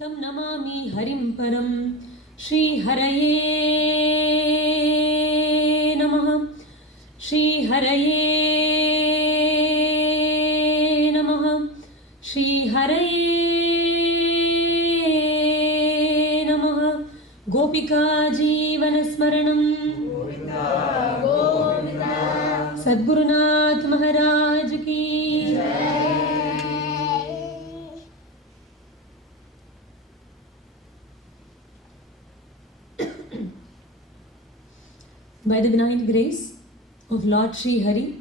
तं नमामि हरिं परं श्रीहरये नमः श्रीहरये नमः श्रीहरये नमः गोपिका जीवनस्मरणं सद्गुरुनाथ महाराज की By the benign grace of Lord Sri Hari,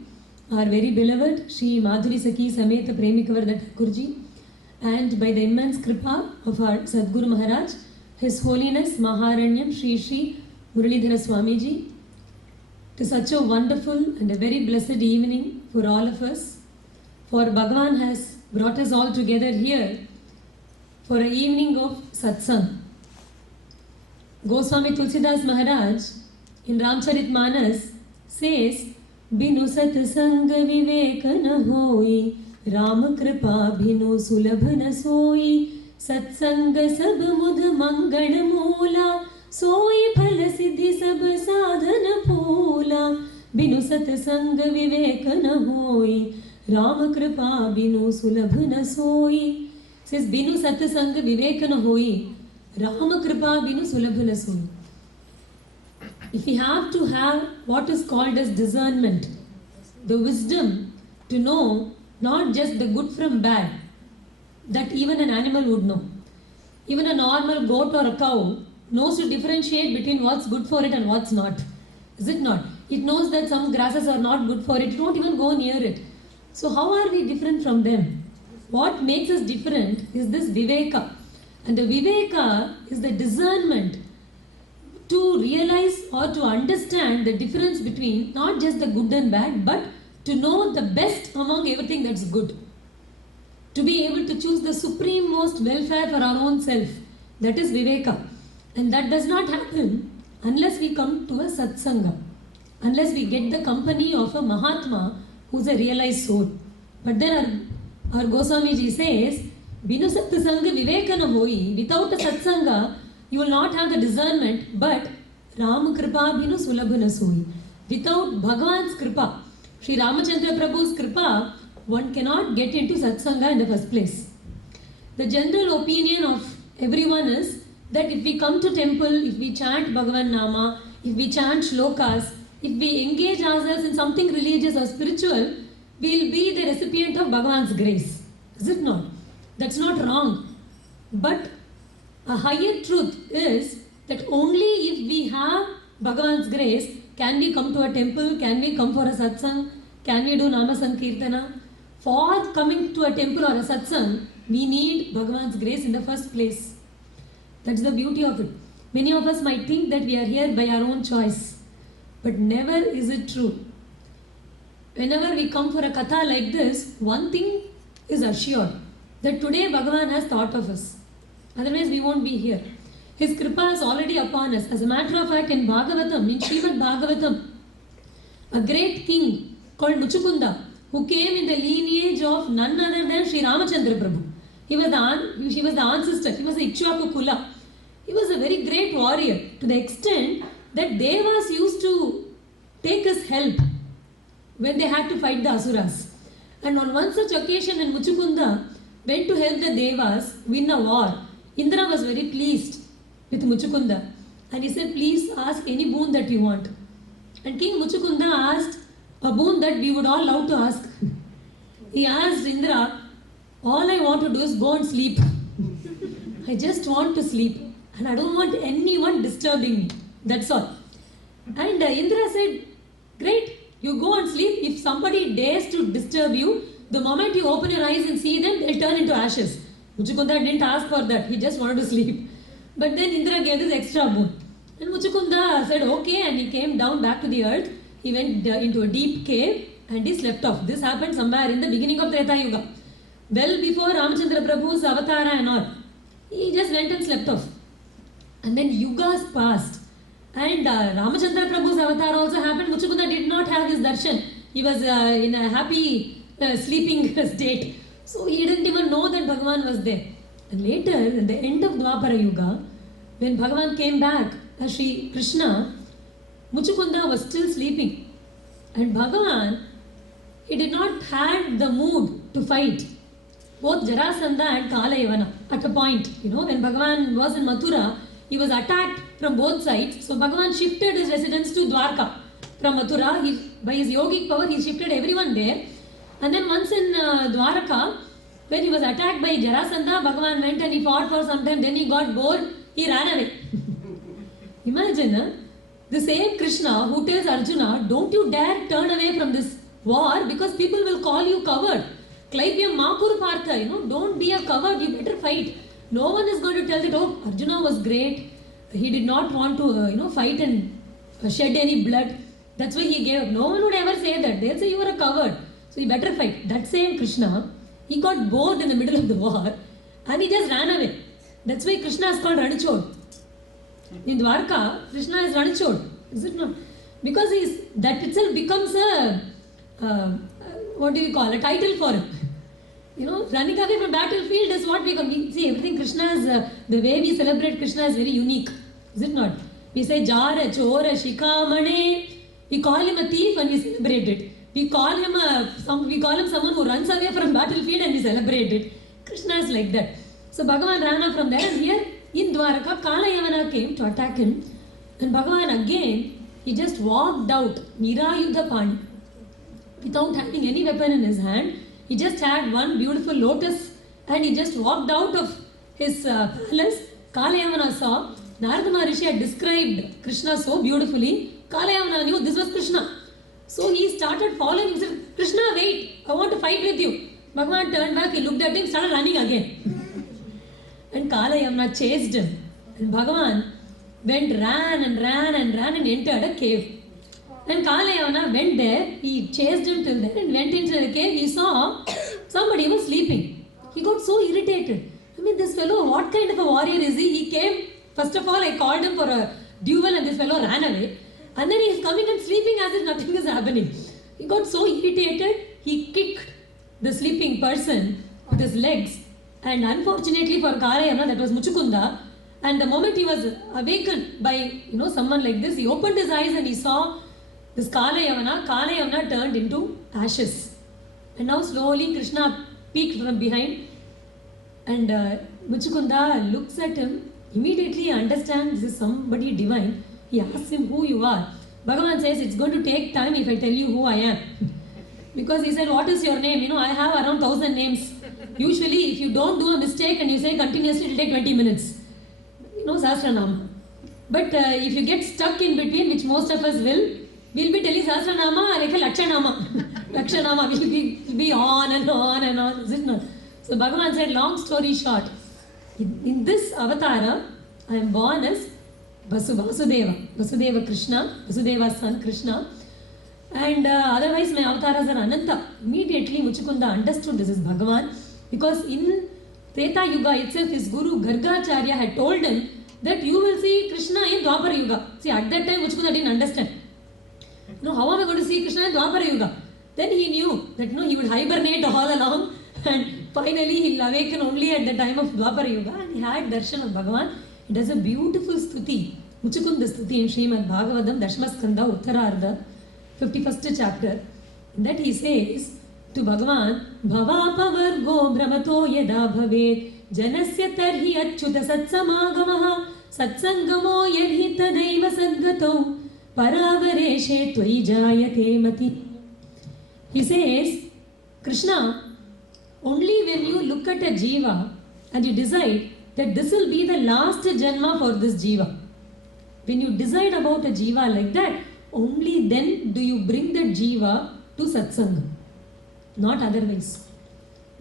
our very beloved Sri Madhuri Sakhi Sameta Premikavarda Thakurji, and by the immense kripa of our Sadguru Maharaj, His Holiness Maharanyam Sri Sri Muralidhara Swamiji, to such a wonderful and a very blessed evening for all of us. For Bhagavan has brought us all together here for an evening of Satsang. Goswami Tulsidas Maharaj in Ramcharitmanas says, Binu Satsang Vivek na hoi, Ram Kripa Binu Sulabh na soi, Satsang sab mudh mangal moola, Soi phala siddhi sab sadhana poola, Binu Satsang Vivek na hoi, Ram Kripa Binu Sulabh na soi. Says Binu Satsang Vivek na hoi, Ram Kripa Binu Sulabh na soi. If we have to have what is called as discernment, the wisdom to know not just the good from bad, that even an animal would know. Even a normal goat or a cow knows to differentiate between what's good for it and what's not. Is it not? It knows that some grasses are not good for it. You don't even go near it. So how are we different from them? What makes us different is this viveka. And the viveka is the discernment to realize or to understand the difference between not just the good and bad, but to know the best among everything that's good. To be able to choose the supreme most welfare for our own self. That is viveka. And that does not happen unless we come to a satsanga. Unless we get the company of a mahatma who's a realized soul. But then our Goswamiji says, Binu satsanga viveka na hoi, without a satsanga, you will not have the discernment, but Ram Kripa Binu Sulabh na soi. Without Bhagavan's Kripa, Sri Ramachandra Prabhu's Kripa, one cannot get into Satsanga in the first place. The general opinion of everyone is that if we come to temple, if we chant Bhagavan Nama, if we chant shlokas, if we engage ourselves in something religious or spiritual, we will be the recipient of Bhagavan's grace. Is it not? That's not wrong. But a higher truth is that only if we have Bhagavan's grace can we come to a temple, can we come for a satsang, can we do Nama Sankirtana. For coming to a temple or a satsang, we need Bhagavan's grace in the first place. That's the beauty of it. Many of us might think that we are here by our own choice, but never is it true. Whenever we come for a katha like this, one thing is assured, that today Bhagavan has thought of us. Otherwise we won't be here. His kripa is already upon us. As a matter of fact, in Bhagavatam, in Srimad Bhagavatam, a great king called Muchukunda, who came in the lineage of none other than Sri Ramachandra Prabhu. He was the ancestor. He was the Ikshvaku Kula. He was a very great warrior to the extent that Devas used to take his help when they had to fight the Asuras. And on one such occasion, when Muchukunda went to help the Devas win a war, Indra was very pleased with Muchukunda. And he said, please ask any boon that you want. And King Muchukunda asked a boon that we would all love to ask. He asked Indra, all I want to do is go and sleep. I just want to sleep. And I don't want anyone disturbing me. That's all. And Indra said, great, you go and sleep. If somebody dares to disturb you, the moment you open your eyes and see them, they'll turn into ashes. Muchukunda didn't ask for that. He just wanted to sleep. But then Indra gave this extra boon. And Muchukunda said, okay, and he came down back to the earth. He went into a deep cave and he slept off. This happened somewhere in the beginning of Treta Yuga. Well before Ramachandra Prabhu's avatara and all. He just went and slept off. And then yugas passed. And Ramachandra Prabhu's avatar also happened. Muchukunda did not have his darshan. He was in a happy sleeping state. So he didn't even know that Bhagavan was there. And later, in the end of Dwapara Yuga, when Bhagavan came back as Sri Krishna, Muchukunda was still sleeping. And Bhagavan, he did not have the mood to fight both Jarasandha and Kalayavana at a point. When Bhagavan was in Mathura, he was attacked from both sides. So Bhagavan shifted his residence to Dwarka from Mathura. By his yogic power, he shifted everyone there. And then once in Dwarka, when he was attacked by Jarasandha, Bhagavan went and he fought for some time. Then he got bored, he ran away. Imagine, the same Krishna who tells Arjuna, don't you dare turn away from this war because people will call you coward. Klaipyam Makuru Partha, don't be a coward, you better fight. No one is going to tell that, oh, Arjuna was great. He did not want to, fight and shed any blood. That's why he gave up. No one would ever say that. They'll say you are a coward. So you better fight. That same Krishna, he got bored in the middle of the war and he just ran away. That's why Krishna is called Ranichod. In Dwarka, Krishna is Ranichod. Is it not? Because that itself becomes a a title for him. Running away from battlefield is what we see. Everything Krishna is, the way we celebrate Krishna is very unique. Is it not? We say Jara, Chora, Shikamane. We call him a thief and we celebrate it. We call him someone who runs away from battlefield and we celebrate it. Krishna is like that. So Bhagavan ran off from there, and here in Dwaraka, Kalayavana came to attack him. And Bhagavan again, he just walked out, Nirayudha Pani, without having any weapon in his hand. He just had one beautiful lotus and he just walked out of his palace. Kalayavana saw, Narada Maharishi had described Krishna so beautifully. Kalayavana knew this was Krishna. So he started following him. He said, Krishna, wait, I want to fight with you. Bhagavan turned back, he looked at him, started running again. And Kalayavana chased him. And Bhagavan ran and entered a cave. And Kalayavana went there, he chased him till there and went into the cave. He saw somebody was sleeping. He got so irritated. This fellow, what kind of a warrior is he? He came, first of all, I called him for a duel and this fellow ran away. And then he is coming and sleeping as if nothing is happening. He got so irritated, he kicked the sleeping person with his legs. And unfortunately for Kalayavana, that was Muchukunda. And the moment he was awakened by someone like this, he opened his eyes and he saw this Kalayavana turned into ashes. And now slowly Krishna peeked from behind. And Muchukunda looks at him. Immediately he understands this is somebody divine. He asks him who you are. Bhagavan says it's going to take time if I tell you who I am. Because he said, what is your name? I have around 1,000 names. Usually if you don't do a mistake and you say continuously, it will take 20 minutes. Sahasranama. But if you get stuck in between, which most of us will, we'll be telling Sahasranama like a Lakshanama. Lakshanama will be on and on and on. Is it not? So Bhagavan said, long story short, in this avatara, I am born as Vasudeva Krishna, Vasudeva's son Krishna. And otherwise my avatars are Ananta. Immediately Muchukunda understood this is Bhagavan. Because in Treta Yuga itself, his guru Gargacharya had told him that you will see Krishna in Dwapara Yuga. See, at that time Muchukunda didn't understand. How am I going to see Krishna in Dwapara Yuga? Then he knew that he would hibernate all along and finally he will awaken only at the time of Dwapara Yuga. And he had darshan of Bhagavan. He does a beautiful stuti, Muchukunda stuti in Srimad Bhagavatam, Dashmaskanda, Uttararda, 51st chapter. In that he says to Bhagavan, Bhavapavargo brahmato yada bhavet janasya tarhi achyuta satsamagamaha satsangamo yadhi tadaiva sadgato paravareshe tvai jayate mati. He says, Krishna, only when you look at a jiva and you decide that this will be the last janma for this jiva. When you decide about a jiva like that, only then do you bring that jiva to satsanga. Not otherwise.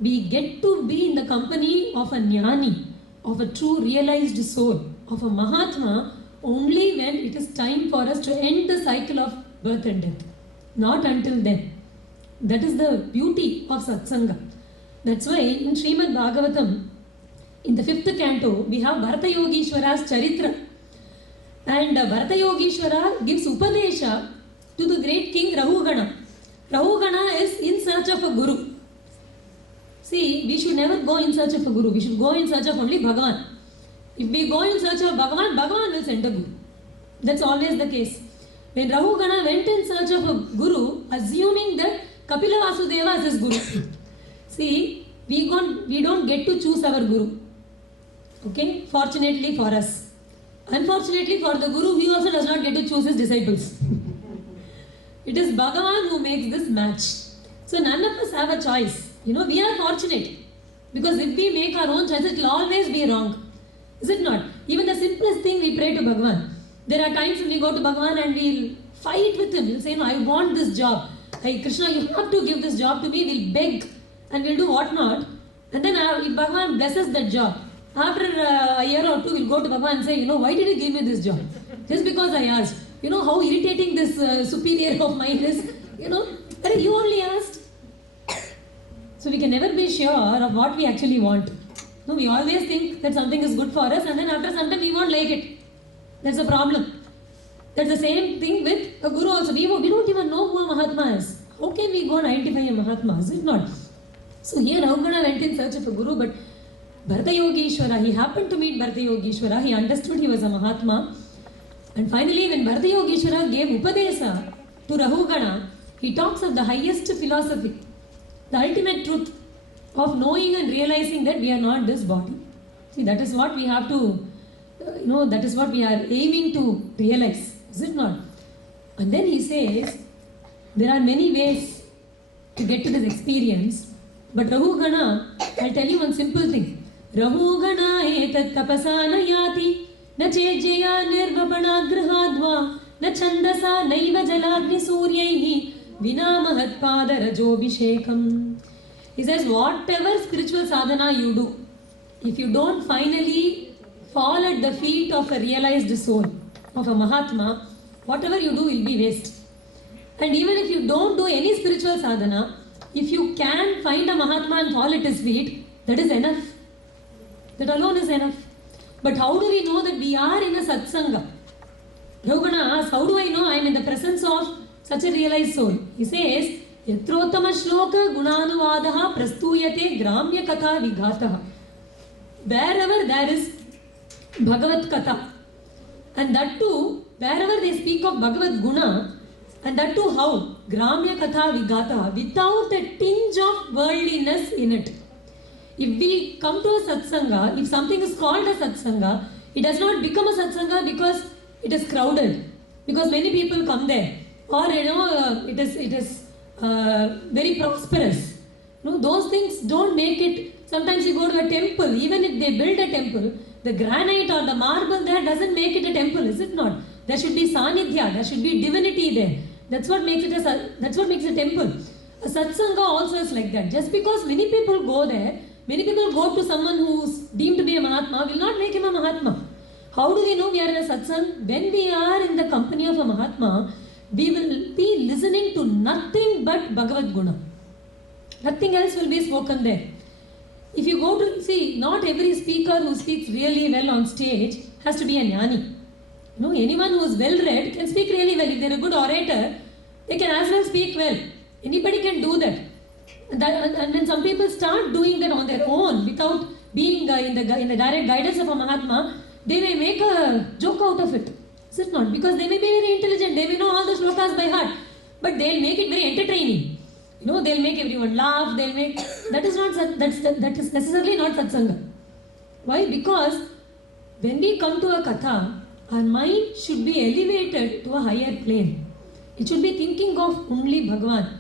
We get to be in the company of a jnani, of a true realized soul, of a mahatma, only when it is time for us to end the cycle of birth and death. Not until then. That is the beauty of satsanga. That's why in Srimad Bhagavatam, in the 5th canto, we have Bharata Yogeshwara's charitra. And Bharata Yogeshwara gives upadesha to the great king Rahugana. Rahugana is in search of a guru. See, we should never go in search of a guru. We should go in search of only Bhagavan. If we go in search of Bhagavan, Bhagavan will send a guru. That's always the case. When Rahugana went in search of a guru, assuming that Kapila Vasudeva is his guru. See, we don't get to choose our guru. Okay? Fortunately for us. Unfortunately for the guru, he also does not get to choose his disciples. It is Bhagavan who makes this match. So none of us have a choice. We are fortunate. Because if we make our own choice, it will always be wrong. Is it not? Even the simplest thing we pray to Bhagavan. There are times when we go to Bhagavan and we'll fight with him. We'll say, no, I want this job. Hey, Krishna, you have to give this job to me. We'll beg and we'll do what not. And then if Bhagavan blesses that job, after a year or two, we'll go to Bhagavan and say, why did you give me this job? Just because I asked. How irritating this superior of mine is. You only asked. So we can never be sure of what we actually want. No, we always think that something is good for us and then after some time we won't like it. That's a problem. That's the same thing with a guru also. We don't even know who a mahatma is. How can we go and identify a mahatma? Is it not? So here Rahugana went in search of a guru, but Bharata Yogeshwara, he happened to meet Bharata Yogeshwara. He understood he was a mahatma. And finally, when Bharata Yogeshwara gave Upadesa to Rahugana, he talks of the highest philosophy, the ultimate truth of knowing and realizing that we are not this body. See, that is what we have to, that is what we are aiming to realize. Is it not? And then he says, there are many ways to get to this experience. But Rahugana, I'll tell you one simple thing. Rahugana etat tapasana yati na chejya nirvapana grahadva na chandasa naiva jalagni suryaihi vina mahatpada rajobhishekam. He says, whatever spiritual sadhana you do, if you don't finally fall at the feet of a realized soul, of a Mahatma, whatever you do will be waste. And even if you don't do any spiritual sadhana, if you can find a Mahatma and fall at his feet, that is enough. That alone is enough. But how do we know that we are in a Satsanga? Rahugana asks, how do I know I am in the presence of such a realized soul? He says, Yatrottama shloka gunanuvadaha prastuyate gramya katha vighatah. Wherever there is Bhagavat Katha, and that too, wherever they speak of Bhagavat Guna, and that too how? Gramya Katha Vigata, without a tinge of worldliness in it. If we come to a Satsanga, if something is called a Satsanga, it does not become a Satsanga because it is crowded, because many people come there, or it is very prosperous. Those things don't make it. Sometimes you go to a temple, even if they build a temple, the granite or the marble there doesn't make it a temple, is it not? There should be sanidhya, there should be divinity there. That's what makes it a temple. A satsanga also is like that. Just because many people go there, many people go to someone who's deemed to be a mahatma, will not make him a mahatma. How do we know we are in a satsang? When we are in the company of a mahatma, we will be listening to nothing but Bhagavad Guna. Nothing else will be spoken there. If you go to, see, not every speaker who speaks really well on stage has to be a jnani. Anyone who is well read can speak really well. If they are a good orator, they can as well speak well. Anybody can do that. And when some people start doing that on their own without being in the direct guidance of a Mahatma, they may make a joke out of it. Is it not? Because they may be very intelligent, they may know all the shlokas by heart, but they'll make it very entertaining. They'll make everyone laugh, that is necessarily not satsanga. Why? Because when we come to a katha, our mind should be elevated to a higher plane. It should be thinking of only Bhagavan.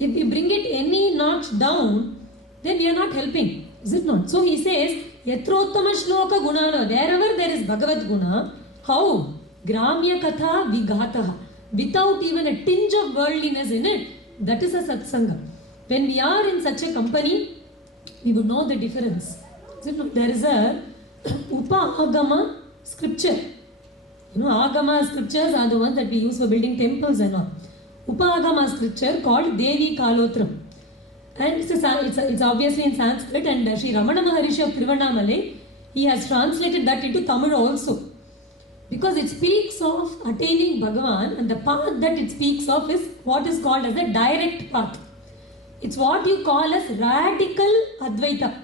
If we bring it any notch down, then we are not helping. Is it not? So he says, Yatrottama shloka gunana, wherever there is Bhagavad Guna, how? Gramya katha vigataha. Without even a tinge of worldliness in it, that is a satsanga. When we are in such a company, we would know the difference. There is a upa-agama scripture. Agama scriptures are the ones that we use for building temples and all. Upa-agama scripture called Devi Kalotram. And it's obviously in Sanskrit, and Sri Ramana Maharishi of Tiruvannamalai, he has translated that into Tamil also. Because it speaks of attaining Bhagavan, and the path that it speaks of is what is called as the direct path. It's what you call as radical Advaita.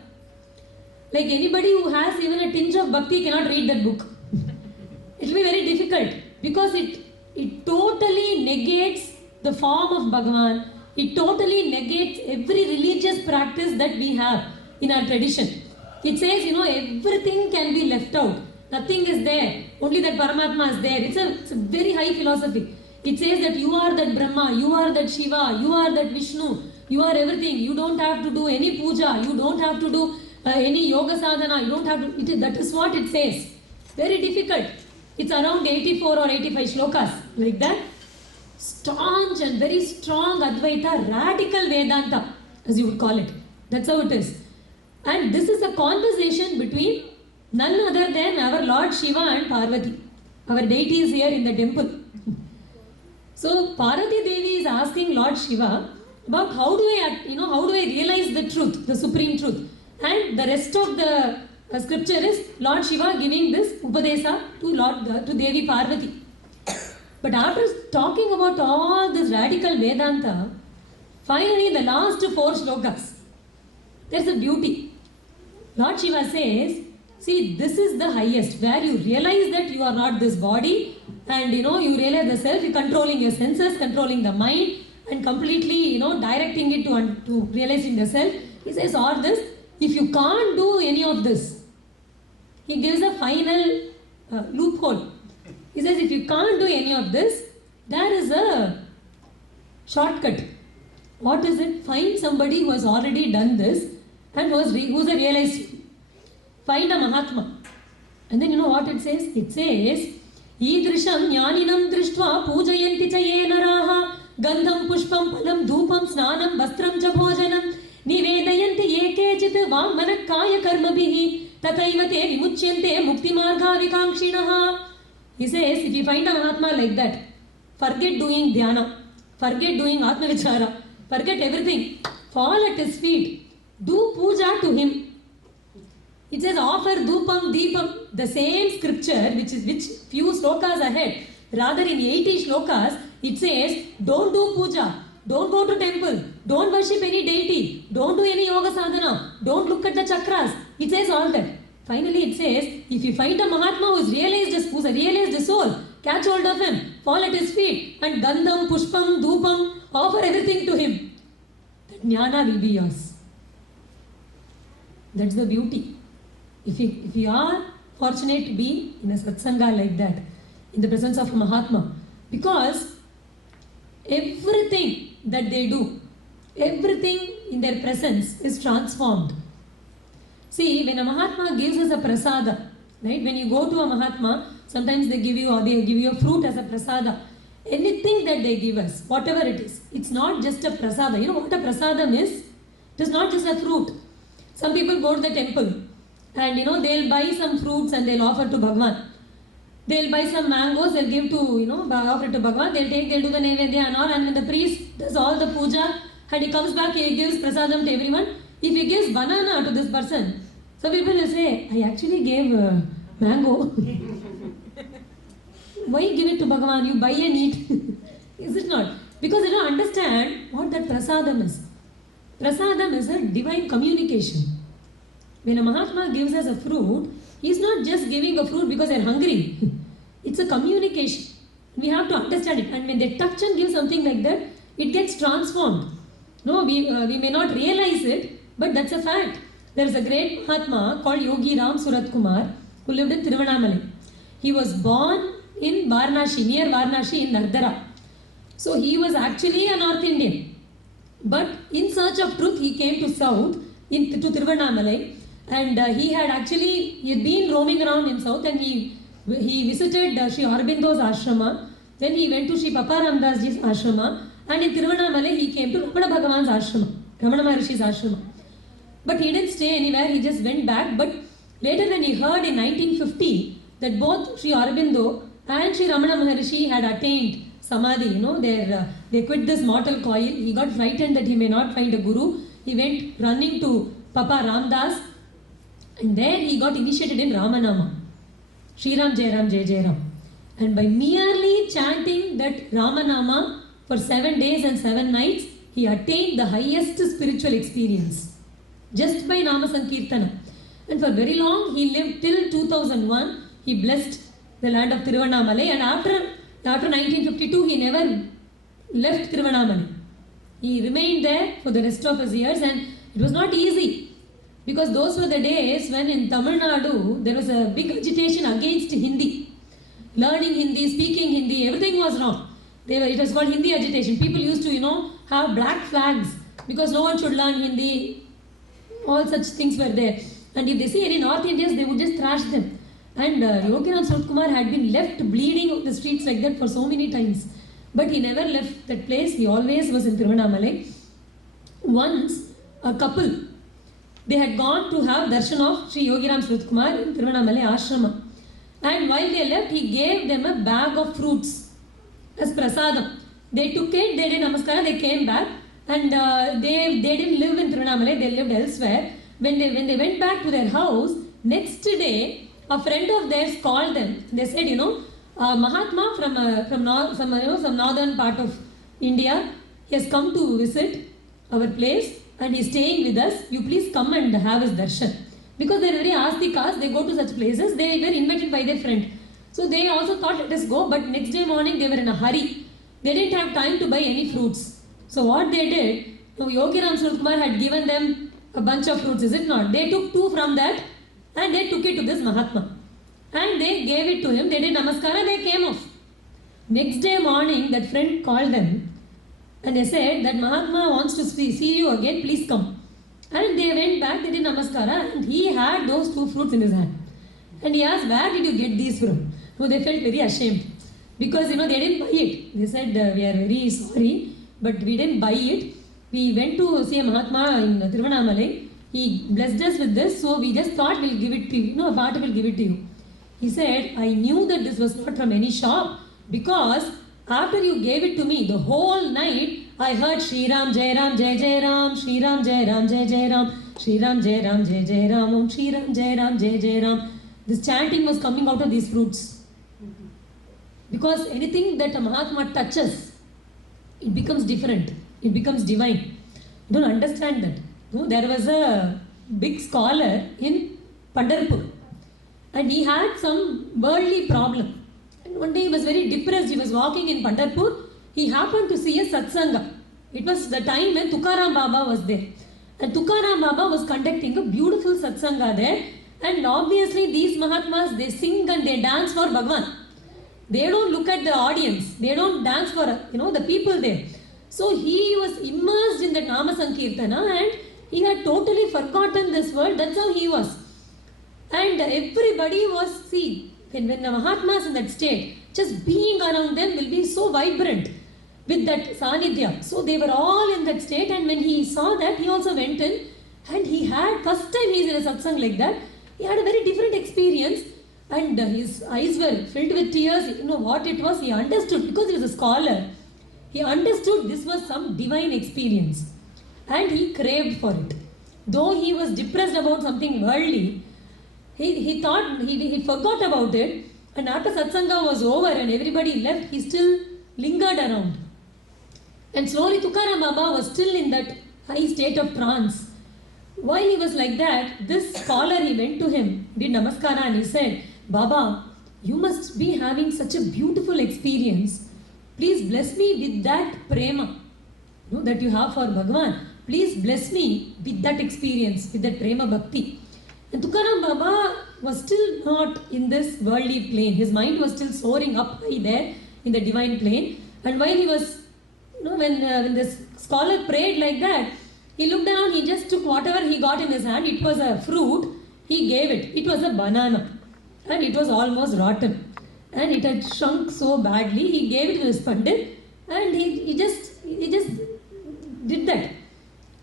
Like anybody who has even a tinge of bhakti cannot read that book. It will be very difficult because it totally negates the form of Bhagavan. It totally negates every religious practice that we have in our tradition. It says, everything can be left out. Nothing is there. Only that Paramatma is there. It's a very high philosophy. It says that you are that Brahma, you are that Shiva, you are that Vishnu, you are everything. You don't have to do any puja, you don't have to do any yoga sadhana, you don't have to. That is what it says. Very difficult. It's around 84 or 85 shlokas, like that. Staunch and very strong Advaita, radical Vedanta, as you would call it. That's how it is. And this is a conversation between none other than our Lord Shiva and Parvati, our deities here in the temple. So Parvati Devi is asking Lord Shiva about how do I realize the truth, the supreme truth. And the rest of the scripture is Lord Shiva giving this Upadesa to Devi Parvati. But after talking about all this radical Vedanta, finally the last 4 shlokas, there's a beauty. Lord Shiva says, see, this is the highest, where you realize that you are not this body, and you realize the self, you're controlling your senses, controlling the mind, and completely, directing it to realizing the self. He says all this. If you can't do any of this, he gives a final loophole. He says, if you can't do any of this, there is a shortcut. What is it? Find somebody who has already done this and who's a realized. Find a Mahatma. And then you know what it says? It says, Idrisham jnaninam drishtva pujayanti cha ye naraha gandham pushpam palam dhupam snanam vastram cha bhojanam nivedayanti ekechit vamana kaya karmabhihi tataiva te vimuchyante mukti marga vikangshinaha. He says, if you find a Mahatma like that, forget doing dhyana, forget doing atma vichara, forget everything, fall at his feet, do puja to him. It says offer dhupam, deepam, the same scripture which few slokas ahead. Rather in 80 slokas, it says don't do puja, don't go to temple, don't worship any deity, don't do any yoga sadhana, don't look at the chakras. It says all that. Finally it says, if you find a Mahatma who's a realized soul, catch hold of him, fall at his feet, and gandham, pushpam, dhupam, offer everything to him. That jnana will be yours. That's the beauty. If you are fortunate to be in a satsanga like that, in the presence of a Mahatma, because everything that they do, everything in their presence is transformed. See, when a Mahatma gives us a prasada, right? When you go to a Mahatma, sometimes they give you a fruit as a prasada. Anything that they give us, whatever it is, it's not just a prasada. You know what a prasadam is? It is not just a fruit. Some people go to the temple and they'll buy some fruits and they'll offer to Bhagavan. They'll buy some mangoes, they'll give to, offer to Bhagavan. They'll do the nevedya and all, and when the priest does all the puja and he comes back, he gives prasadam to everyone. If he gives banana to this person, some people will say, I actually gave mango. Why give it to Bhagavan? You buy and eat. Is it not? Because they don't understand what that prasadam is. Prasadam is a divine communication. When a Mahatma gives us a fruit, he's not just giving a fruit because they're hungry. It's a communication. We have to understand it. And when they touch and give something like that, it gets transformed. No, we may not realize it, but that's a fact. There is a great Mahatma called Yogi Ramsuratkumar who lived in Tiruvannamalai. He was born in Varnashi, near Varnashi in Nardara. So he was actually a North Indian. But in search of truth, he came to South, to Tiruvannamalai. And he had been roaming around in South, and he visited Sri Aurobindo's ashrama. Then he went to Sri Papa Ramdasji's ashrama. And in Tiruvannamalai, he came to Ramana Bhagavan's ashrama, Ramana Maharishi's ashrama. But he didn't stay anywhere, he just went back. But later when he heard in 1950 that both Sri Aurobindo and Sri Ramana Maharishi had attained Samadhi, they quit this mortal coil. He got frightened that he may not find a guru. He went running to Papa Ramdas, and there he got initiated in Ramanama. Shri Ram Jai Ram Jai Jai Ram. And by merely chanting that Ramanama for 7 days and 7 nights, he attained the highest spiritual experience just by Nama Sankirtana. And for very long, he lived till 2001. He blessed the land of Tiruvannamalai, and after 1952, he never left Tiruvannamalai. He remained there for the rest of his years, and it was not easy because those were the days when in Tamil Nadu there was a big agitation against Hindi. Learning Hindi, speaking Hindi, everything was wrong. It was called Hindi agitation. People used to, have black flags because no one should learn Hindi. All such things were there. And if they see any North Indians, they would just thrash them. And Yogi Ramsuratkumar had been left bleeding on the streets like that for so many times. But he never left that place. He always was in Tiruvannamalai. Once, a couple, they had gone to have darshan of Sri Yogi Ramsuratkumar in Tiruvannamalai ashrama. And while they left, he gave them a bag of fruits as prasadam. They took it, they did namaskara, they came back, and they didn't live in Tiruvannamalai, they lived elsewhere. When they went back to their house, next day, a friend of theirs called them. They said, Mahatma from some northern part of India, he has come to visit our place and he's staying with us. You please come and have his darshan. Because they are very astikas, they go to such places, they were invited by their friend. So they also thought, let us go, but next day morning they were in a hurry. They didn't have time to buy any fruits. So what they did, Yogi Ramsuratkumar had given them a bunch of fruits, is it not? They took 2 from that and they took it to this Mahatma. And they gave it to him, they did namaskara, they came off. Next day morning, that friend called them and they said that Mahatma wants to see you again, please come. And they went back, they did namaskara, and he had those 2 fruits in his hand. And he asked, where did you get these from? So they felt very ashamed. Because, they didn't buy it. They said, we are very sorry, but we didn't buy it. We went to see a Mahatma in Tiruvannamalai. He blessed us with this, so we just thought we'll give it to you. A party will give it to you. He said, I knew that this was not from any shop, because after you gave it to me, the whole night, I heard Shri Ram Jai Ram Jai Jai Ram, Shri Ram Jai Ram Jai Jai Ram, Shri Ram Jai Ram Jai Jai Ram, Om Shri Ram Jai Ram Jai Jai Ram. This chanting was coming out of these fruits. Because anything that a Mahatma touches, it becomes different. It becomes divine. You don't understand that. There was a big scholar in Pandharpur, and he had some worldly problem. And one day he was very depressed. He was walking in Pandharpur. He happened to see a Satsanga. It was the time when Tukaram Baba was there. And Tukaram Baba was conducting a beautiful Satsanga there. And obviously these Mahatmas, they sing and they dance for Bhagavan. They don't look at the audience. They don't dance for, the people there. So he was immersed in the Nama Sankirtana and he had totally forgotten this world. That's how he was. And everybody was, when the Mahatmas in that state, just being around them will be so vibrant with that sanidhya. So they were all in that state, and when he saw that, he also went in, and he had, first time he is in a satsang like that, he had a very different experience, and his eyes were filled with tears. What it was, he understood, because he was a scholar. He understood this was some divine experience, and he craved for it. Though he was depressed about something worldly, he thought, he forgot about it, and after satsanga was over and everybody left, he still lingered around. And slowly Tukaram Baba was still in that high state of trance. While he was like that, this scholar, he went to him, did namaskara, and he said, Baba, you must be having such a beautiful experience. Please bless me with that prema that you have for Bhagavan. Please bless me with that experience, with that prema bhakti. And Tukaram Baba was still not in this worldly plane. His mind was still soaring up high there in the divine plane. And while he was, when this scholar prayed like that, he looked down, he just took whatever he got in his hand. It was a fruit, he gave it. It was a banana. And it was almost rotten. And it had shrunk so badly, he gave it to his Pandit. And he just did that.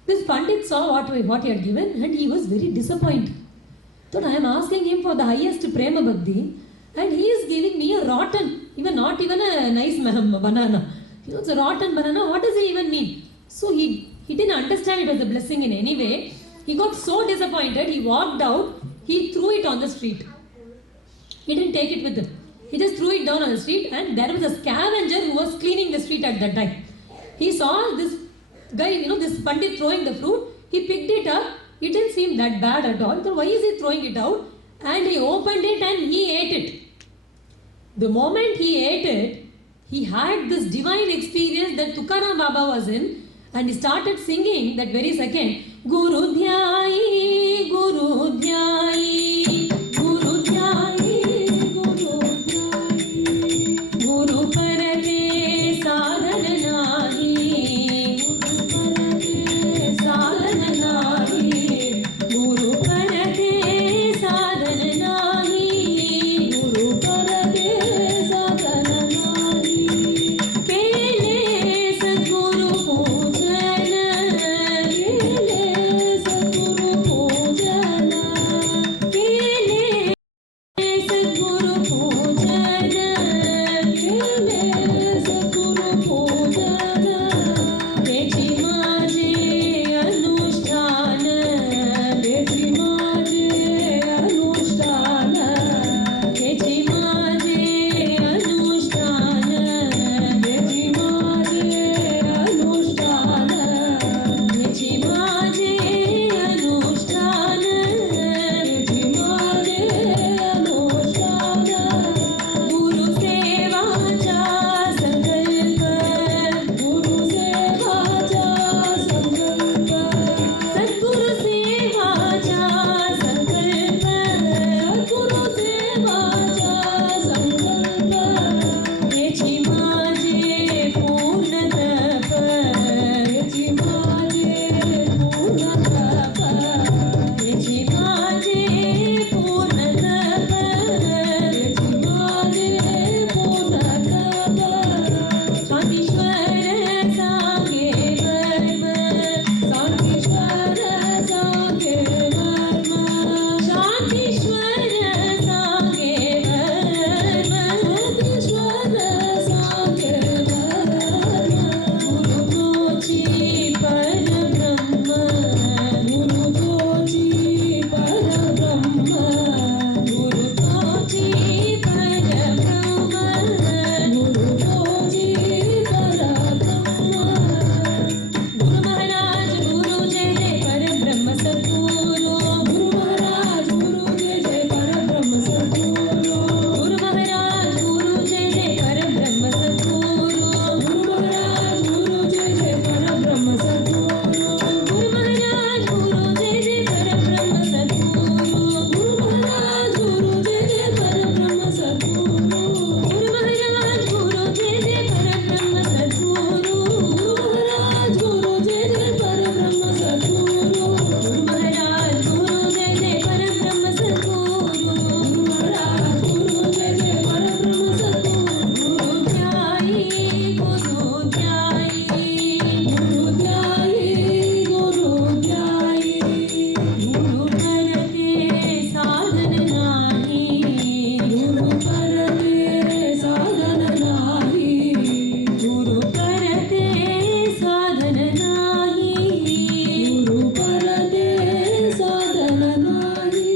This Pandit saw what he had given, and he was very disappointed. Thought, I am asking him for the highest prema bhakti, and he is giving me a rotten, not even a nice banana. It's a rotten banana. What does he even mean? So he didn't understand it was a blessing in any way. He got so disappointed, he walked out, he threw it on the street. He didn't take it with him. He just threw it down on the street, and there was a scavenger who was cleaning the street at that time. He saw this guy, this Pandit throwing the fruit, he picked it up. It didn't seem that bad at all. So why is he throwing it out? And he opened it and he ate it. The moment he ate it, he had this divine experience that Tukaram Baba was in, and he started singing that very second, Guru Dhyai, Guru Dhyai, Guru Dhyai, Guru Dhyai, Guru Parate Sadhana Nahi, Guru Parate Sadhana Nahi, Guru Parate Sadhana Nahi, Guru Parate Sadhana Nahi, Kele Sadguru Pujana, Kele Sadguru Pujana, Kele Sadguru Pujana, Kele Sadguru Pujana, Bechi Maje Anushtana, Bechi Maje Anushtana, Bechi Maje Anushtana, Bechi Maje Anushtana, Bechi Maje Anushtana, Bechi Maje Anushtana, Guru Seva Cha Sankalpa, Guru Seva Cha Sankalpa, Sadguru Seva Cha Sankalpa, Sadguru Seva Cha Sankalpa, Bechi Maje Poornatapa, Bechi Maje Poornatapa, Bechi Maje Poornatapa, Bechi Maje Poornatapa, Shantishwara Sange Varma, Shantishwara Sange Varma, Shantishwara Sange Varma, Shantishwara Sange Varma, Guru Dochi Parabrahma, Guru Dochi Parabrahma, Guru Dochi Parabrahma, Guru Dochi Parabrahma, Guru Maharaj, Guru Jai Jai Parabrahma Sadguru, Guru Maharaj, Guru Jai Jai Parabrahma Sadguru, Guru Maharaj, Guru Jai Jai Parabrahma Sadguru, Guru Maharaj, Guru Jai Jai Parabrahma Sadguru, Guru Maharaj, Guru Jai Jai Parabrahma Sadguru, Guru Maharaj, Guru Jai Jai Parabrahma Sadguru, Guru Maharaj, Guru Jai Jai Parabrahma Sadguru, Guru Maharaj, Guru Jai Jai Parabrahma Sadguru, Guru Maharaj, Guru Jai Jai Parabrahma Sadguru, Guru Maharaj, Guru Jai Jai Parabrahma Sadguru, Guru Dhyai, Guru Dhyai, Guru Dhyai, Guru Dhyai, Guru Parate Sadhana Nahi, Guru Parate Sadhana Nahi, Guru Parate Sadhana Nahi, Guru Parate Sadhana Nahi.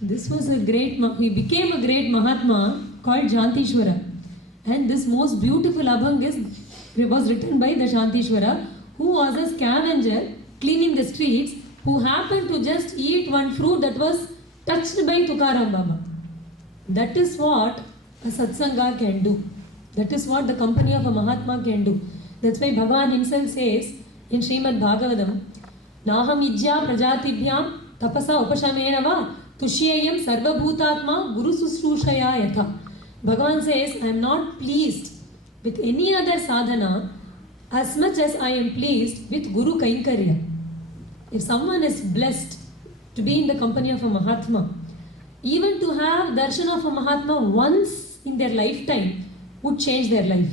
This was a great, he became a great Mahatma called Shantishwara. And this most beautiful abhang was written by the Shantishwara, who was a scavenger cleaning the streets, who happened to just eat one fruit that was touched by Tukaram Baba. That is what a satsanga can do. That is what the company of a Mahatma can do. That's why Bhagavan himself says in Srimad Bhagavatam, Naham ijya prajatibhyam tapasa upashamena va tushyayam sarvabhutatma guru susrushaya yatha. Bhagavan says, I am not pleased with any other sadhana as much as I am pleased with Guru kainkarya. If someone is blessed to be in the company of a Mahatma, even to have darshan of a Mahatma once in their lifetime would change their life.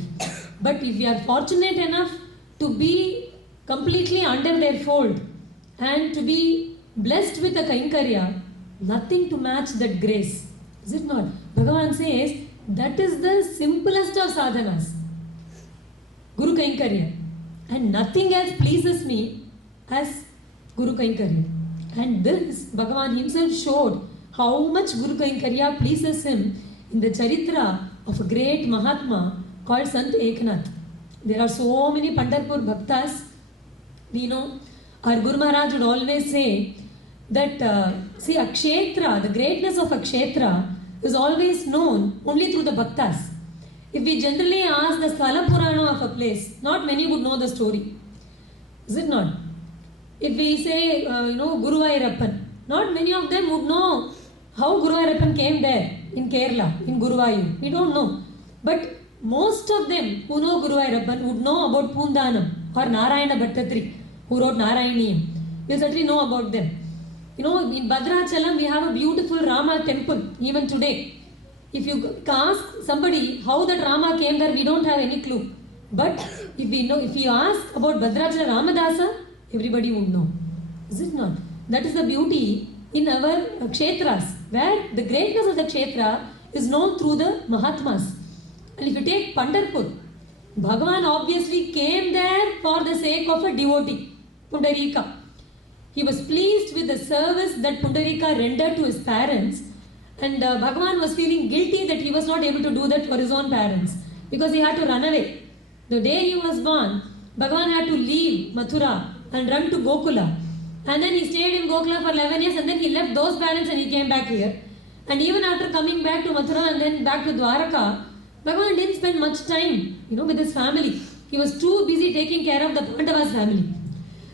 But if we are fortunate enough to be completely under their fold and to be blessed with a kainkarya, nothing to match that grace. Is it not? Bhagavan says, that is the simplest of sadhanas. Guru kainkarya. And nothing else pleases me as Guru kainkarya. And this, Bhagavan himself showed how much Guru kainkarya pleases him in the charitra of a great Mahatma called Sant Eknath. There are so many Pandharpur Bhaktas. We know our Guru Maharaj would always say that see, a kshetra, the greatness of a kshetra is always known only through the Bhaktas. If we generally ask the Sthala Purana of a place, not many would know the story. Is it not? If we say, Guru Vairappan, not many of them would know how Guru Vairappan came there in Kerala, in Guruvayur. We don't know. But most of them who know Guru Vairappan would know about Pundanam or Narayana Bhattatri, who wrote Narayaniyam. You certainly know about them. In Bhadrachalam we have a beautiful Rama temple, even today. If you ask somebody how that Rama came there, we don't have any clue. But if you ask about Bhadrachala Ramadasa, everybody would know. Is it not? That is the beauty in our kshetras, where the greatness of the kshetra is known through the mahatmas. And if you take Pandharpur, Bhagavan obviously came there for the sake of a devotee, Pundareeka. He was pleased with the service that Pundareeka rendered to his parents, and Bhagavan was feeling guilty that he was not able to do that for his own parents because he had to run away. The day he was born, Bhagavan had to leave Mathura and run to Gokula. And then he stayed in Gokula for 11 years and then he left those parents and he came back here. And even after coming back to Mathura and then back to Dwaraka, Bhagavan didn't spend much time, with his family. He was too busy taking care of the Pandavas family.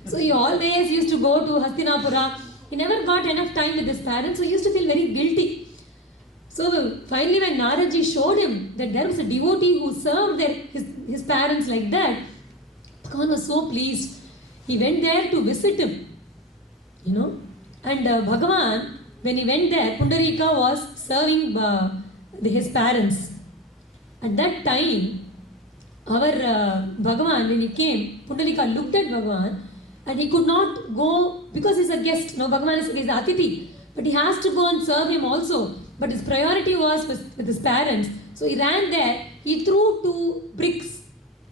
So he always used to go to Hastinapura. He never got enough time with his parents, so he used to feel very guilty. So finally when Naradji showed him that there was a devotee who served his parents like that, Bhagavan was so pleased. He went there to visit him. And Bhagavan, when he went there, Pundareeka was serving his parents. At that time, our Bhagavan, when he came, Pundareeka looked at Bhagavan and he could not go because he's a guest. Now Bhagavan is the Atithi, but he has to go and serve him also. But his priority was with his parents. So he ran there, he threw 2 bricks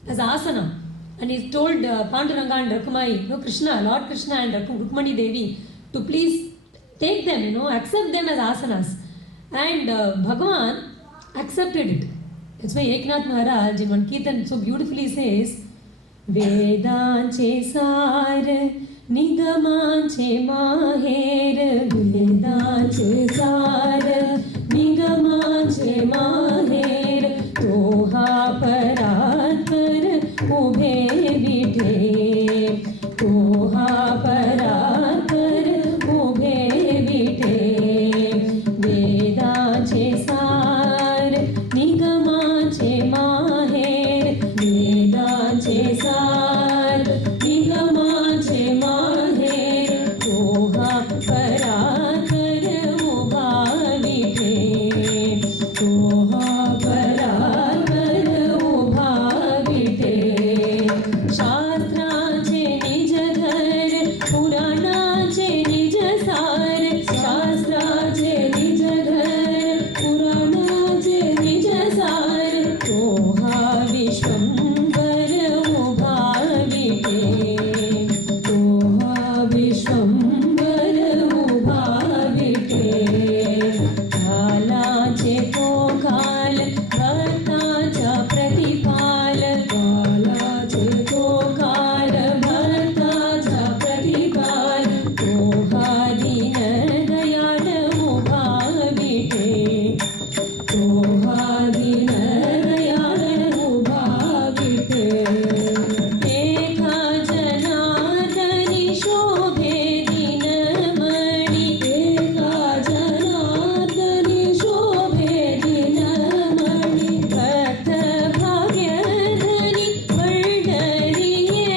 as asana. And he told Panduranga and Rakumai, Krishna, Lord Krishna and Rukmani Devi to please take them, accept them as asanas. And Bhagavan accepted it. That's why Eknath Maharaj in one Kirtan so beautifully says, Vedanche sar, Nigamanche maher, Vedanche sar, Nigamanche maher, Toha paratar, Ubhe vite, Toha paratar, Ubhe vite, Vedanche sar, Nigamanche maher, Vedanche sar, Nigamanche maher, Toha paratar, Ubha vite, Toha paratar, Ubha vite, Shastrache nij ghar, Puranache nij sar, Shastrache nij ghar, Puranache nij sar, Toha Vishwambar Ubha vite, Toha Vishwambar Ubha vite, Kalache Kokal, Bhartacha Pratipal, Kalache Kokal, Bhartacha Pratipal, Toha Dina Dayal Ubha vite, Toha Dina Dayal Ubha vite, Ekha Janadani Shobhe Dinamani, Ekha Janadani Shobhe Dinamani, Bhakta Bhagyadhani Pandariye,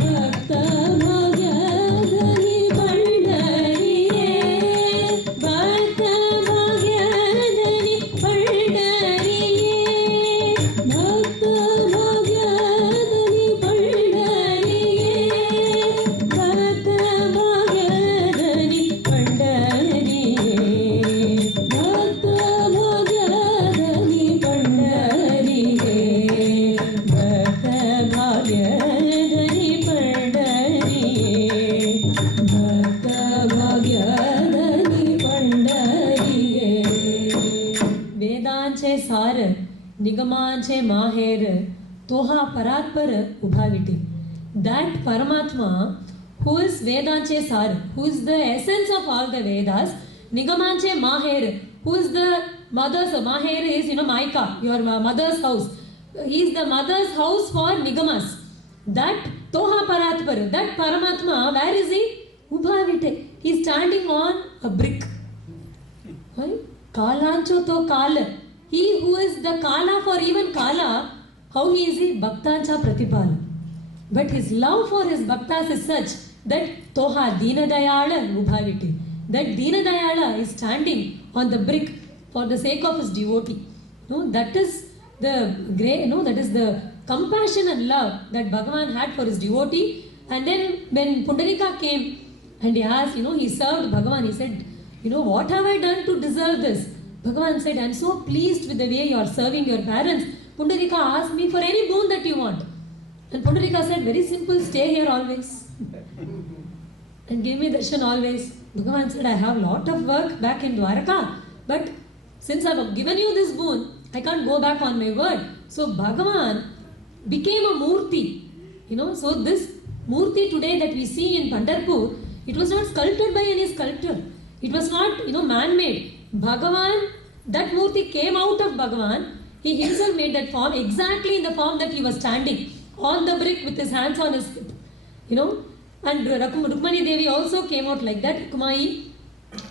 Bhakta Bhagyadhani Pandariye, Bhakta Bhagyadhani Pandariye, Bhakta Bhagyadhani Pandariye, Bhakta Bhagyadhani Pandariye, Bhakta Bhagyadhani Pandariye, Bhakta Bhagyadhani Pandariye, Bhakta Bhagyadhani Pandariye, Vedanche sar, Nigamanche maher, Toha Paratpara Ubhaviti. That Paramatma, who is Vedanche Sar, who is the essence of all the Vedas, Nigamanche Maher, who is the mother's, Maher is, Maika, your mother's house. He is the mother's house for Nigamas. That Toha Paratpara, that Paramatma, where is he? Ubhavite. He is standing on a brick. Kalancho to Kala. He who is the Kala for even Kala, how he is he? Bhaktancha Pratipala. But his love for his bhaktas is such that Toha Deenadayala Ubhaviti. That Deenadayala is standing on the brick for the sake of his devotee. That is the great, that is the compassion and love that Bhagavan had for his devotee. And then when Pundareeka came and he asked, he served Bhagavan, he said, what have I done to deserve this? Bhagavan said, I am so pleased with the way you are serving your parents. Pundareeka asked me for any boon that you want. And Pundareeka said, very simple, stay here always. And give me darshan always. Bhagavan said, I have a lot of work back in Dwaraka. But since I have given you this boon, I can't go back on my word. So Bhagavan became a murti. So this murti today that we see in Pandharpur, it was not sculpted by any sculptor. It was not, man-made. Bhagavan, that murti came out of Bhagavan. He himself made that form exactly in the form that he was standing on the brick with his hands on his hip. And Rukmani Devi also came out like that, Kumai.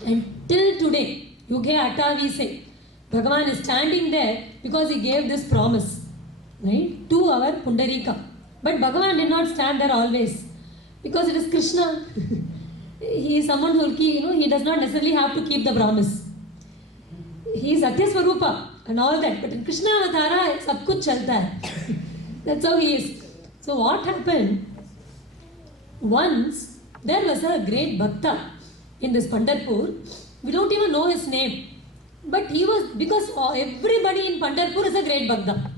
And till today, Yuge Attavi say, Bhagavan is standing there because he gave this promise, right, to our Pundareeka. But Bhagavan did not stand there always because it is Krishna. He is someone who will keep, he does not necessarily have to keep the promise. He is Satya Swarupa and all that. But in Krishna Avatara, sab kuch chalta hai. That's how he is. So what happened? Once there was a great bhakta in this Pandharpur. We don't even know his name. But he was, because everybody in Pandharpur is a great bhakta.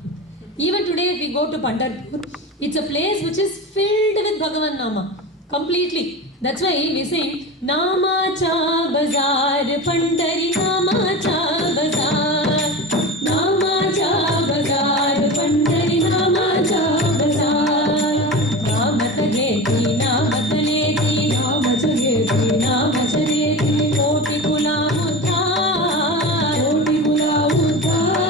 Even today if we go to Pandharpur, it's a place which is filled with Bhagavan Nama. Completely. That's why we sing Nama Cha Bazar Pandari Nama Cha Bazar. Nama Cha Bazar Pandari Nama Cha Bazar. Namata Geti, Namata Leti, Namata Geti, Namata Leti, Koti Kula Mudhar, Koti Kula Mudhar,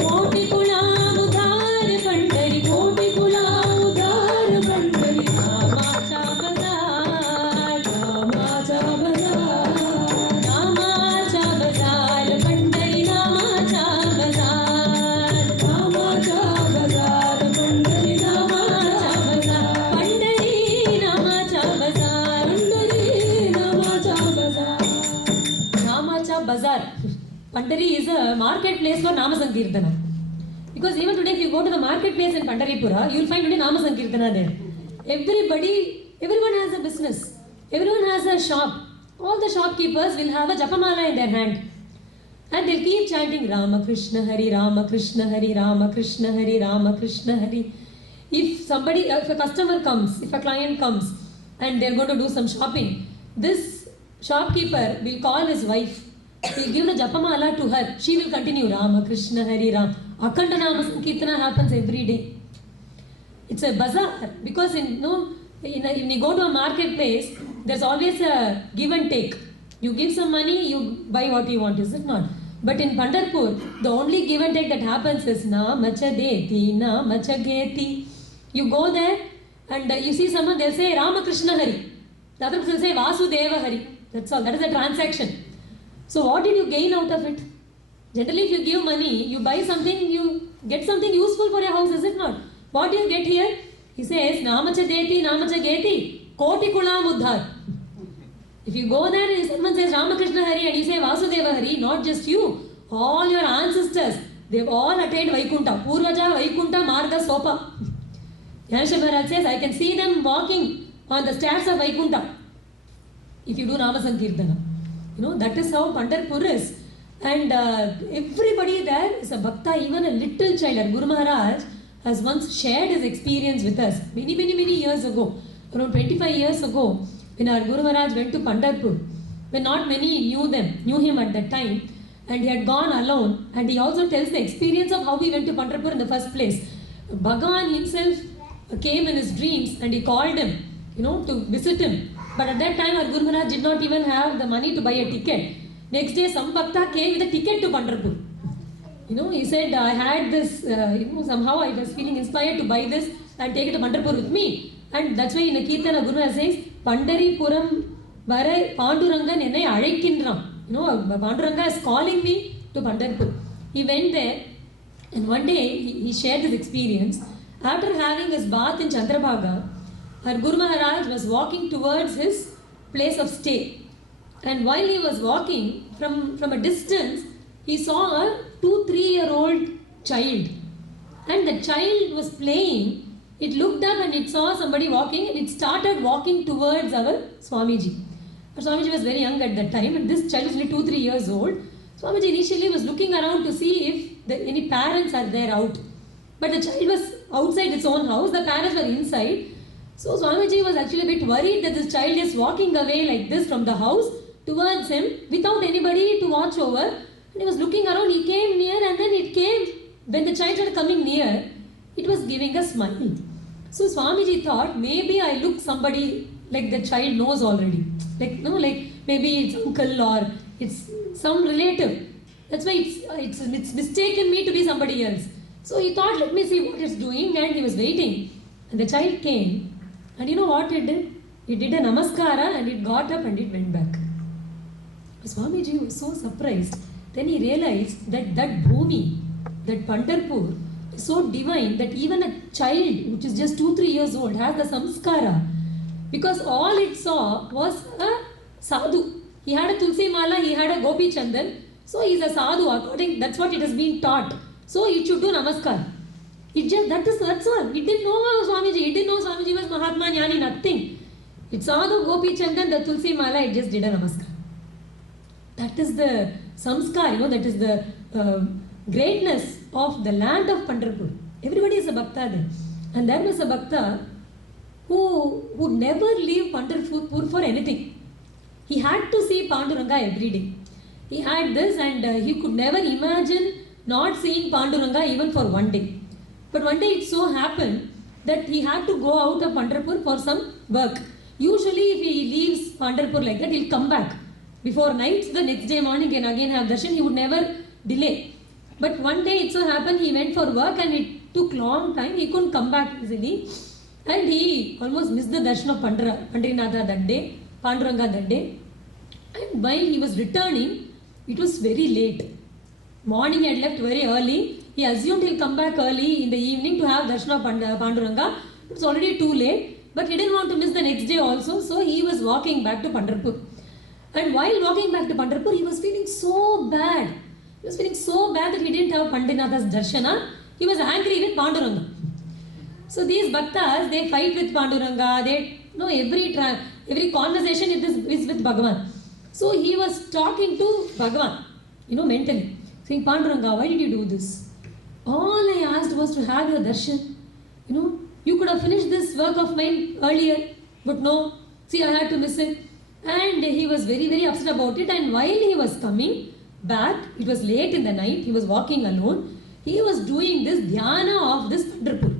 Koti Kula Mudhar Pandari, Koti Kula Mudhar Pandari, Nama Cha Bazar, Nama Cha Bazar, Nama Cha Bazar Pandari, Nama Cha Bazar, Nama Cha Bazar Pandari, Nama Cha Bazar, Pandari, Nama Cha Bazar, Pandari, Nama Cha Bazar. Nama Cha Bazar. Pandari is a marketplace for Nama Sankirtana. Because even today if you go to the marketplace in Pandaripura, you will find only Nama Sankirtana there. Everyone has a business. Everyone has a shop. All the shopkeepers will have a japamala in their hand. And they'll keep chanting Rama Krishna Hari, Rama Krishna Hari, Rama Krishna Hari, Rama Krishna Hari. If a customer comes, if a client comes and they're going to do some shopping, this shopkeeper will call his wife. He'll give the japamala to her. She will continue Rama Krishna Hari, Ram. Akhanda Nama Sankirtana happens every day. It's a bazaar because when you go to a marketplace, there's always a give and take. You give some money, you buy what you want, is it not? But in Pandharpur, the only give and take that happens is Na Macha Deti, Na Macha Geti. You go there and you see someone, they'll say Rama Krishna Hari. The other person will say Vasudeva Hari. That's all. That is a transaction. So what did you gain out of it? Generally, if you give money, you buy something, you get something useful for your house, is it not? What do you get here? He says, Namacha Deti, Namacha Geti, Koti Kula Mudhar. If you go there and someone says Ramakrishna Hari and you say Vasudeva Hari, not just you, all your ancestors, they've all attained Vaikunta. Purvaja, Vaikunta, Marga, Sopa. Yanasha Maharaj says, I can see them walking on the stairs of Vaikunta. If you do Nama Sankirtana. That is how Pandharpur is. And everybody there is a bhakta, even a little child. And Guru Maharaj has once shared his experience with us many years ago, around 25 years ago, when our Guru Maharaj went to Pandharpur, when not many knew him at that time, and he had gone alone. And he also tells the experience of how he went to Pandharpur in the first place. Bhagavan himself came in his dreams and he called him, to visit him. But at that time, our Guru Maharaj did not even have the money to buy a ticket. Next day, some Bhakta came with a ticket to Pandharpur. He said, I had this, somehow I was feeling inspired to buy this and take it to Pandharpur with me. And that's why in a Kirtana, Guru Maharaj says, Pandaripuram Varai Pandurangan Ennai Azhaikindran. Panduranga is calling me to Pandharpur. He went there and one day he shared his experience. After having his bath in Chandrabhaga, our Guru Maharaj was walking towards his place of stay. And while he was walking, from a distance, he saw a 2-3-year-old child. And the child was playing. It looked up and it saw somebody walking and it started walking towards our Swamiji. Our Swamiji was very young at that time and this child was only 2-3 years old. Swamiji initially was looking around to see if any parents are there out. But the child was outside its own house, the parents were inside. So Swamiji was actually a bit worried that this child is walking away like this from the house towards him without anybody to watch over. And he was looking around, he came near and then when the child started coming near, it was giving a smile. So Swamiji thought, maybe I look somebody like the child knows already. Like maybe it's uncle or it's some relative. That's why it's mistaken me to be somebody else. So he thought, let me see what it's doing, and he was waiting. And the child came, and you know what it did? It did a namaskara and it got up and it went back. Swamiji was so surprised. Then he realized that bhumi, that Pandharpur, is so divine that even a child which is just 2-3 years old has the samskara. Because all it saw was a sadhu. He had a tulsi mala, he had a gopi chandan. So he is a sadhu, that's what it has been taught. So it should do namaskar. That's all. It didn't know Swamiji. It didn't know Swamiji was Mahatma Jnani, nothing. It saw the gopi chandan, the tulsi mala, it just did a namaskar. That is the samskar, that is the greatness of the land of Pandharpur. Everybody is a bhakta there. And there was a bhakta who would never leave Pandharpur for anything. He had to see Panduranga every day. He had this and he could never imagine not seeing Panduranga even for one day. But one day it so happened that he had to go out of Pandharpur for some work. Usually if he leaves Pandharpur like that, he'll come back before night. The next day morning and again have darshan. He would never delay. But one day it so happened he went for work and it took long time. He couldn't come back easily. And he almost missed the darshan of Pundareeka that day, Panduranga that day. And while he was returning, it was very late. Morning he had left very early. He assumed he'll come back early in the evening to have darshan of Panduranga. It was already too late. But he didn't want to miss the next day also. So he was walking back to Pandharpur. And while walking back to Pandharpur, he was feeling so bad. He was feeling so bad that he didn't have Pandinath's darshana. He was angry with Panduranga. So these bhaktas, they fight with Panduranga. They know every conversation is with Bhagavan. So he was talking to Bhagavan, mentally. Saying, Panduranga, why did you do this? All I asked was to have your darshan. You could have finished this work of mine earlier. But no, see, I had to miss it. And he was very, very upset about it. And while he was coming back, it was late in the night, he was walking alone. He was doing this dhyana of this Pandharpur.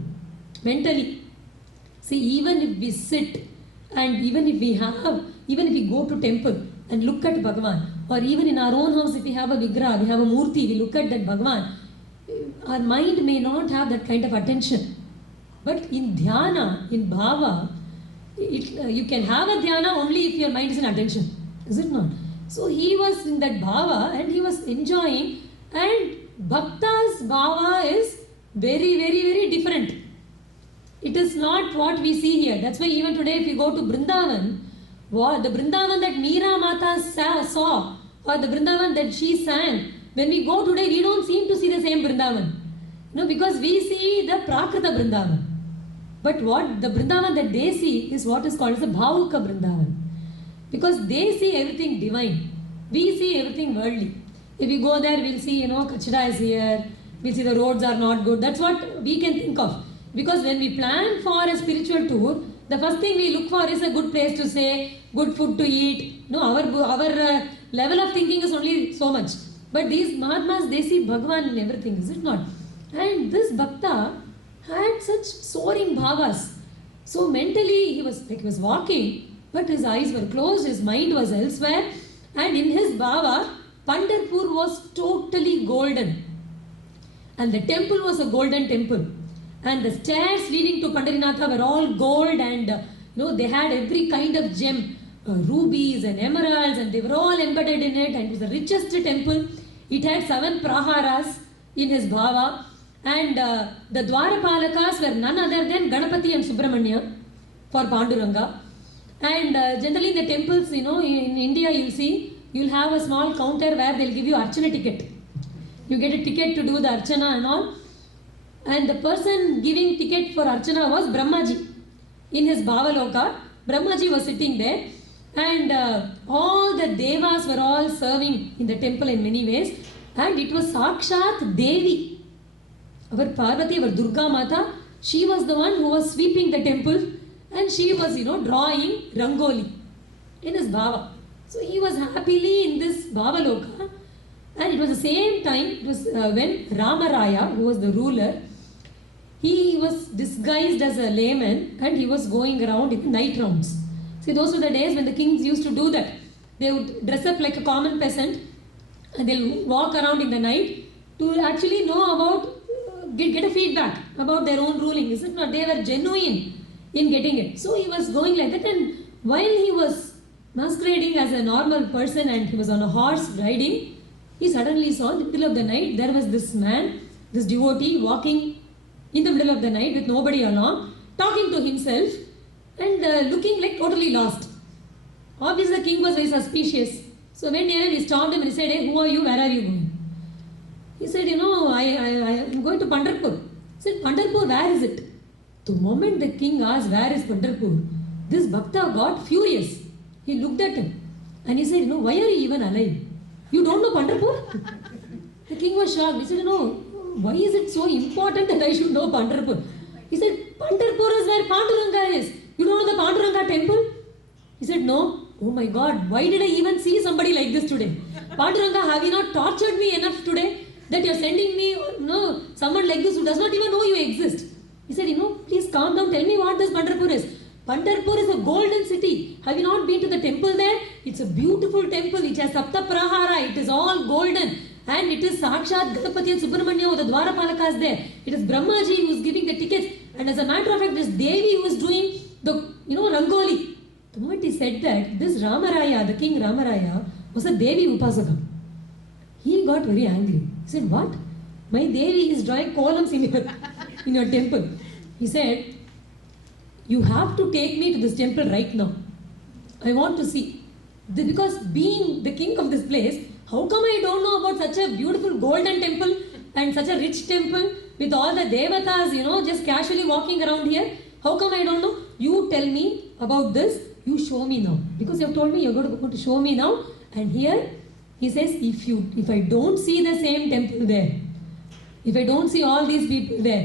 Mentally. See, even if we sit and even if we go to temple and look at Bhagavan, or even in our own house, if we have a vigraha, we have a murti, we look at that Bhagavan, our mind may not have that kind of attention. But in dhyana, in bhava, you can have a dhyana only if your mind is in attention. Is it not? So he was in that bhava and he was enjoying, and Bhakta's bhava is very, very, very different. It is not what we see here. That's why even today if you go to Vrindavan, the Vrindavan that Meera Mata saw, or the Vrindavan that she sang, when we go today, we don't seem to see the same Vrindavan. Because we see the Prakrita Vrindavan. But what the Vrindavan that they see is what is called as the Bhavuka Vrindavan. Because they see everything divine. We see everything worldly. If we go there, we'll see, Kachra is here. We'll see the roads are not good. That's what we can think of. Because when we plan for a spiritual tour, the first thing we look for is a good place to stay, good food to eat. Our level of thinking is only so much. But these Mahatmas, they see Bhagavan in everything, is it not? And this Bhakta had such soaring bhavas. So mentally he was walking, but his eyes were closed, his mind was elsewhere, and in his bhava, Pandharpur was totally golden. And the temple was a golden temple. And the stairs leading to Pundareeka were all gold, and they had every kind of gem, rubies and emeralds, and they were all embedded in it, and it was the richest temple. It had 7 praharas in his bhava, and the Dwarapalakas were none other than Ganapati and Subramanya for Panduranga. And generally in the temples, in India you'll have a small counter where they'll give you Archana ticket. You get a ticket to do the Archana and all. And the person giving ticket for Archana was Brahmaji. In his Bhavaloka, Brahmaji was sitting there, and all the Devas were all serving in the temple in many ways. And it was Sakshat Devi. Our Parvati, our Durga Mata, she was the one who was sweeping the temple, and she was, drawing Rangoli in his Bhava. So he was happily in this Bhavaloka, and it was the same time, it was when Ramaraya, who was the ruler, he was disguised as a layman, and he was going around in night rounds. See, those were the days when the kings used to do that. They would dress up like a common peasant, and they'll walk around in the night to actually know about, get a feedback about their own ruling. Is it not? They were genuine in getting it. So he was going like that, and while he was masquerading as a normal person and he was on a horse riding, he suddenly saw in the middle of the night there was this man, this devotee walking in the middle of the night with nobody along, talking to himself and looking like totally lost. Obviously the king was very suspicious. So when he stopped him and he said, "Hey, who are you? Where are you going?" He said, I am going to Pandharpur. He said, "Pandharpur, where is it?" The moment the king asked, "Where is Pandharpur?" this Bhakta got furious. He looked at him and he said, "Why are you even alive? You don't know Pandharpur?" The king was shocked. He said, "Why is it so important that I should know Pandharpur?" He said, "Pandharpur is where Panduranga is. You don't know the Panduranga temple?" He said, "No." Oh my God, why did I even see somebody like this today? Panduranga, have you not tortured me enough today that you are sending me someone like this who does not even know you exist? He said, "Please calm down, tell me what this Pandharpur is." Pandharpur is a golden city. Have you not been to the temple there? It's a beautiful temple. It has Sapta Prahara. It is all golden. And it is Sakshat Ganapati and Subramanya, the Dwarapalakas there. It is Brahmaji who is giving the tickets. And as a matter of fact, this Devi who is doing the, Rangoli. The moment he said that, this Ramaraya, the king Ramaraya, was a Devi Upasaka. He got very angry. He said, "What? My Devi is drawing columns in your temple." He said, "You have to take me to this temple right now. I want to see." Because being the king of this place, how come I don't know about such a beautiful golden temple and such a rich temple with all the devatas, just casually walking around here? How come I don't know? You tell me about this. You show me now. Because you have told me you're going to show me now. And here he says, if I don't see the same temple there, if I don't see all these people there,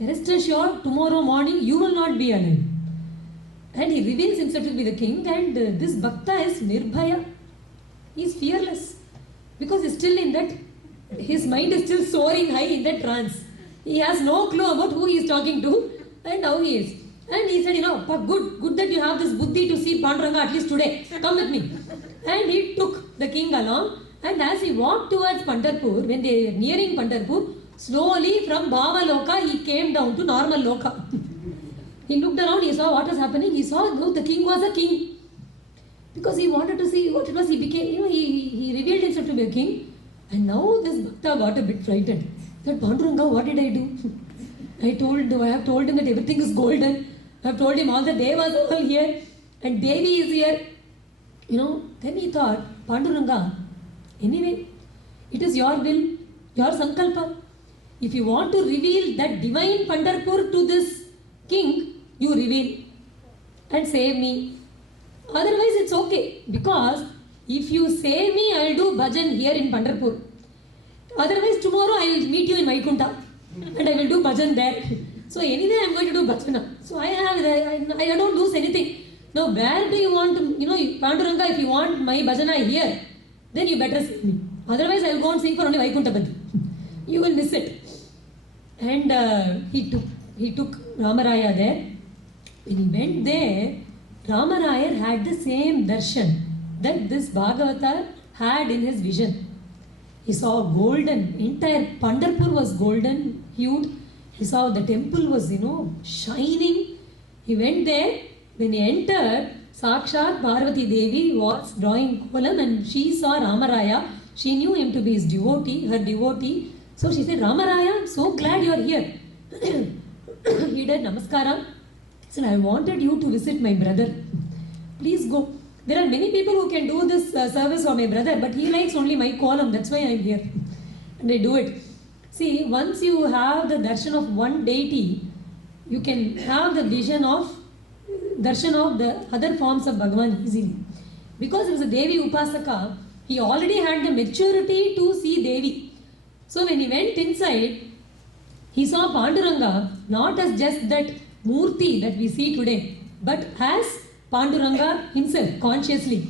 rest assured, tomorrow morning you will not be alive. And he reveals himself to be the king, and this Bhakta is Nirbhaya. He is fearless. Because he's still in that, his mind is still soaring high in that trance. He has no clue about who he is talking to and how he is. And he said, good that you have this buddhi to see Panduranga at least today. Come with me. And he took the king along, and as he walked towards Pandharpur, when they were nearing Pandharpur, slowly from Bhava Loka, he came down to normal Loka. He looked around, he saw what was happening. He saw the king was a king. Because he wanted to see what it was, he became, he revealed himself to be a king. And now this Bhakta got a bit frightened. He said, "Panduranga, what did I do? I have told him that everything is golden. I have told him all the devas are all here. And Devi is here." Then he thought, "Panduranga, anyway, it is your will, your sankalpa. If you want to reveal that divine Pandharpur to this king, you reveal and save me. Otherwise it's okay, because if you save me, I will do bhajan here in Pandharpur. Otherwise tomorrow I will meet you in Vaikunta and I will do bhajan there. So anyway I am going to do bhajana. So I don't lose anything. Now where do you want to, Panduranga, if you want my bhajana here, then you better save me. Otherwise I will go and sing for only Vaikunta Bhajana. You will miss it." And he took he took Ramaraya there. When he went there, Ramaraya had the same darshan that this Bhagavatar had in his vision. He saw golden, entire Pandharpur was golden hued. He saw the temple was, shining. He went there. When he entered, Sakshat Parvati Devi was drawing kolam and she saw Ramaraya. She knew him to be his devotee, her devotee. So she said, Ramaraya, I'm so glad you are here. He did Namaskara. He said, I wanted you to visit my brother. Please go. There are many people who can do this service for my brother, but he likes only my kolam. That's why I am here. And I do it. See, once you have the darshan of one deity, you can have the vision of darshan of the other forms of Bhagavan easily. Because he was a Devi Upasaka, he already had the maturity to see Devi. So when he went inside, he saw Panduranga not as just that Murti that we see today, but as Panduranga himself, consciously.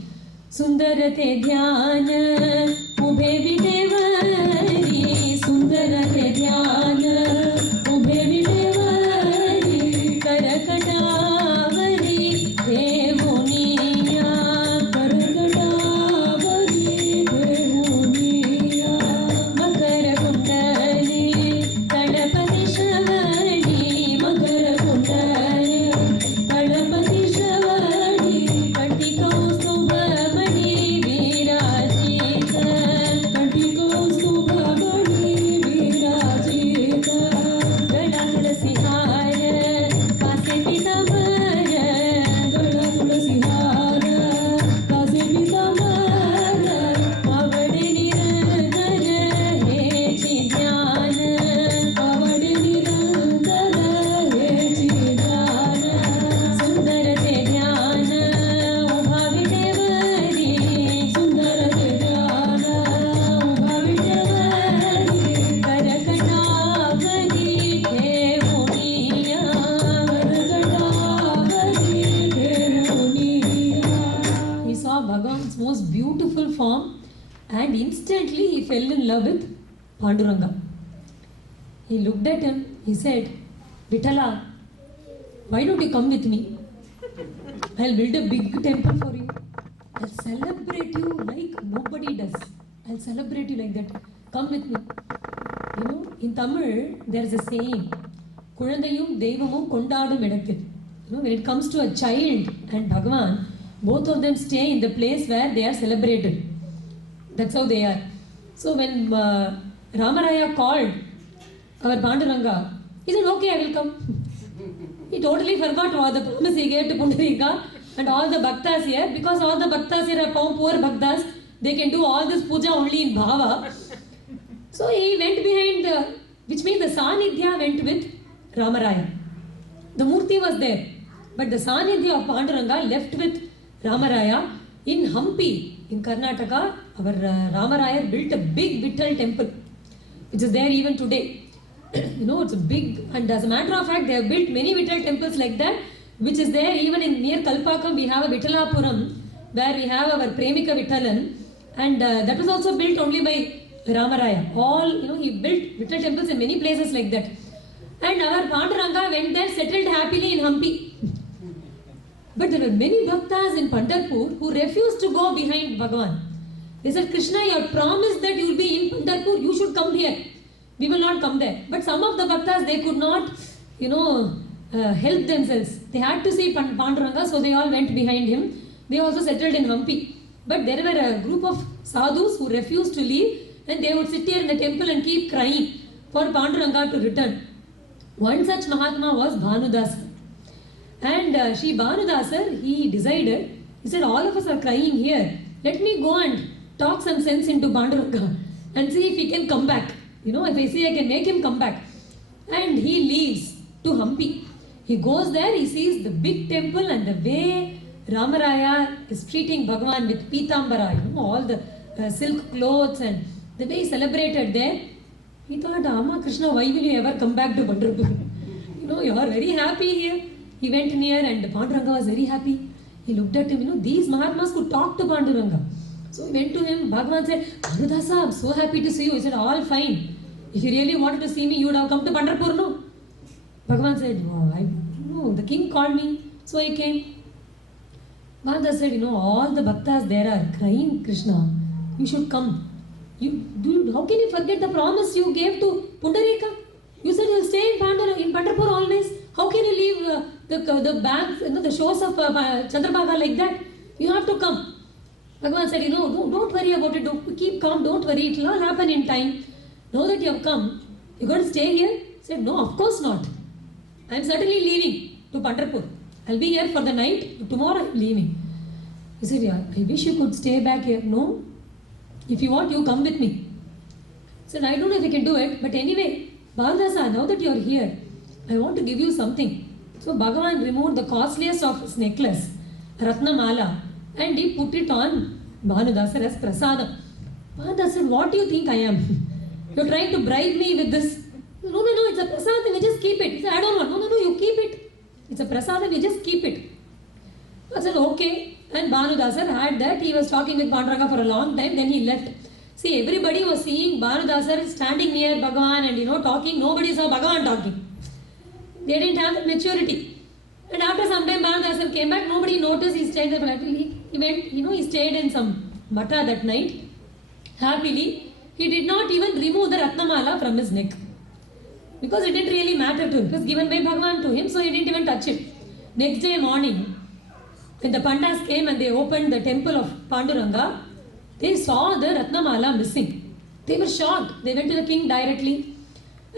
Sundarate dhyana ubhe videvari, Sundarate dhyana ubhe videvari, karakatavari devuniya, karakatavari devuniya, makara kundali talapati shavani, makara kundali talapati shavani, katika subhamani virajita, katika subhamani virajita, gala tulsi hara kaase pitamara, gala tulsi hara kaase pitamara, avade nirantara he chidhyana, avade nirantara he chidhyana, sundarate dhyana ubha videvari, sundarate dhyana ubha videvari, karakatavari devuniya, karakatavari devuniya. He saw Bhagavan's most beautiful form and instantly he fell in love with Panduranga. He looked at him, he said, Vitala, why don't you come with me? I'll build a big temple for you. I'll celebrate you like nobody does. I'll celebrate you like that. Come with me. In Tamil, there's a saying, Kulandayum Devamum Kondadum Edathil. When it comes to a child and Bhagavan, both of them stay in the place where they are celebrated. That's how they are. So when Ramaraya called our Panduranga, he said, okay, I will come. He totally forgot all the promise he gave to Pundareeka and all the bhaktas here. Because all the bhaktas here are poor bhaktas, they can do all this puja only in bhava. So he went behind, which means the Sanidhya went with Ramaraya. The Murti was there. But the Sanidhya of Panduranga left with Ramaraya in Hampi, in Karnataka. Our Ramaraya built a big Vittal temple, which is there even today. It's a big, and as a matter of fact, they have built many Vittal temples like that, which is there even in near Kalpakam. We have a Vittalapuram, where we have our Premika Vittalan, and that was also built only by Ramaraya. He built Vittal temples in many places like that. And our Panduranga went there, settled happily in Hampi. But there were many bhaktas in Pandharpur who refused to go behind Bhagavan. They said, Krishna, you have promised that you will be in Pandharpur, you should come here. We will not come there. But some of the bhaktas, they could not, help themselves. They had to see Panduranga, so they all went behind him. They also settled in Hampi. But there were a group of sadhus who refused to leave, and they would sit here in the temple and keep crying for Panduranga to return. One such Mahatma was Bhanudasa. And Shri Bhanudasa, he decided, he said, all of us are crying here. Let me go and talk some sense into Panduranga and see if he can come back. If I see I can make him come back. And he leaves to Hampi. He goes there, he sees the big temple and the way Ramaraya is treating Bhagavan with Pitambara, all the silk clothes and the way he celebrated there. He thought, Amma Krishna, why will you ever come back to Pandharpur? You are very happy here. He went near and Panduranga was very happy. He looked at him, these Mahatmas could talk to Panduranga. So he went to him, Bhagavan said, Bhanudasa, I'm so happy to see you. He said, all fine. If you really wanted to see me, you would have come to Pandharpur, no? Bhagavan said, no, the king called me, so I came. Bhanudasa said, all the bhaktas there are crying, Krishna, you should come. How can you forget the promise you gave to Pundareeka? You said you'll stay in Pandharpur always. How can you leave the banks, the shores of Chandrabhaga like that? You have to come. Bhagavan said, don't worry about it. Keep calm, don't worry. It will all happen in time. Now that you have come, you're going to stay here? He said, no, of course not. I am certainly leaving to Pandharpur. I'll be here for the night. Tomorrow I'm leaving. He said, I wish you could stay back here. No. If you want, you come with me. He said, I don't know if I can do it. But anyway, Bhanudasa, now that you are here, I want to give you something. So Bhagavan removed the costliest of his necklace, Ratnamala, and he put it on Bhanudasa as Prasadam. Bhanudasa said, what do you think I am? You're trying to bribe me with this. No, it's a Prasadam, we just keep it. He said, I don't want. No, you keep it. It's a Prasadam, we just keep it. I said, okay. And Bhanudasa had that. He was talking with Pandharanga for a long time, then he left. See, everybody was seeing Bhanudasa standing near Bhagavan and talking. Nobody saw Bhagavan talking. They didn't have the maturity. And after some time, Bhanudasa came back. Nobody noticed. He stayed there. He went, he stayed in some mata that night. Happily, he did not even remove the Ratnamala from his neck. Because it didn't really matter to him. It was given by Bhagavan to him, so he didn't even touch it. Next day morning, when the Pandas came and they opened the temple of Panduranga, they saw the Ratnamala missing. They were shocked. They went to the king directly.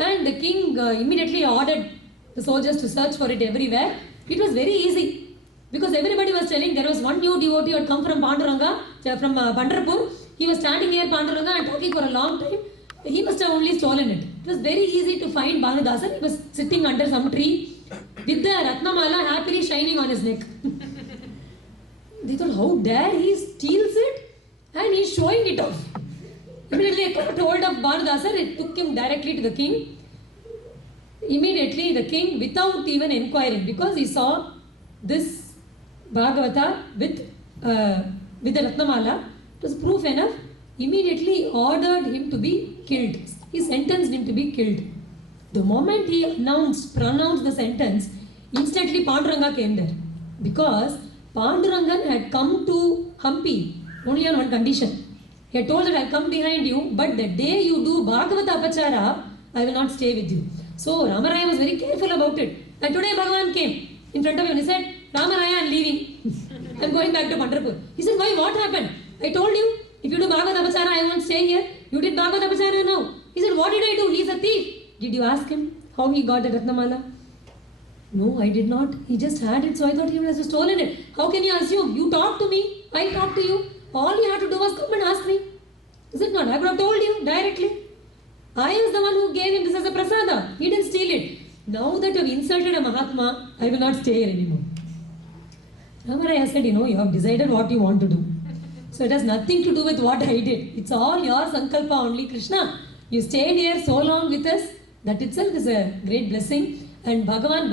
And the king immediately ordered the soldiers to search for it everywhere. It was very easy. Because everybody was telling there was one new devotee who had come from Panduranga, from Pandharpur. He was standing near Panduranga and talking for a long time. He must have only stolen it. It was very easy to find Bhanudasa. He was sitting under some tree with the Ratnamala happily shining on his neck. They thought, how dare he steals it and he's showing it off. Immediately they told of Bhanudasa, it took him directly to the king. Immediately the king, without even inquiring, because he saw this Bhagavata with the Ratnamala, it was proof enough, immediately ordered him to be killed. He sentenced him to be killed. The moment he pronounced the sentence, instantly Panduranga came there. Because Pandurangan had come to Hampi only on one condition. He had told that I'll come behind you, but the day you do Bhagavata Apachara, I will not stay with you. So Ramaraya was very careful about it. And today Bhagavan came in front of him and he said, Ramaraya, I'm leaving. I'm going back to Pandharpur. He said, why? What happened? I told you, if you do Bhagavata Apachara, I won't stay here. You did Bhagavata Apachara now. He said, what did I do? He's a thief. Did you ask him how he got the Ratnamala? No, I did not. He just had it, so I thought he must have stolen it. How can you assume? You talked to me, I talked to you. All you had to do was come and ask me. Is it not? I would have told you directly. I was the one who gave him this as a prasada. He didn't steal it. Now that you have insulted a Mahatma, I will not stay here anymore. Ramaraya said, you have decided what you want to do. So it has nothing to do with what I did. It's all your sankalpa only, Krishna. You stayed here so long with us. That itself is a great blessing. And Bhagavan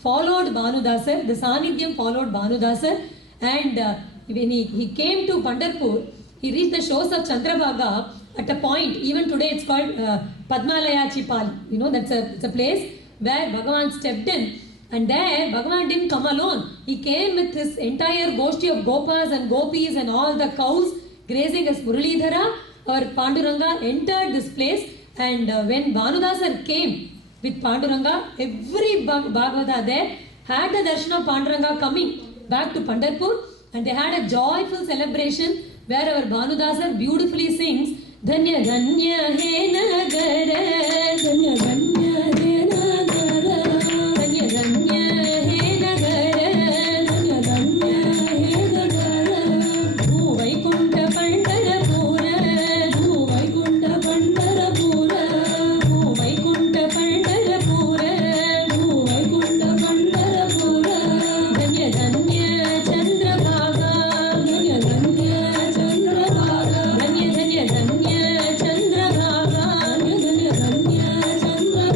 followed Bhanudasa, the Sanidhyam followed Bhanudasa, and when he came to Pandharpur, he reached the shores of Chandrabhaga at a point, even today it's called Padmalaya Chipal. It's a place where Bhagavan stepped in, and there Bhagavan didn't come alone. He came with his entire goshti of gopas and gopis and all the cows grazing as Muralidhara, or Panduranga entered this place, and when Bhanudasa came with Panduranga, every Bhagavata there had the darshan of Panduranga coming back to Pandharpur, and they had a joyful celebration where our Bhanudasa beautifully sings Dhanya Dhanya He Nagara, Dhanya Dhanya He Nagara, Dhanya Dhanya He Nagara, Dhanya Dhanya He Nagara, Bhu Vaikunta Pandharpura, Bhu Vaikunta Pandharpura, Bhu Vaikunta Pandharpura, Bhu Vaikunta Pandharpura, Dhanya Dhanya Chandrabhaga, Dhanya Dhanya Chandrabhaga, Dhanya Dhanya Dhanya Chandrabhaga, Dhanya Dhanya Chandrabhaga.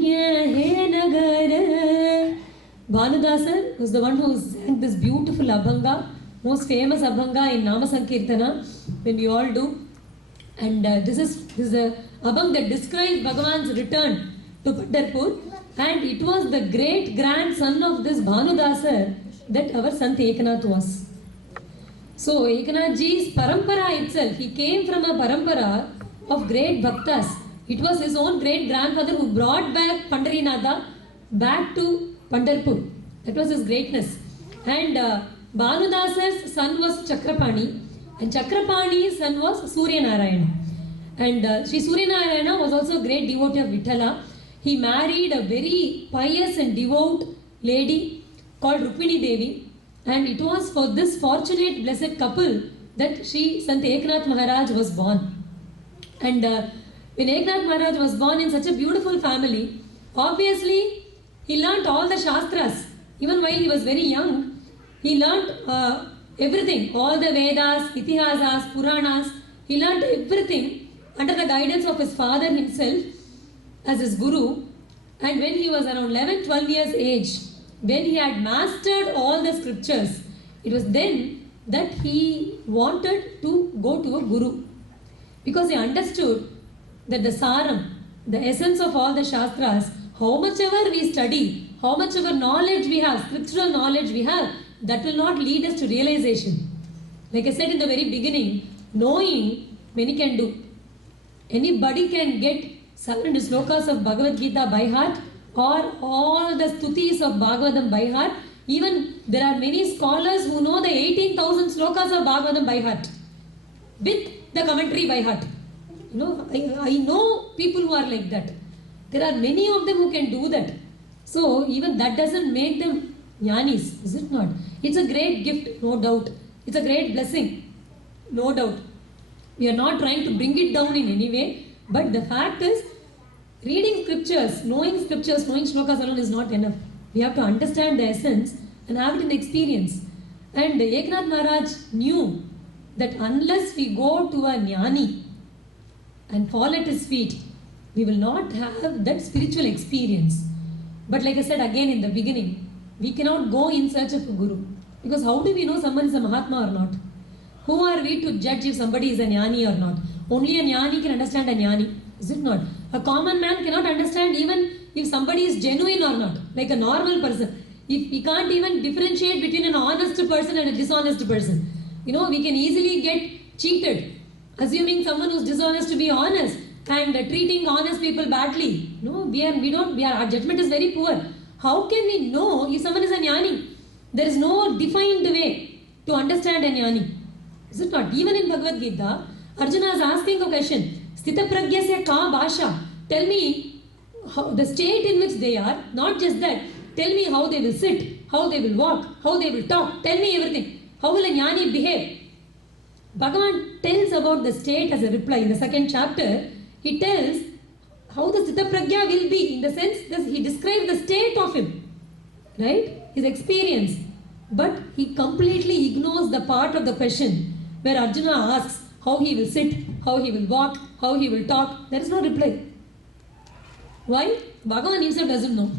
Punya He Nagar. Bhanudasa was the one who sang this beautiful abhanga, most famous abhanga in Nama Sankirtana, when we all do. And this is a abhang that describes Bhagavan's return to Pandharpur. And it was the great grandson of this Bhanudasa that our Sant Eknath was. So Eknathji's parampara itself, he came from a parampara of great bhaktas. It was his own great grandfather who brought back Pundareeka back to Pandharpur. That was his greatness. And Bhanudasa's son was Chakrapani, and Chakrapani's son was Surya Narayana. And Sri Surya Narayana was also a great devotee of Vithala. He married a very pious and devout lady called Rukmini Devi. And it was for this fortunate blessed couple that Sri Sant Eknath Maharaj was born. And when Eknath Maharaj was born in such a beautiful family, obviously he learnt all the Shastras. Even while he was very young, he learnt everything, all the Vedas, Itihasas, Puranas. He learnt everything under the guidance of his father himself as his guru. And when he was around 11-12 years age, when he had mastered all the scriptures, it was then that he wanted to go to a guru. Because he understood that the saram, the essence of all the Shastras, how much ever we study, how much ever knowledge we have, scriptural knowledge we have, that will not lead us to realization. Like I said in the very beginning, knowing many can do. Anybody can get 7 slokas of Bhagavad Gita by heart, or all the stutis of Bhagavatam by heart. Even there are many scholars who know the 18,000 slokas of Bhagavatam by heart, with the commentary by heart. You know, I know people who are like that. There are many of them who can do that. So even that doesn't make them jnanis, is it not? It's a great gift, no doubt. It's a great blessing, no doubt. We are not trying to bring it down in any way, but the fact is, reading scriptures, knowing shlokas alone is not enough. We have to understand the essence and have it in experience. And Eknath Maharaj knew that unless we go to a jnani and fall at his feet, we will not have that spiritual experience. But like I said again in the beginning, we cannot go in search of a guru. Because how do we know someone is a mahatma or not? Who are we to judge if somebody is a jnani or not? Only a jnani can understand a jnani, is it not? A common man cannot understand even if somebody is genuine or not, like a normal person. If we can't even differentiate between an honest person and a dishonest person. You know, we can easily get cheated, assuming someone who's dishonest to be honest and treating honest people badly. No, our judgment is very poor. How can we know if someone is a jnani? There is no defined way to understand a jnani. Is it not? Even in Bhagavad Gita, Arjuna is asking a question. Sthita pragyasya ka bhasha. Tell me how, the state in which they are, not just that. Tell me how they will sit, how they will walk, how they will talk. Tell me everything. How will a jnani behave? Bhagavan tells about the state as a reply. In the second chapter, he tells how the Sthita Pragya will be, in the sense that he describes the state of him, right? His experience. But he completely ignores the part of the question where Arjuna asks how he will sit, how he will walk, how he will talk. There is no reply. Why? Bhagavan himself doesn't know.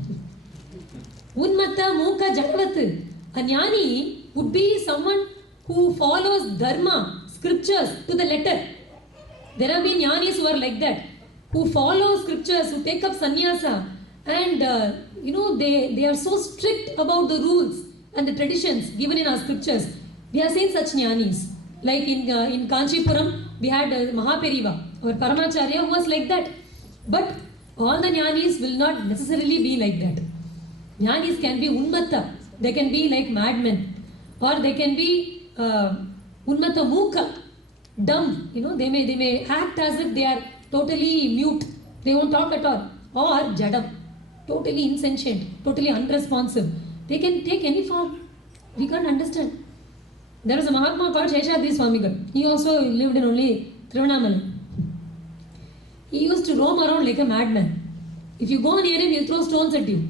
Unmatta Mukha Jadavat. A jnani would be someone who follows dharma, scriptures to the letter. There have been jnanis who are like that, who follow scriptures, who take up sannyasa, and they are so strict about the rules and the traditions given in our scriptures. We have seen such jnanis. Like in Kanchipuram, we had Mahaperiva or Paramacharya who was like that. But all the jnanis will not necessarily be like that. Jnanis can be unmatta, they can be like madmen, or they can be unmatta mukha, dumb. You know, they may act as if they are totally mute, they won't talk at all, or jadam, totally insentient, totally unresponsive. They can take any form. We can't understand. There was a Mahatma called Sheshadri Swamigal. He also lived in only Tiruvannamalai. He used to roam around like a madman. If you go near him, he'll throw stones at you.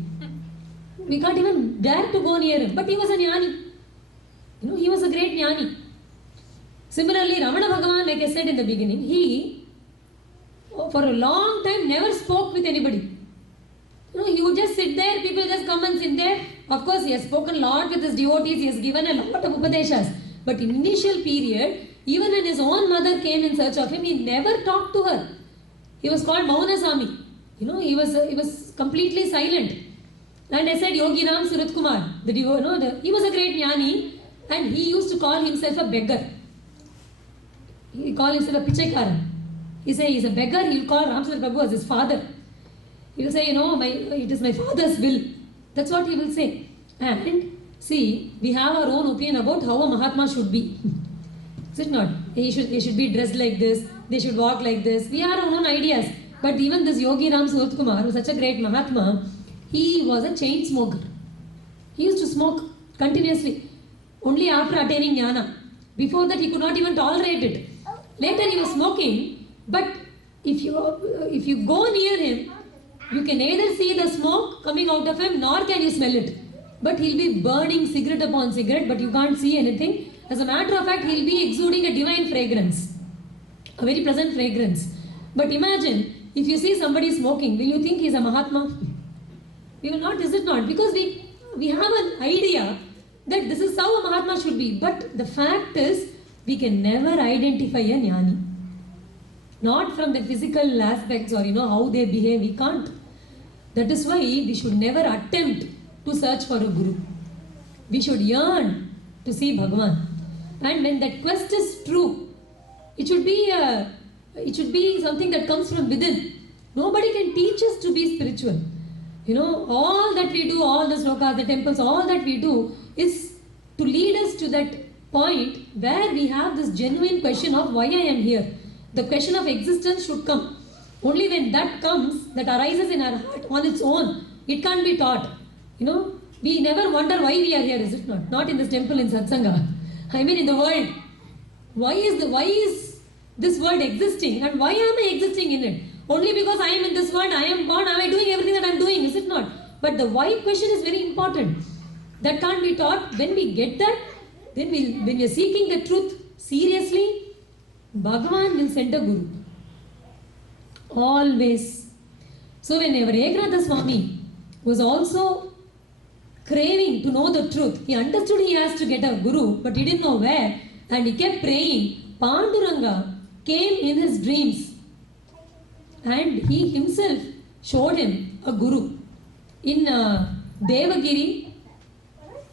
We can't even dare to go near him. But he was a jnani. You know, he was a great jnani. Similarly, Ramana Bhagavan, like I said in the beginning, he for a long time never spoke with anybody. sit there, people just come and sit there. Of course, he has spoken a lot with his devotees, he has given a lot of upadeshas. But in initial period, even when his own mother came in search of him, he never talked to her. He was called Mauna Swami. He was completely silent. And I said Yogi Ramsuratkumar, he was a great jnani, and he used to call himself a beggar. He called himself a pichaikaran. He said he's a beggar, he will call Ramsar Prabhu as his father. He will say, it is my father's will. That's what he will say. And see, we have our own opinion about how a Mahatma should be. Is it not? They should be dressed like this, they should walk like this. We have our own ideas. But even this Yogi Ramsuratkumar was such a great Mahatma, he was a chain smoker. He used to smoke continuously, only after attaining jnana. Before that, he could not even tolerate it. Later, he was smoking, but if you go near him, you can neither see the smoke coming out of him, nor can you smell it. But he'll be burning cigarette upon cigarette, but you can't see anything. As a matter of fact, he'll be exuding a divine fragrance, a very pleasant fragrance. But imagine, if you see somebody smoking, will you think he's a Mahatma? We will not, is it not? Because we have an idea that this is how a Mahatma should be. But the fact is, we can never identify a jnani. Not from the physical aspects or how they behave, we can't. That is why we should never attempt to search for a guru. We should yearn to see Bhagavan. And when that quest is true, it should be something that comes from within. Nobody can teach us to be spiritual. All that we do, all the slokas, the temples, all that we do is to lead us to that point where we have this genuine question of why I am here. The question of existence should come. Only when that comes, that arises in our heart on its own, it can't be taught. We never wonder why we are here, is it not? Not in this temple in Satsanga. I mean in the world. Why is this world existing, and why am I existing in it? Only because I am in this world, I am born, am I doing everything that I am doing, is it not? But the why question is very important. That can't be taught. When we get that, then when we are seeking the truth seriously, Bhagavan will send a guru. Always. So whenever Eknath Swami was also craving to know the truth, he understood he has to get a guru, but he didn't know where, and he kept praying. Panduranga came in his dreams, and he himself showed him a guru. In Devagiri,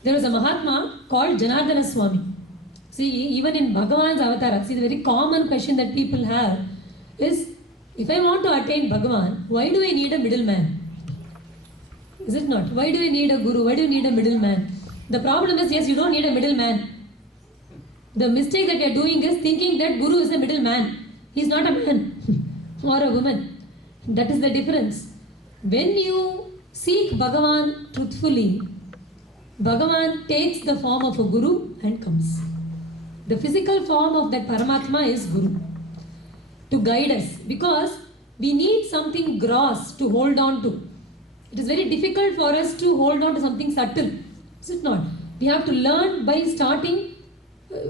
there was a Mahatma called Janardana Swami. See, even in Bhagavan's avatar, see, the very common question that people have is, if I want to attain Bhagavan, why do I need a middleman? Is it not? Why do I need a guru? Why do you need a middleman? The problem is, yes, you don't need a middleman. The mistake that you are doing is thinking that guru is a middleman. He is not a man or a woman. That is the difference. When you seek Bhagavan truthfully, Bhagavan takes the form of a guru and comes. The physical form of that Paramatma is guru, to guide us, because we need something gross to hold on to. It is very difficult for us to hold on to something subtle. Is it not? We have to learn by starting,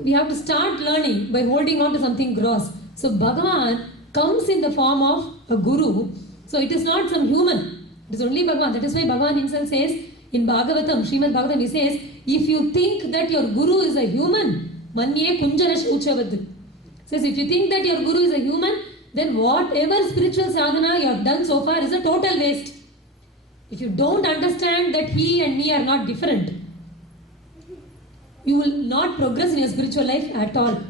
we have to start learning by holding on to something gross. So Bhagavan comes in the form of a guru. So it is not some human. It is only Bhagavan. That is why Bhagavan himself says in Bhagavatam, Srimad Bhagavatam, he says, if you think that your guru is a human, manye kunjara shauchavad. Says, if you think that your guru is a human, then whatever spiritual sadhana you have done so far is a total waste. If you don't understand that he and me are not different, you will not progress in your spiritual life at all.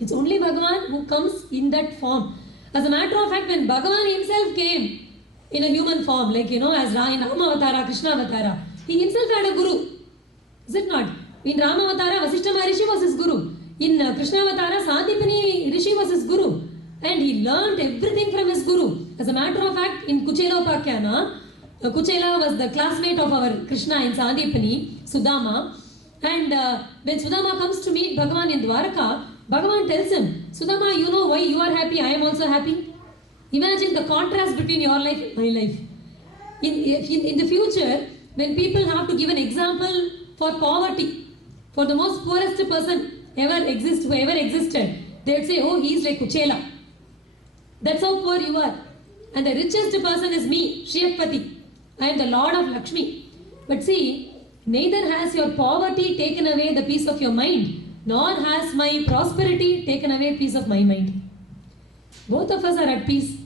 It's only Bhagavan who comes in that form. As a matter of fact, when Bhagavan himself came in a human form, like in Rama-avatara, Krishna-avatara, he himself had a guru. Is it not? In Rama-avatara, Vasishtha Maharishi was his guru. In Krishna-avatara, Sandipani Rishi was his guru. And he learned everything from his guru. As a matter of fact, in Kuchela Upakhyaana, Kuchela was the classmate of our Krishna in Sandipani, Sudama. And when Sudama comes to meet Bhagavan in Dwaraka, Bhagavan tells him, Sudama, you know why you are happy, I am also happy. Imagine the contrast between your life and my life. In the future, when people have to give an example for poverty, for the most poorest person who ever existed, they would say, oh, he is like Kuchela. That's how poor you are. And the richest person is me, Shriyapati. I am the Lord of Lakshmi. But see, neither has your poverty taken away the peace of your mind, nor has my prosperity taken away peace of my mind. Both of us are at peace.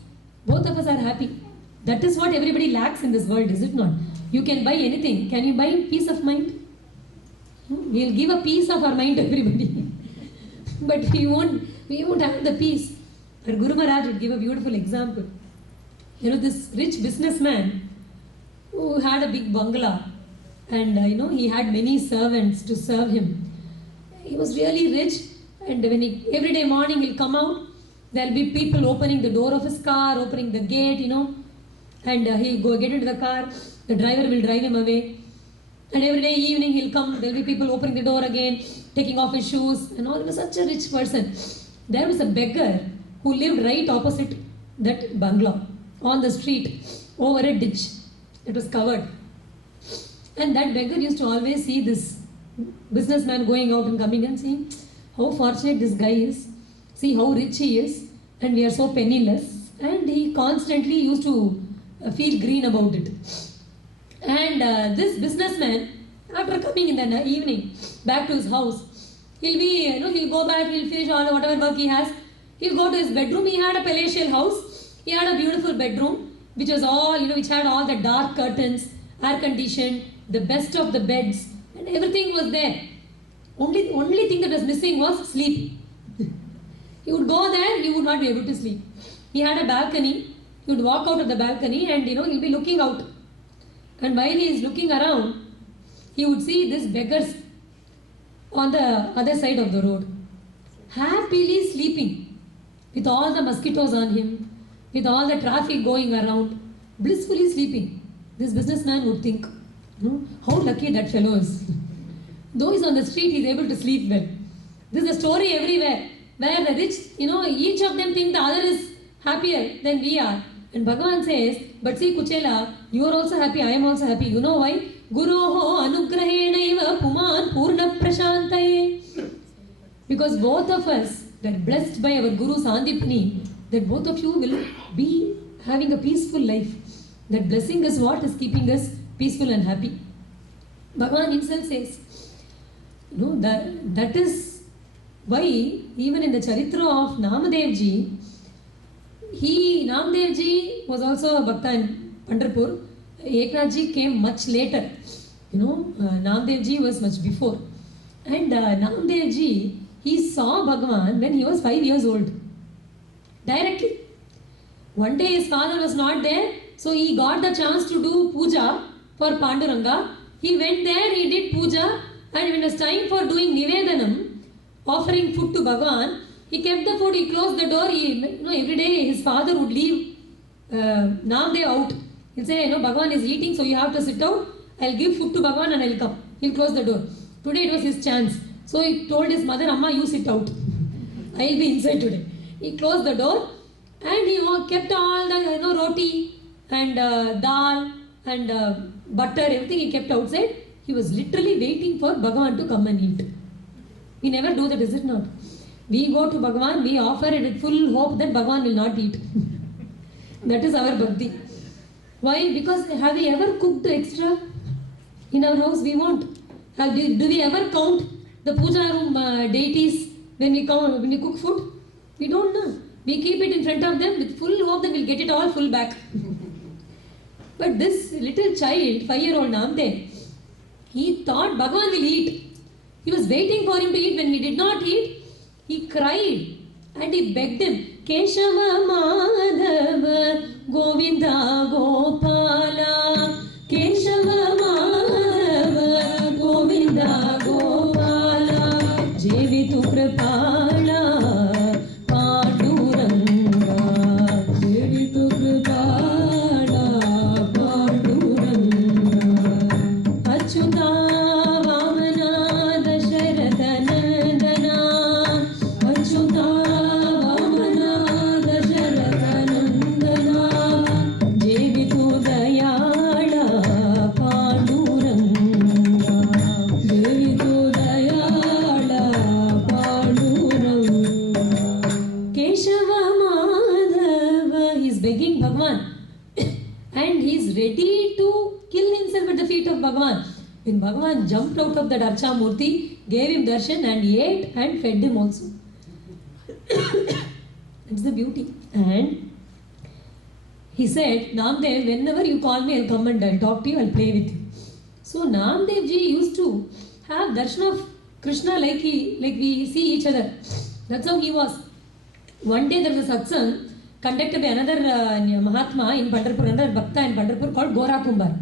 Both of us are happy. That is what everybody lacks in this world, is it not? You can buy anything. Can you buy peace of mind? We will give a piece of our mind to everybody. But we won't have the peace. Our Guru Maharaj would give a beautiful example. You know, this rich businessman who had a big bungalow, and he had many servants to serve him. He was really rich, and when every day morning he'll come out, there'll be people opening the door of his car, opening the gate, and he'll go get into the car, the driver will drive him away. And every day evening he'll come, there'll be people opening the door again, taking off his shoes, and all. He was such a rich person. There was a beggar who lived right opposite that bungalow, on the street, over a ditch. It was covered. And that beggar used to always see this businessman going out and coming and saying, how fortunate this guy is. See how rich he is, and we are so penniless. And he constantly used to feel green about it. And this businessman, after coming in the evening back to his house, he'll go back, he'll finish all whatever work he has. He'll go to his bedroom. He had a palatial house. He had a beautiful bedroom, which was all, which had all the dark curtains, air conditioned, the best of the beds, and everything was there. Only thing that was missing was sleep. He would go there, he would not be able to sleep. He had a balcony. He would walk out of the balcony and he'll be looking out. And while he is looking around, he would see these beggars on the other side of the road, happily sleeping, with all the mosquitoes on him, with all the traffic going around, blissfully sleeping. This businessman would think, how lucky that fellow is. Though he's on the street, he's able to sleep well. This is a story everywhere, where the rich, each of them think the other is happier than we are. And Bhagavan says, but see Kuchela, you are also happy, I am also happy. You know why? Guroho anugrahenaiva puman purna prashantaye. Because both of us were blessed by our Guru Sandipni, that both of you will be having a peaceful life. That blessing is what is keeping us peaceful and happy. Bhagavan himself says, that is why even in the charitra of Namadwaar ji, Namadwaar ji was also a bhakta in Pandharpur. Eknath ji came much later. Namadwaar ji was much before. And Namadwaar ji, he saw Bhagavan when he was 5 years old. Directly. One day his father was not there, so he got the chance to do puja for Panduranga. He went there, he did puja, and when it was time for doing Nivedanam, offering food to Bhagavan, he kept the food, he closed the door. Every day his father would leave Namdev out. He'll say, Bhagavan is eating, so you have to sit out. I'll give food to Bhagavan and I'll come. He'll close the door. Today it was his chance. So he told his mother, Amma, you sit out. I'll be inside today. He closed the door and he kept all the roti and dal and butter, everything he kept outside. He was literally waiting for Bhagavan to come and eat. We never do that, is it not? We go to Bhagavan, we offer it with full hope that Bhagavan will not eat. That is our bhakti. Why? Because have we ever cooked extra? In our house, we won't. Do we ever count the puja room deities when we cook food? We don't know. We keep it in front of them with full hope that we'll get it all full back. But this little child, 5-year-old Namdev, he thought Bhagavan will eat. He was waiting for him to eat. When he did not eat, he cried and he begged him, Keshava Madhava Govinda Gopala, Keshava Madhava Govinda Gopala, Jevitu Kripala Panduranga, Jevitu Kripala Panduranga, Achyuta Dayala of Bhagavan. When Bhagavan jumped out of that Archa Murti, gave him darshan and ate and fed him also. That's the beauty. And he said, Namdev, whenever you call me, I'll come and I'll talk to you, I'll play with you. So Namdev ji used to have darshan of Krishna like we see each other. That's how he was. One day there was a satsang conducted by another mahatma in Pandharpur, another bhakta in Pandharpur called Gorakumbar.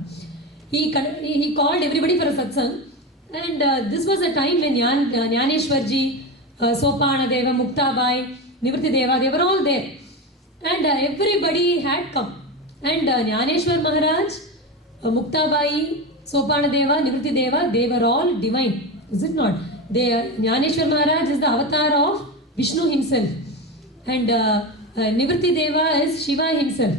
He called everybody for a satsang, and this was a time when Jnaneshwarji, Sopanadeva, Muktabai, Nivritideva, they were all there. And everybody had come. And Jnaneshwar Maharaj, Muktabai, Sopanadeva, Nivritideva, they were all divine. Is it not? Jnaneshwar Maharaj is the avatar of Vishnu himself. And Nivritideva is Shiva himself.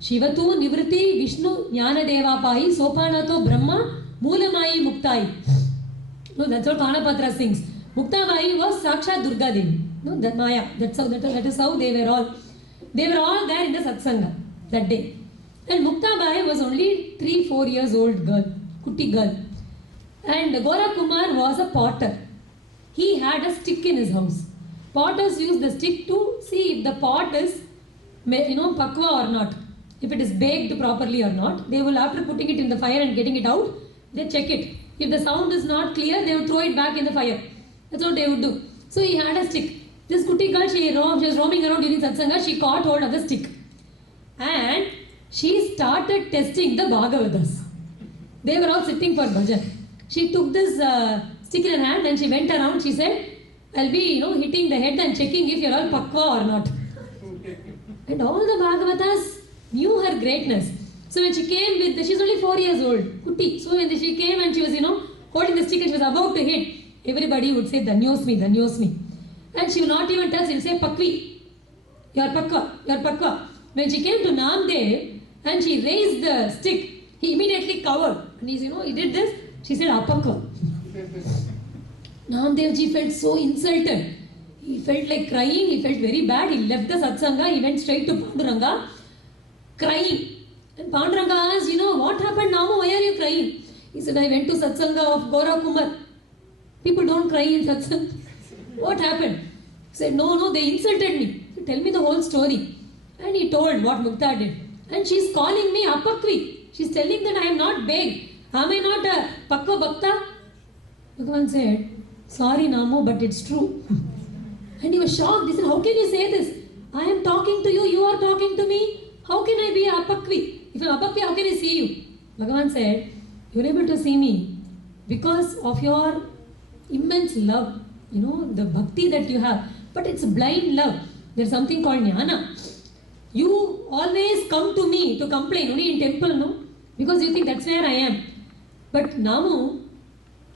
Shiva tu Nivriti Vishnu Jnana Deva Pai Sopanato Brahma Moolamai Muktai. No, that's what Kanapatra sings. Muktabai was Sakshat Durga Devi. No, that Maya. That is how they were all. They were all there in the Satsanga that day. And Muktabai was only 3-4 years old girl, Kutti girl. And Gorakumar was a potter. He had a stick in his house. Potters use the stick to see if the pot is, pakwa or not. If it is baked properly or not. They will, after putting it in the fire and getting it out, they check it. If the sound is not clear, they would throw it back in the fire. That's what they would do. So he had a stick. This Kutti girl, she was roaming around during Satsanga. She caught hold of the stick. And she started testing the Bhagavatas. They were all sitting for bhajan. She took this stick in her hand and she went around. She said, I'll be, hitting the head and checking if you're all pakwa or not. And all the Bhagavatas knew her greatness. So when she came she's only 4 years old, Kutti. So when she came and she was, holding the stick and she was about to hit, everybody would say, Dhanyosmi, Dhanyosmi. And she will not even touch, she'll say, Pakvi. You're pakwa. When she came to Namdev and she raised the stick, he immediately covered. And he did this. She said, Apakwa. Namdevji felt so insulted. He felt like crying. He felt very bad. He left the satsanga. He went straight to Panduranga, crying. And Panduranga asked, what happened, Namu? Why are you crying? He said, I went to satsanga of Gorakumar. People don't cry in satsang. What happened? He said, no, they insulted me. So tell me the whole story. And he told what Mukta did. And she's calling me Apakvi. She's telling that I am not beg. Am I not a Pakva Bhakta? Bhagavan said, sorry Namu, but it's true. And he was shocked. He said, how can you say this? I am talking to you, you are talking to me. How can I be a Apakvi? If I'm Apakvi, how can I see you? Bhagavan said, you're able to see me because of your immense love, the bhakti that you have. But it's blind love. There's something called jnana. You always come to me to complain, only in temple, no? Because you think that's where I am. But Namu,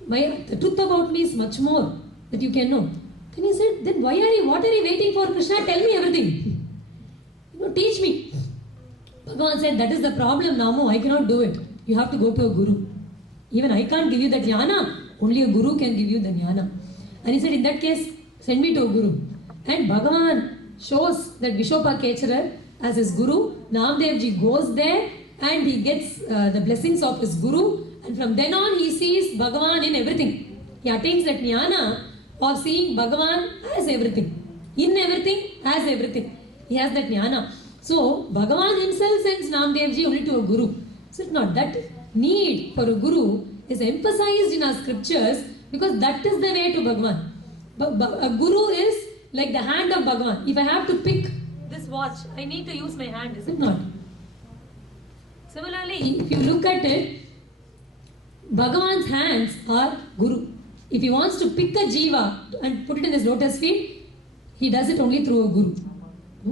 the truth about me is much more that you can know. Then he said, then what are you waiting for, Krishna? Tell me everything. Teach me. Bhagavan said, that is the problem, Namu. I cannot do it. You have to go to a guru. Even I can't give you that jnana. Only a guru can give you the jnana. And he said, in that case, send me to a guru. And Bhagavan shows that Vishopa Kecharar as his guru. Namdevji goes there and he gets the blessings of his guru. And from then on, he sees Bhagavan in everything. He attains that jnana of seeing Bhagavan as everything. In everything, as everything. He has that jnana. So, Bhagavan himself sends Namdevji only to a guru. So, it's not that need for a guru is emphasized in our scriptures because that is the way to Bhagavan. A guru is like the hand of Bhagavan. If I have to pick this watch, I need to use my hand, is it not? Similarly, if you look at it, Bhagavan's hands are guru. If he wants to pick a jiva and put it in his lotus feet, he does it only through a guru.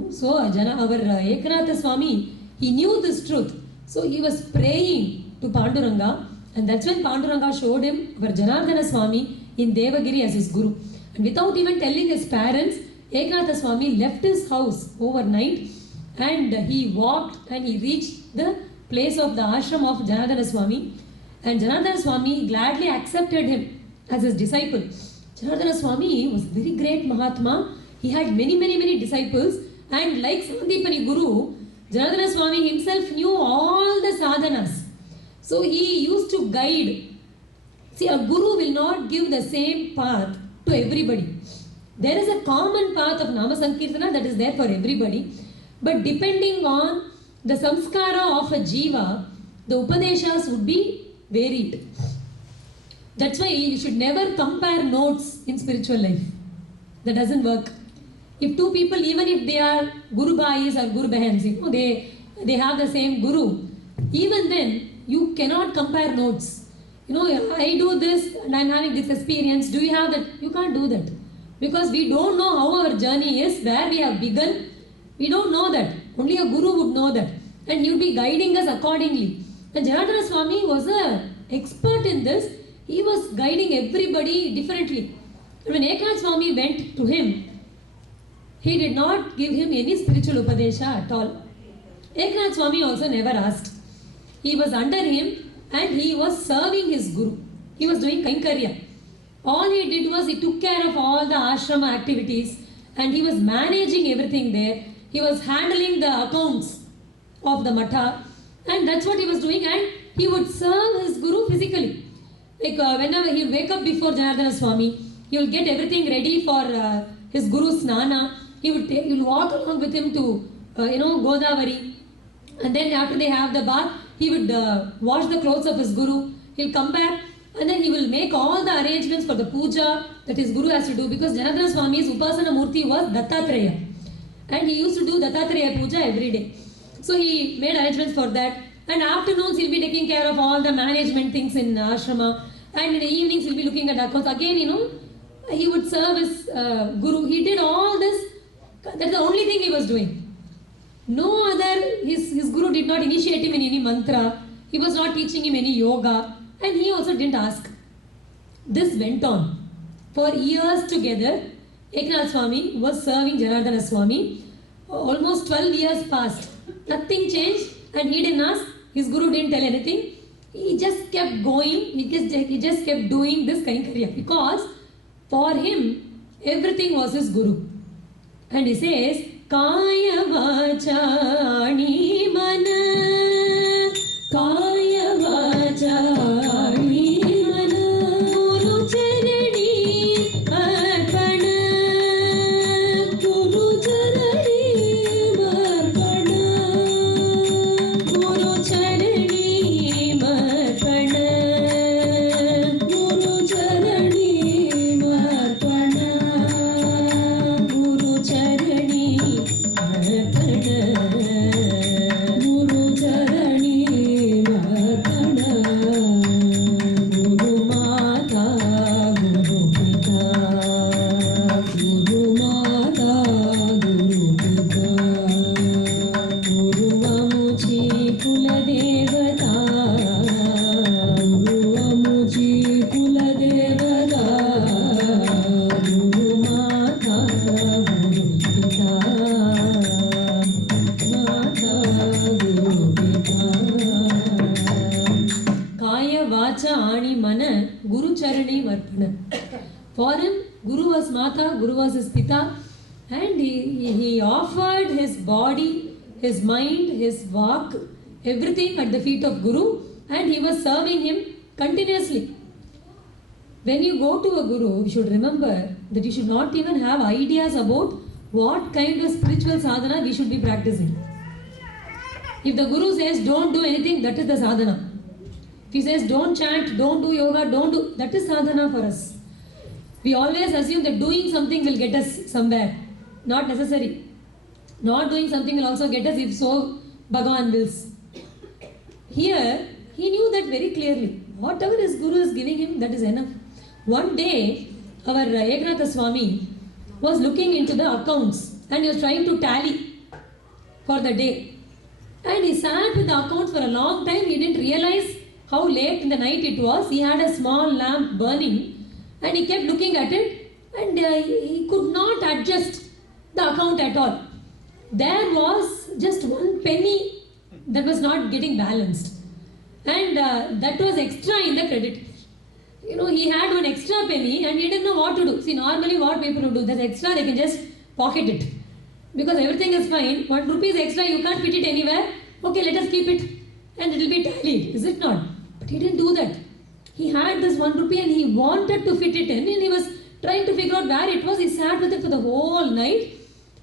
So, our Eknath Swami, he knew this truth. So, he was praying to Panduranga, and that's when Panduranga showed him our Janardana Swami in Devagiri as his guru. And without even telling his parents, Eknath Swami left his house overnight and he walked and he reached the place of the ashram of Janardana Swami. And Janardana Swami gladly accepted him as his disciple. Janardana Swami was a very great Mahatma. He had many disciples. And like Sandipani Guru, Janardana Swami himself knew all the sadhanas. So he used to guide. See, a guru will not give the same path to everybody. There is a common path of Nama Sankirtana that is there for everybody. But depending on the samskara of a jiva, the upadeshas would be varied. That's why you should never compare notes in spiritual life. That doesn't work. If two people, even if they are Guru Bhais or Guru Bahans, they have the same Guru, even then you cannot compare notes. I do this and I'm having this experience. Do you have that? You can't do that. Because we don't know how our journey is, where we have begun. We don't know that. Only a Guru would know that. And he would be guiding us accordingly. And Janardana Swami was an expert in this. He was guiding everybody differently. When Eknath Swami went to him, he did not give him any spiritual upadesha at all. Eknath Swami also never asked. He was under him and he was serving his Guru. He was doing kainkarya. All he did was he took care of all the ashrama activities and he was managing everything there. He was handling the accounts of the matha and that's what he was doing, and he would serve his Guru physically. Like whenever he would wake up before Janardana Swami, he will get everything ready for his Guru's snana. He will walk along with him to Godavari, and then after they have the bath, he would wash the clothes of his Guru. He'll come back and then he will make all the arrangements for the puja that his Guru has to do, because Janardana Swami's Upasana Murti was Dattatreya and he used to do Dattatreya puja every day. So he made arrangements for that, and afternoons he'll be taking care of all the management things in ashrama, and in the evenings he'll be looking at accounts. Again, he would serve his Guru. He did all this. That's the only thing he was doing. No other, his Guru did not initiate him in any mantra. He was not teaching him any yoga, and he also didn't ask. This went on. For years together, Eknath Swami was serving Janardana Swami. Almost 12 years passed. Nothing changed, and he didn't ask. His Guru didn't tell anything. He just kept going. He just kept doing this kainkarya, because for him, everything was his Guru. And he says, Kaya vacha ani mana, Kaya vacha ani mana, Guru charani arpana, Guru charani arpana, Guru charani arpana, Guru charani arpana, Guru charani Guru charani marpana, Guru mata, Guru pita, Guru mata, Guru pita, Guru amuchi kula devata, Guru amuchi kula devata, Guru mata, Guru pita. Kaya vacha ani mana, Guru charani marpana. For him, Guru was Mata, Guru was his Pita, and he offered his body, his mind, his vak, everything at the feet of Guru, and he was serving him continuously. When you go to a Guru, you should remember that you should not even have ideas about what kind of spiritual sadhana we should be practicing. If the Guru says don't do anything, that is the sadhana. If he says don't chant, don't do yoga, that is sadhana for us. We always assume that doing something will get us somewhere. Not necessary. Not doing something will also get us, if so, Bhagavan wills. Here, he knew that very clearly. Whatever his Guru is giving him, that is enough. One day, our Eknath Swami was looking into the accounts and he was trying to tally for the day. And he sat with the accounts for a long time. He didn't realize how late in the night it was. He had a small lamp burning and he kept looking at it, and he could not adjust the account at all. There was just one penny that was not getting balanced, and that was extra in the credit. He had one extra penny and he didn't know what to do. See, normally what people would do, that extra they can just pocket it, because everything is fine. 1 rupee is extra, you can't fit it anywhere. Okay, let us keep it and it will be tallied, is it not? But he didn't do that. He had this 1 rupee and he wanted to fit it in, and he was trying to figure out where it was. He sat with it for the whole night.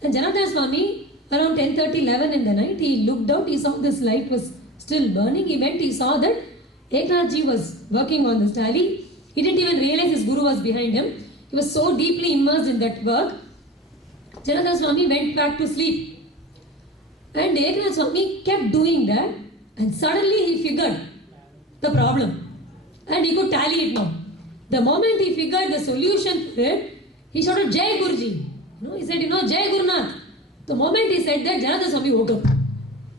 And Janardana Swami, around 10:30, 11 in the night, he looked out, he saw this light was still burning. He went, he saw that Eknathji was working on this tally. He didn't even realize his guru was behind him. He was so deeply immersed in that work. Janardana Swami went back to sleep. And Eknath Swami kept doing that, and suddenly he figured the problem. And he could tally it now. The moment he figured the solution for it, he shouted, Jai Guruji. He said, Jai Gurunath. The moment he said that, Janardana Swami woke up.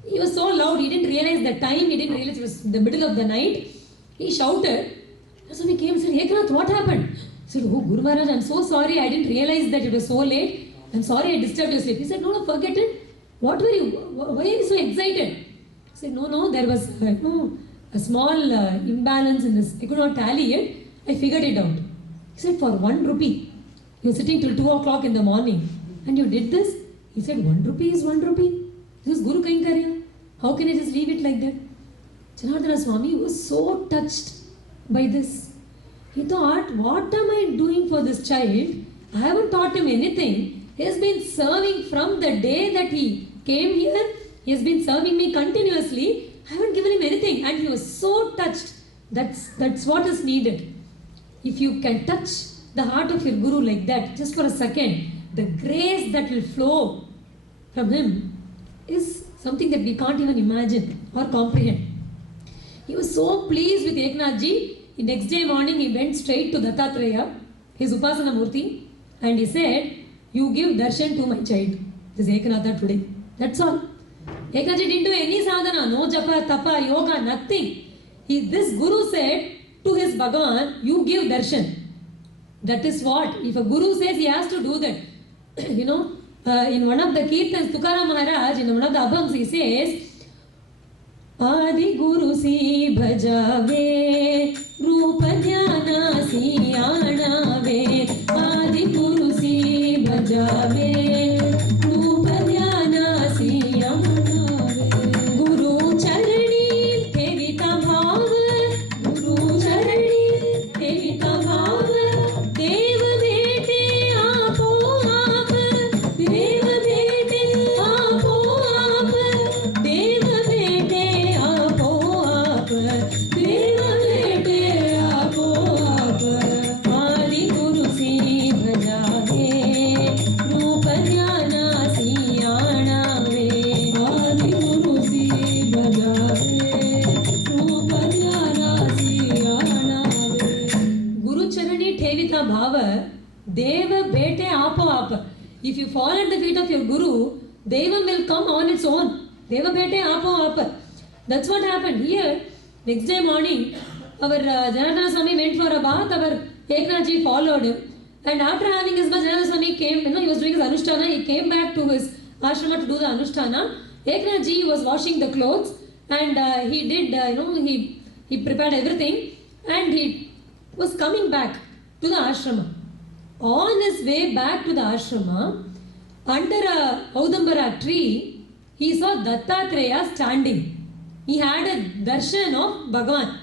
He was so loud, he didn't realize the time, he didn't realize it was in the middle of the night. He shouted. Swami came and said, Eknath, what happened? He said, oh, Guru Maharaj, I'm so sorry, I didn't realize that it was so late. I'm sorry I disturbed your sleep. He said, no, forget it. What were you, why are you so excited? He said, no, there was a small imbalance in this. I could not tally it. I figured it out. He said, for 1 rupee, you were sitting till 2 o'clock in the morning and you did this? He said, 1 rupee is 1 rupee. This is Guru Kainkarya. How can I just leave it like that? Janardana Swami was so touched by this. He thought, what am I doing for this child? I haven't taught him anything. He has been serving from the day that he came here. He has been serving me continuously. I haven't given him anything. And he was so touched. That's what is needed. If you can touch the heart of your Guru like that, just for a second, the grace that will flow from him is something that we can't even imagine or comprehend. He was so pleased with Eknathji. The next day morning, he went straight to Dattatreya, his Upasana Murti, and he said, you give darshan to my child. This is Eknatha today. That's all. Eknathji didn't do any sadhana, no japa, tapa, yoga, nothing. This Guru said to his Bhagavan, you give darshan. That is what, if a Guru says he has to do that. In one of the Kirtans, Tukaram Maharaj, in one of the abhangs, he says, Adi Guru si bhajave, Rupa dhyana si aanave, Adi Guru si bhajave, Rupa dhyana si aanave, Guru charani tevita bhav, Guru charani tevita bhav, Deva bete aapo aap, Deva bete aapo aap, Deva bete aapo aap, Deva bete aapo aap, Adi Guru si bhajave, Rupa dhyana si aanave, Adi Guru si bhajave, Rupa dhyana si aanave. Guru charani thevita bhava, Deva bete aapo aap. If you fall at the feet of your Guru, Devam will come on its own. Deva bete aapo aap. That's what happened here. Next day morning, our Janardana Swami went for a bath. Our Eknathji followed him. And after having his bath, Janardana Swami came, he was doing his Anushtana. He came back to his ashrama to do the Anushtana. Eknathji was washing the clothes and he did, he prepared everything and he was coming back to the ashrama. On his way back to the ashrama, under a Audambara tree, he saw Dattatreya standing. He had a darshan of Bhagavan.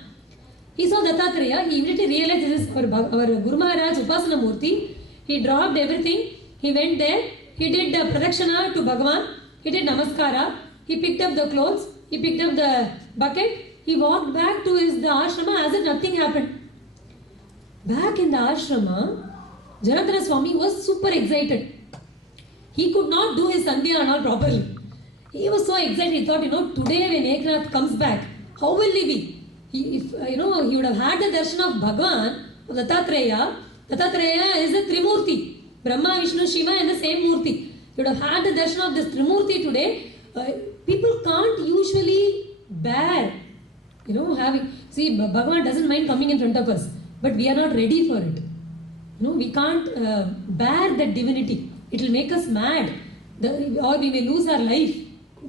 He saw Dattatreya, he immediately realized this is our Guru Maharaj Upasana Murti. He dropped everything, he went there, he did pradakshana to Bhagavan, he did namaskara, he picked up the clothes, he picked up the bucket, he walked back to the ashrama as if nothing happened. Back in the ashrama, Janardana Swami was super excited. He could not do his sandhya and all properly. He was so excited, he thought, today when Eknath comes back, how will he be? He would have had the darshan of Bhagavan, of Dattatreya. Dattatreya is a Trimurti. Brahma, Vishnu, Shiva and the same Murti. He would have had the darshan of this Trimurti today. People can't usually bear, having... See, Bhagavan doesn't mind coming in front of us, but we are not ready for it. We can't bear that divinity. It will make us mad. Or we may lose our life.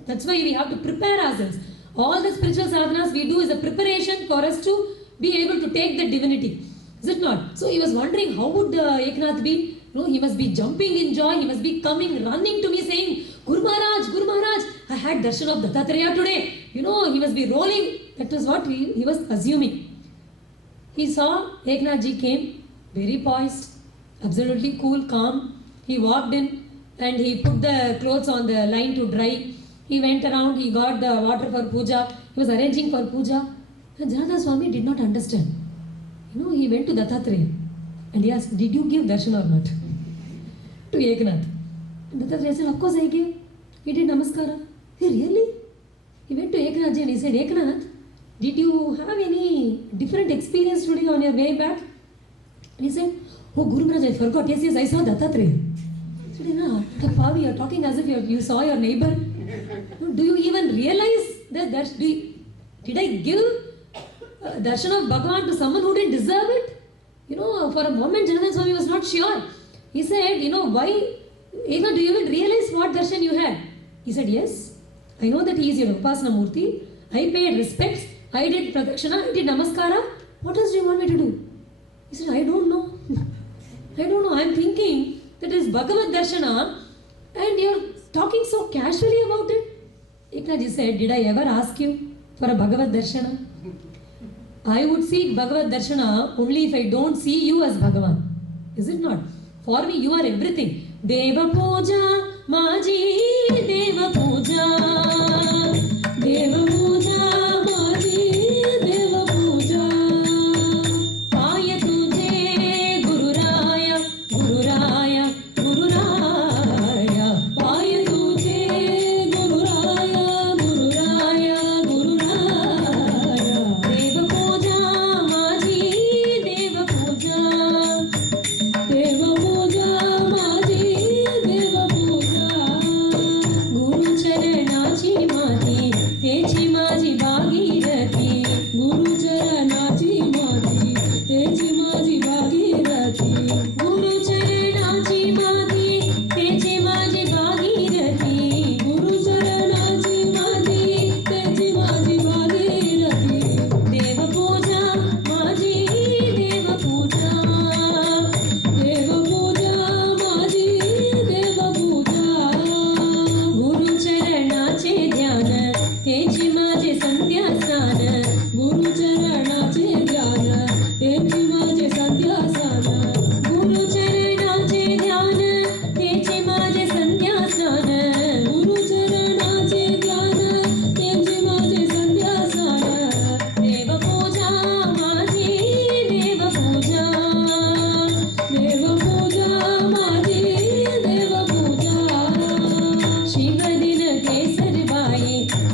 That's why we have to prepare ourselves. All the spiritual sadhanas we do is a preparation for us to be able to take the divinity. Is it not? So he was wondering how would Eknath be? He must be jumping in joy. He must be coming, running to me saying, Guru Maharaj, I had darshan of Dattatreya today. He must be rolling. That was what he was assuming. He saw Eknathji came, very poised, absolutely cool, calm. He walked in and he put the clothes on the line to dry. He went around, he got the water for puja. He was arranging for puja. And Janata Swami did not understand. He went to Dattatreya and he asked, did you give darshan or not? To Eknath. And Dattatreya said, of course I gave. He did namaskara. Hey, really? He went to Eknathji and he said, Eknath, did you have any different experience today on your way back? And he said, oh Guru Maharaj, I forgot. Yes, I saw Dattatreya. He said, Pavi, you are talking as if you saw your neighbor. Do you even realize that did I give darshan of Bhagavan to someone who didn't deserve it? For a moment Janata Swami was not sure. He said, why? Eknath, do you even realize what darshan you had? He said, yes. I know that he is your Upasana Murti. I paid respects. I did pradakshana. I did namaskara. What else do you want me to do? He said, I don't know. I don't know. I am thinking that is Bhagavad Darshana and you are talking so casually about it. Eknathji said, did I ever ask you for a Bhagavad Darshana? I would seek Bhagavad Darshana only if I don't see you as Bhagavan. Is it not? For me, you are everything. Deva Puja, Maji, Deva Puja, Deva Puja, Maji, Deva Puja. Paya tujhe Guru Raya, Guru Raya, Guru Raya. Paya tujhe Guru Raya, Guru Raya, Guru Raya. Deva Puja, Maji, Deva Puja, Deva Puja, Maji, Deva Puja. Guru Charanachi Mati, Techi Maji Bhagirathi. Guru Charanachi Mati, Techi Maji Bhagirathi. Guru Charanachi Mati, Techi Maji Bhagirathi. Guru Charanachi Mati, Techi Maji Bhagirathi. Deva Puja, Maji, Deva Puja. Deva Puja, Maji, Deva Puja. Guru Charanache Dhyana, Techi Maji Sandhya Snana. Guru Charanache Dhyana, Techi Maji Sandhya Snana. Guru Charanache Dhyana, Techi Maji Sandhya Snana. Guru Charanache Dhyana, Techi Maji Sandhya Snana. Deva Puja, Maji, Deva Puja. Deva Puja, Maji, Deva Puja. Shiva Dina Kesari Bhai,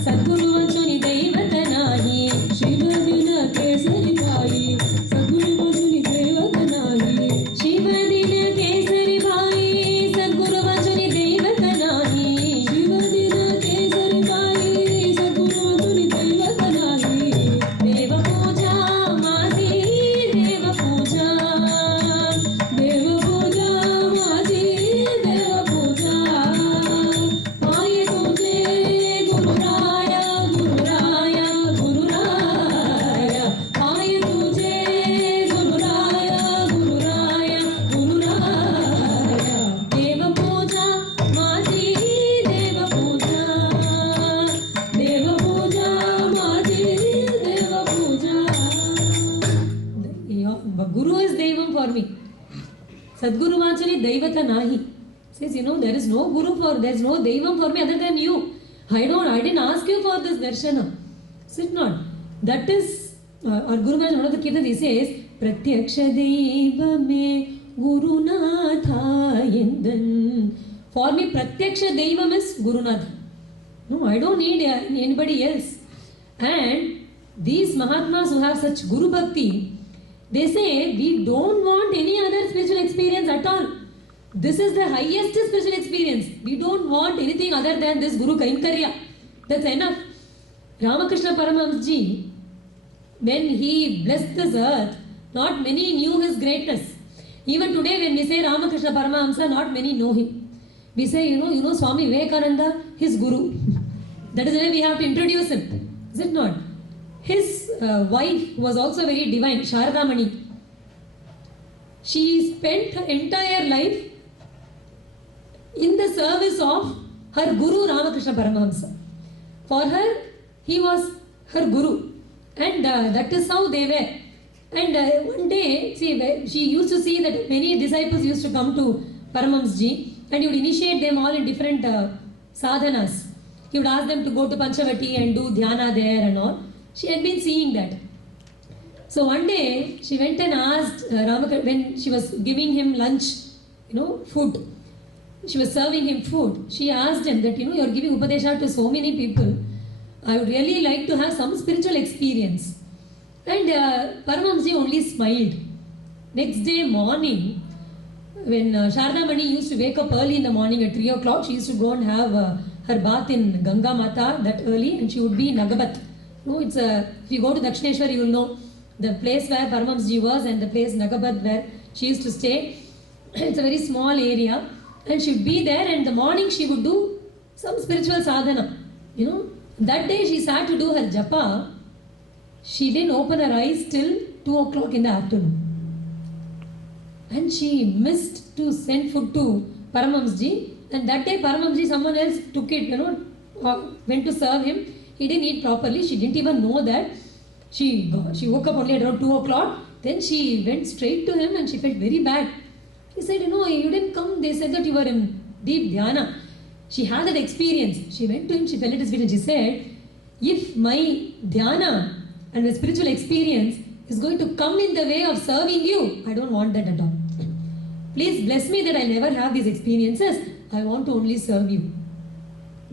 Sadguru Vachuni Devata Nahi. Shiva Dina Kesari Bhai, Sadguru Vachuni Devata Nahi. Shiva Dina Kesari Bhai, Sadguru Vachuni Devata Nahi. Shiva Dina Kesari Bhai, Sadguru Vachuni Devata Nahi. Deva Puja, Maji, Deva Puja. Deva Puja, Maji, Deva Puja. Paya tujhe Guru Raya, Guru Raya, Guru Raya. Paya tujhe Guru Raya, Guru Raya, Guru Raya. Deva Puja, Maji, Deva Puja. Deva Puja, Maji, Deva Puja. Guru is Devam for me. Sadguru Vachani Daivata Nahi. Says, there is no Guru there is no Devam for me other than you. I didn't ask you for this darshana. Is it not? That is, or Guru Maharaj, one of the Kirtans, he says, Pratyaksha Devame Gurunatha Yendan. For me, Pratyaksha Devam is Gurunatha. No, I don't need anybody else. And these Mahatmas who have such Guru Bhakti, they say, we don't want any other spiritual experience at all. This is the highest spiritual experience. We don't want anything other than this Guru Kainkarya. That's enough. Ramakrishna Paramahamsji, when he blessed this earth, not many knew his greatness. Even today when we say Ramakrishna Paramahamsa, not many know him. We say, Swami Vivekananda, his Guru. That is the way we have to introduce him. Is it not? His wife was also very divine, Sharada Mani. She spent her entire life in the service of her Guru Ramakrishna Paramahamsa. For her, he was her guru. And that is how they were. And one day, she used to see that many disciples used to come to Paramhamsji and he would initiate them all in different sadhanas. He would ask them to go to Panchavati and do dhyana there and all. She had been seeing that. So one day, she went and asked when she was giving him lunch, food. She was serving him food. She asked him that, you're giving Upadesha to so many people. I would really like to have some spiritual experience. And Paramahamsji only smiled. Next day morning, when Sharda Mani used to wake up early in the morning at 3 o'clock, she used to go and have her bath in Ganga Mata that early, and she would be in Nagabat. If you go to Dakshineshwar, you will know the place where Paramahamsji was and the place Nagabat where she used to stay. It's a very small area, and she would be there, and in the morning she would do some spiritual sadhana. That day she sat to do her japa. She didn't open her eyes till 2 o'clock in the afternoon. And she missed to send food to Paramahamsji. And that day Paramahamsji, someone else took it, went to serve him. He didn't eat properly. She didn't even know that. She woke up only around 2 o'clock. Then she went straight to him and she felt very bad. He said, you didn't come. They said that you were in deep dhyana. She had that experience. She went to him, she fell at his feet and she said, if my dhyana and my spiritual experience is going to come in the way of serving you, I don't want that at all. Please bless me that I never have these experiences. I want to only serve you.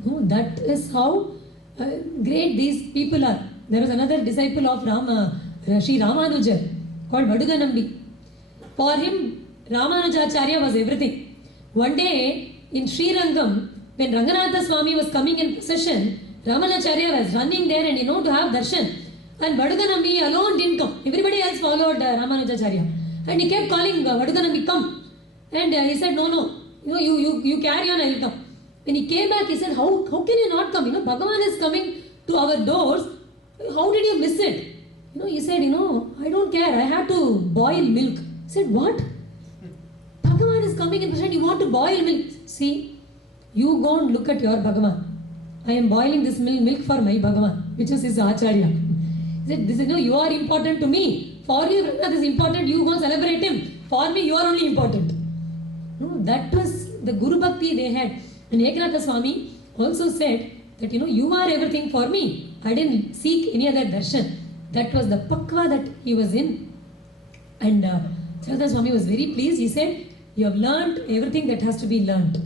That is how great these people are. There was another disciple of Sri Ramanuja called Vaduganambi. For him, Ramanujacharya was everything. One day in Sri Rangam, when Ranganatha Swami was coming in procession, Ramanacharya was running there and to have darshan. And Vaduganambi alone didn't come. Everybody else followed Ramanujacharya. And he kept calling Vaduganambi, come. And he said, no, you carry on, I will come. When he came back, he said, how can you not come? Bhagavan is coming to our doors. How did you miss it? He said, I don't care. I have to boil milk. He said, what? Bhagavan is coming in procession. You want to boil milk? See, you go and look at your Bhagavan. I am boiling this milk for my Bhagavan, which is his Acharya. He said, you are important to me. For you, Ranganath is important. You go and celebrate him. For me, you are only important. That was the Guru Bhakti they had. And Eknath Swami also said that, you are everything for me. I didn't seek any other darshan. That was the pakwa that he was in. And Eknath Swami was very pleased. He said, you have learned everything that has to be learned.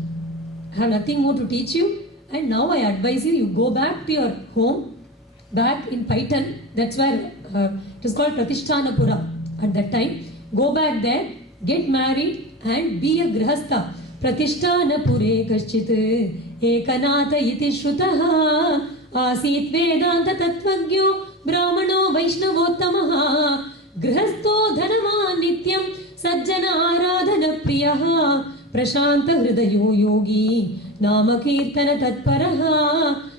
I have nothing more to teach you. And now I advise you go back to your home, back in Paitan. That's where it was called Pratishthanapura at that time. Go back there, get married and be a grihastha. Pratishthanapure kaschit ekanatha iti shrutaha asit vedanta tattvagyo brahmano vaishnavottamaha grihastho dhanavan nityam sajjana aradhana priyaha prashanta hridayo yogi nama kirtana tatparaha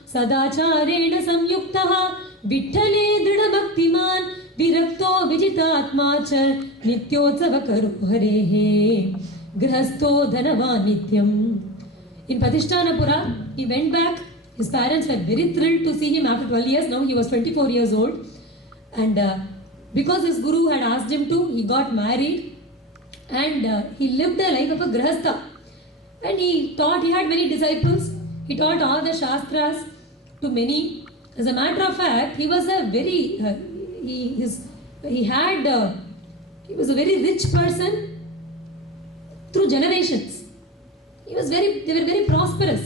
sadacharena samyuktaha vitthale drida bhaktiman virakto vijitatma cha nityotsava karo harehe grihastho dhanavan nityam. In Pratishthanapura, he went back. His parents were very thrilled to see him after 12 years. Now he was 24 years old. And because his guru had asked him to, he got married. And he lived the life of a grihastha. And he had many disciples. He taught all the shastras to many. As a matter of fact, he was a very, he was a very rich person through generations. They were very prosperous.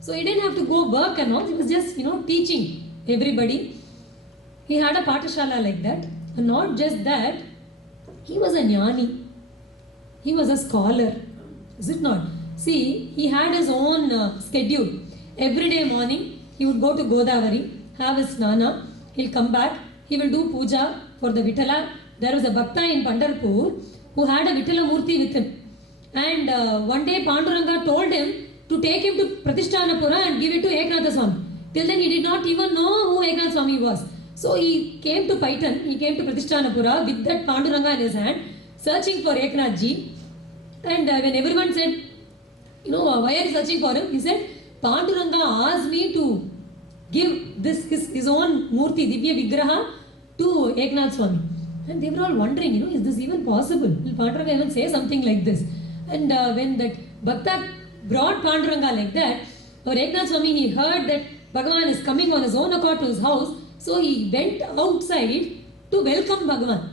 So he didn't have to go work and all. He was just, teaching everybody. He had a patashala like that. And not just that, he was a jnani. He was a scholar. Is it not? See, he had his own schedule. Every day morning, he would go to Godavari, have his snana. He'll come back. He will do puja for the Vittala. There was a Bhakta in Pandharpur who had a Vittala Murti with him. And one day Panduranga told him to take him to Pratishthanapura and give it to Eknath Swami. Till then he did not even know who Eknath Swami was. So he came to Paitan, he came to Pratishthanapura with that Panduranga in his hand, searching for Eknath Ji. And when everyone said, why are you searching for him? He said, Panduranga asked me to give this his own Murti, Divya Vigraha to Eknath Swami. And they were all wondering, is this even possible? Will Panduranga even say something like this? And when that Bhakta brought Panduranga like that, our Eknath Swami, he heard that Bhagavan is coming on his own accord to his house, so he went outside to welcome Bhagavan.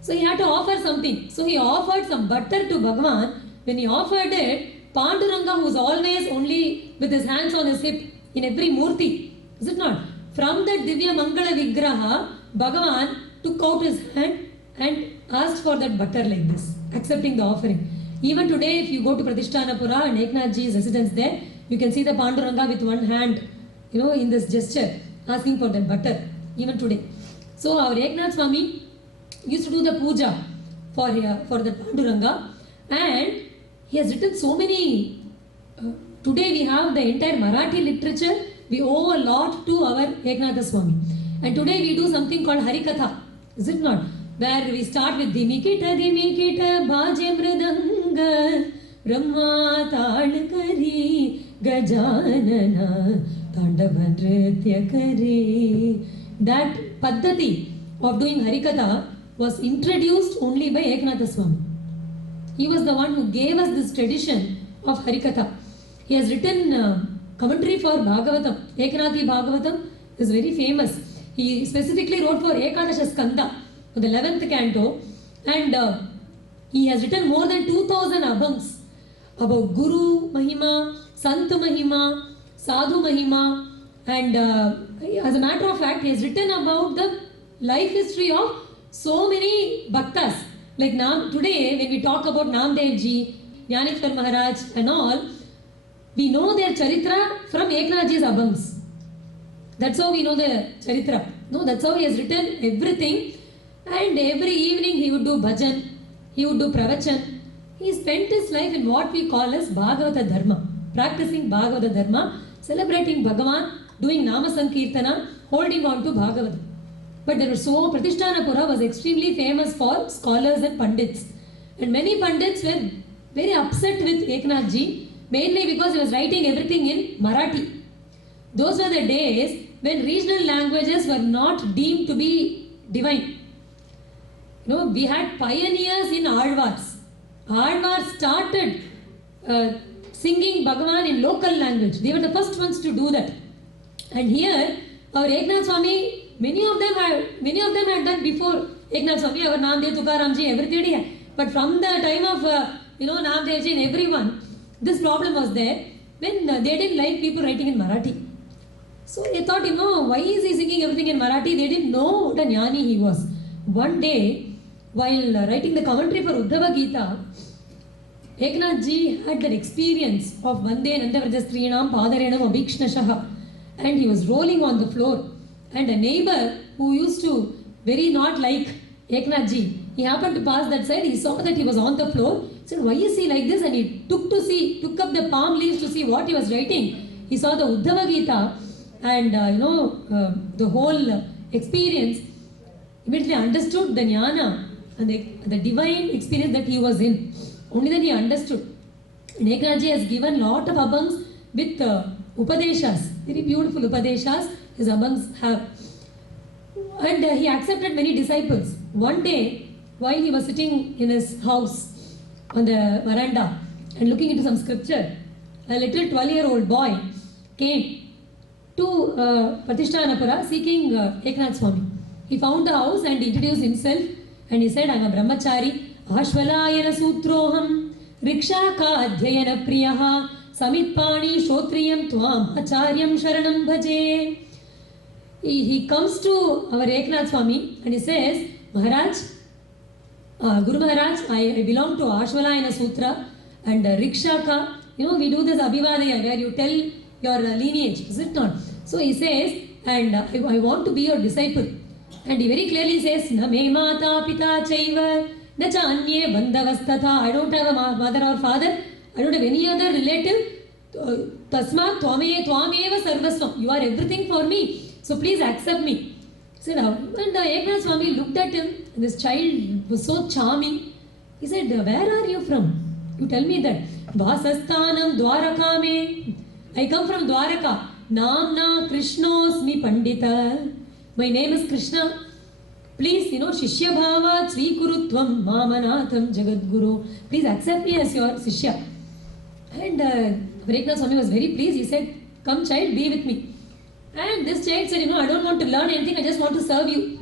So he had to offer something. So he offered some butter to Bhagavan. When he offered it, Panduranga, who was always only with his hands on his hip in every Murti, is it not? From that Divya Mangala Vigraha, Bhagavan took out his hand and asked for that butter like this, accepting the offering. Even today, if you go to Pratishthanapura and Eknathji's residence there, you can see the Panduranga with one hand, in this gesture, asking for that butter, even today. So our Eknath Swami used to do the puja for the Panduranga, and he has written so many. Today we have the entire Marathi literature. We owe a lot to our Eknath Swami. And today we do something called harikatha, is it not? Where we start with Dimikita, Dimikita, Bhaje Mridanga, Brahma Talkari, Gajanana, Tandavan Nritya Kari. That paddhati of doing harikatha was introduced only by Eknath Swami. He was the one who gave us this tradition of harikatha. He has written commentary for Bhagavatam. Eknathi Bhagavatam is very famous. He specifically wrote for Ekadasha Skanda, for the 11th canto, and he has written more than 2000 abhangs about Guru Mahima, Sant Mahima, Sadhu Mahima, and as a matter of fact, he has written about the life history of so many bhaktas. Like today, when we talk about Namdev Jnaneshwar Maharaj and all, we know their charitra from Eknathji's abhangs. That's how we know the charitra. No, that's how he has written everything. And every evening he would do bhajan, he would do pravachan. He spent his life in what we call as Bhagavata Dharma, practicing Bhagavata Dharma, celebrating Bhagavan, doing Nama Sankirtana, holding on to Bhagavata. But Pratishthanapura was extremely famous for scholars and pandits. And many pandits were very upset with Eknathji, mainly because he was writing everything in Marathi. Those were the days when regional languages were not deemed to be divine. We had pioneers in Alvars. Alvars started singing Bhagavan in local language. They were the first ones to do that. And here, our Eknath Swami, many of them had done before Eknath Swami, our Namdev, Tukaram ji, everybody. But from the time of Namdev ji and everyone, this problem was there when they didn't like people writing in Marathi. So they thought, why is he singing everything in Marathi? They didn't know what a jnani he was. One day, while writing the commentary for Uddhava Gita, Eknathji had that experience of Vande Nandavrajastriyanam Padarenam Abhikshnashaha, and he was rolling on the floor. And a neighbor who used to very not like Eknathji, he happened to pass that side, he saw that he was on the floor, said, why is he like this? And he took up the palm leaves to see what he was writing. He saw the Uddhava Gita and the whole experience, immediately understood the jnana and the divine experience that he was in. Only then he understood. And Eknathji has given lot of abhangs with upadeshas, very beautiful upadeshas his abhangs have. And he accepted many disciples. One day, while he was sitting in his house on the veranda and looking into some scripture, a little 12-year-old boy came to Pratishthanapura seeking Eknath Swami. He found the house and introduced himself and he said, I am a brahmachari, Ashvalayana Sutroham, Rikshaka Adhyayana Priyaha, Samitpani Shotriyam Tvam Acharyam Sharanam Bhaje. He comes to our Eknath Swami and he says, Maharaj, Guru Maharaj, I belong to Ashvalayana Sutra and Rikshaka. We do this Abhivadaya where you tell your lineage, is it not? So he says, and I want to be your disciple. And he very clearly says, Na me mata pita chaiva, na cha anye bandhavastatha. I don't have a mother or father. I don't have any other relative. Tasmat tvameva sarvasvam. You are everything for me. So please accept me. Said, and Eknath Swami looked at him, and this child was so charming. He said, where are you from? You tell me that. Vasastanam Dwaraka me. I come from Dwaraka. Namna Krishnosmi Pandita. My name is Krishna. Please, Shishya Bhava Srikurutvam Mamanatham Jagadguru. Please accept me as your Shishya. And Eknath Swami was very pleased. He said, come child, be with me. And this child said, I don't want to learn anything, I just want to serve you.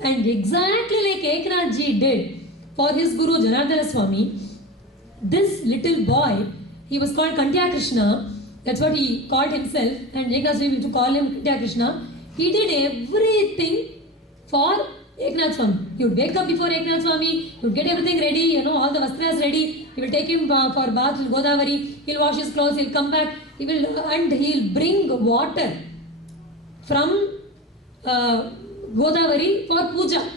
And exactly like Eknath ji did for his Guru Janardana Swami, this little boy, he was called Kantya Krishna, that's what he called himself, and Eknath Swami used to call him Kantya Krishna. He did everything for Eknath Swami. He would wake up before Eknath Swami, he would get everything ready, all the vastras ready. He will take him for bath in Godavari, he'll wash his clothes, he'll come back, he'll bring water from Godavari for puja.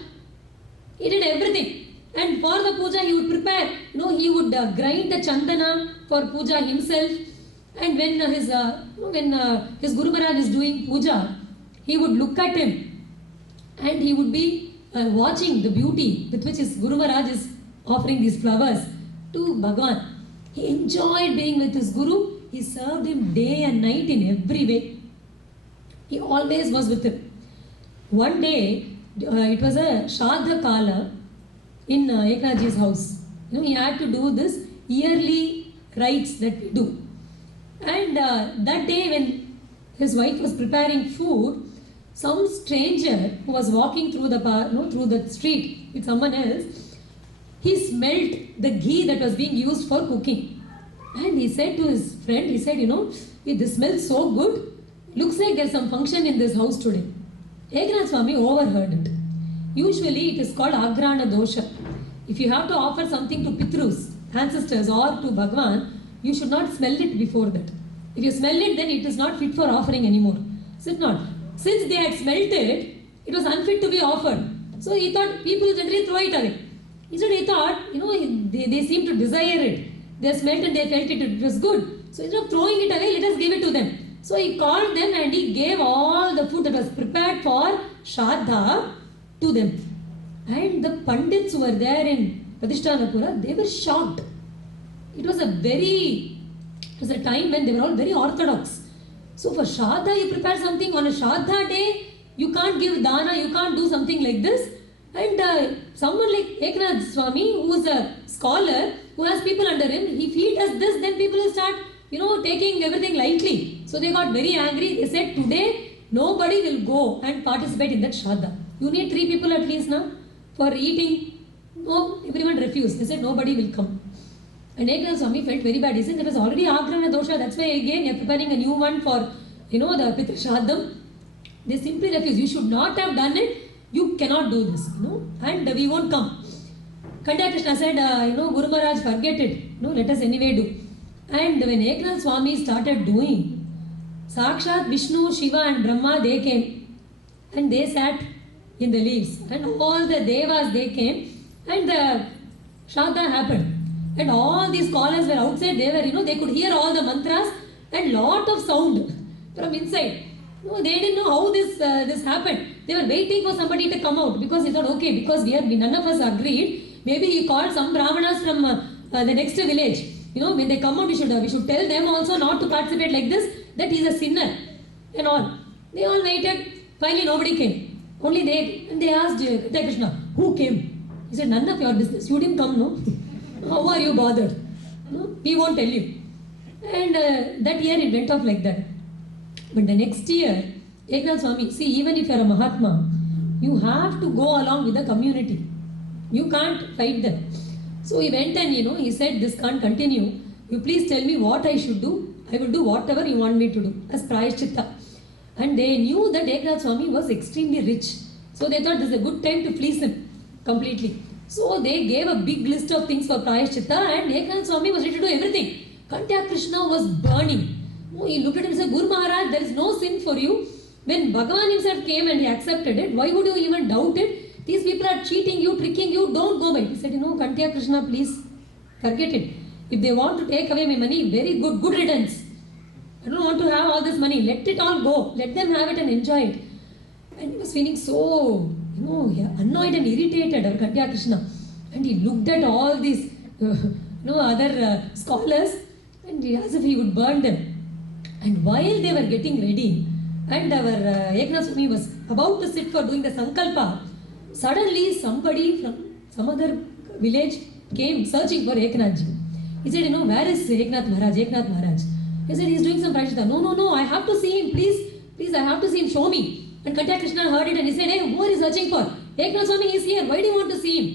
He did everything. And for the puja he would prepare, he would grind the chandana for puja himself. And when his Guru Maharaj is doing puja, he would look at him and he would be watching the beauty with which his Guru Maharaj is offering these flowers to Bhagavan. He enjoyed being with his Guru. He served him day and night in every way. He always was with him. One day, it was a Shraddha Kala in Eknath ji's house. He had to do this yearly rites that we do. And that day when his wife was preparing food, some stranger who was walking through the street with someone else, he smelled the ghee that was being used for cooking. And he said to his friend, this smells so good, looks like there's some function in this house today. Eknath Swami overheard it. Usually it is called Agrana Dosha. If you have to offer something to Pitrus, ancestors, or to Bhagavan, you should not smell it before that. If you smell it, then it is not fit for offering anymore. Is it not? Since they had smelt it, it was unfit to be offered. So he thought people generally throw it away. Instead he thought, they seem to desire it. They smelt and they felt it was good. So instead of throwing it away, let us give it to them. So he called them and he gave all the food that was prepared for Shraddha to them. And the Pandits who were there in Pratishthanapura, they were shocked. It was a time when they were all very orthodox. So for Shraddha, you prepare something on a Shraddha day, you can't give dana, you can't do something like this. And someone like Eknath Swami, who is a scholar, who has people under him, if he does this, then people will start, taking everything lightly. So they got very angry. They said, today, nobody will go and participate in that Shraddha. You need 3 people at least now for eating. No, everyone refused. They said, nobody will come. And Eknath Swami felt very bad. He said, there was already Agrana Dosha. That's why again, you are preparing a new one for, the Pitra Shraddham. They simply refused. You should not have done it. You cannot do this, and we won't come. Kantya Krishna said, Guru Maharaj, forget it. Let us anyway do. And when Eknath Swami started doing, Sakshat Vishnu, Shiva and Brahma, they came. And they sat in the leaves. And all the Devas, they came. And the Shraddha happened. And all these scholars were outside. They were, they could hear all the mantras and lot of sound from inside. They didn't know how this happened. They were waiting for somebody to come out because they thought, okay, because none of us agreed, maybe he called some brahmanas from the next village. When they come out, we should tell them also not to participate like this, that he is a sinner and all. They all waited. Finally, nobody came. Only they. And they asked Kantya Krishna, who came? He said, none of your business. You didn't come, no? How are you bothered? No? We won't tell you. And that year it went off like that. But the next year, Eknath Swami, see, even if you are a Mahatma, you have to go along with the community. You can't fight them. So he went and, he said, this can't continue. You please tell me what I should do. I will do whatever you want me to do as prayashchitta. And they knew that Eknath Swami was extremely rich. So they thought this is a good time to fleece him completely. So they gave a big list of things for prayashchitta and Eknath Swami was ready to do everything. Kantya Krishna was burning. He looked at him and said, Guru Maharaj, there is no sin for you. When Bhagavan himself came and he accepted it, why would you even doubt it? These people are cheating you, tricking you, don't go by. He said, Kantya Krishna, please forget it. If they want to take away my money, very good riddance. I don't want to have all this money. Let it all go. Let them have it and enjoy it. And he was feeling so, annoyed and irritated, our Kantya Krishna. And he looked at all these, other scholars and as if he would burn them. And while they were getting ready, and our Eknath Swami was about to sit for doing the Sankalpa, suddenly somebody from some other village came searching for Eknathji. He said, where is Eknath Maharaj, Eknath Maharaj? He said, he's doing some prajita. No, I have to see him, please, I have to see him, show me. And Kantya Krishna heard it and he said, hey, who are you searching for? Eknath Swami is here, why do you want to see him?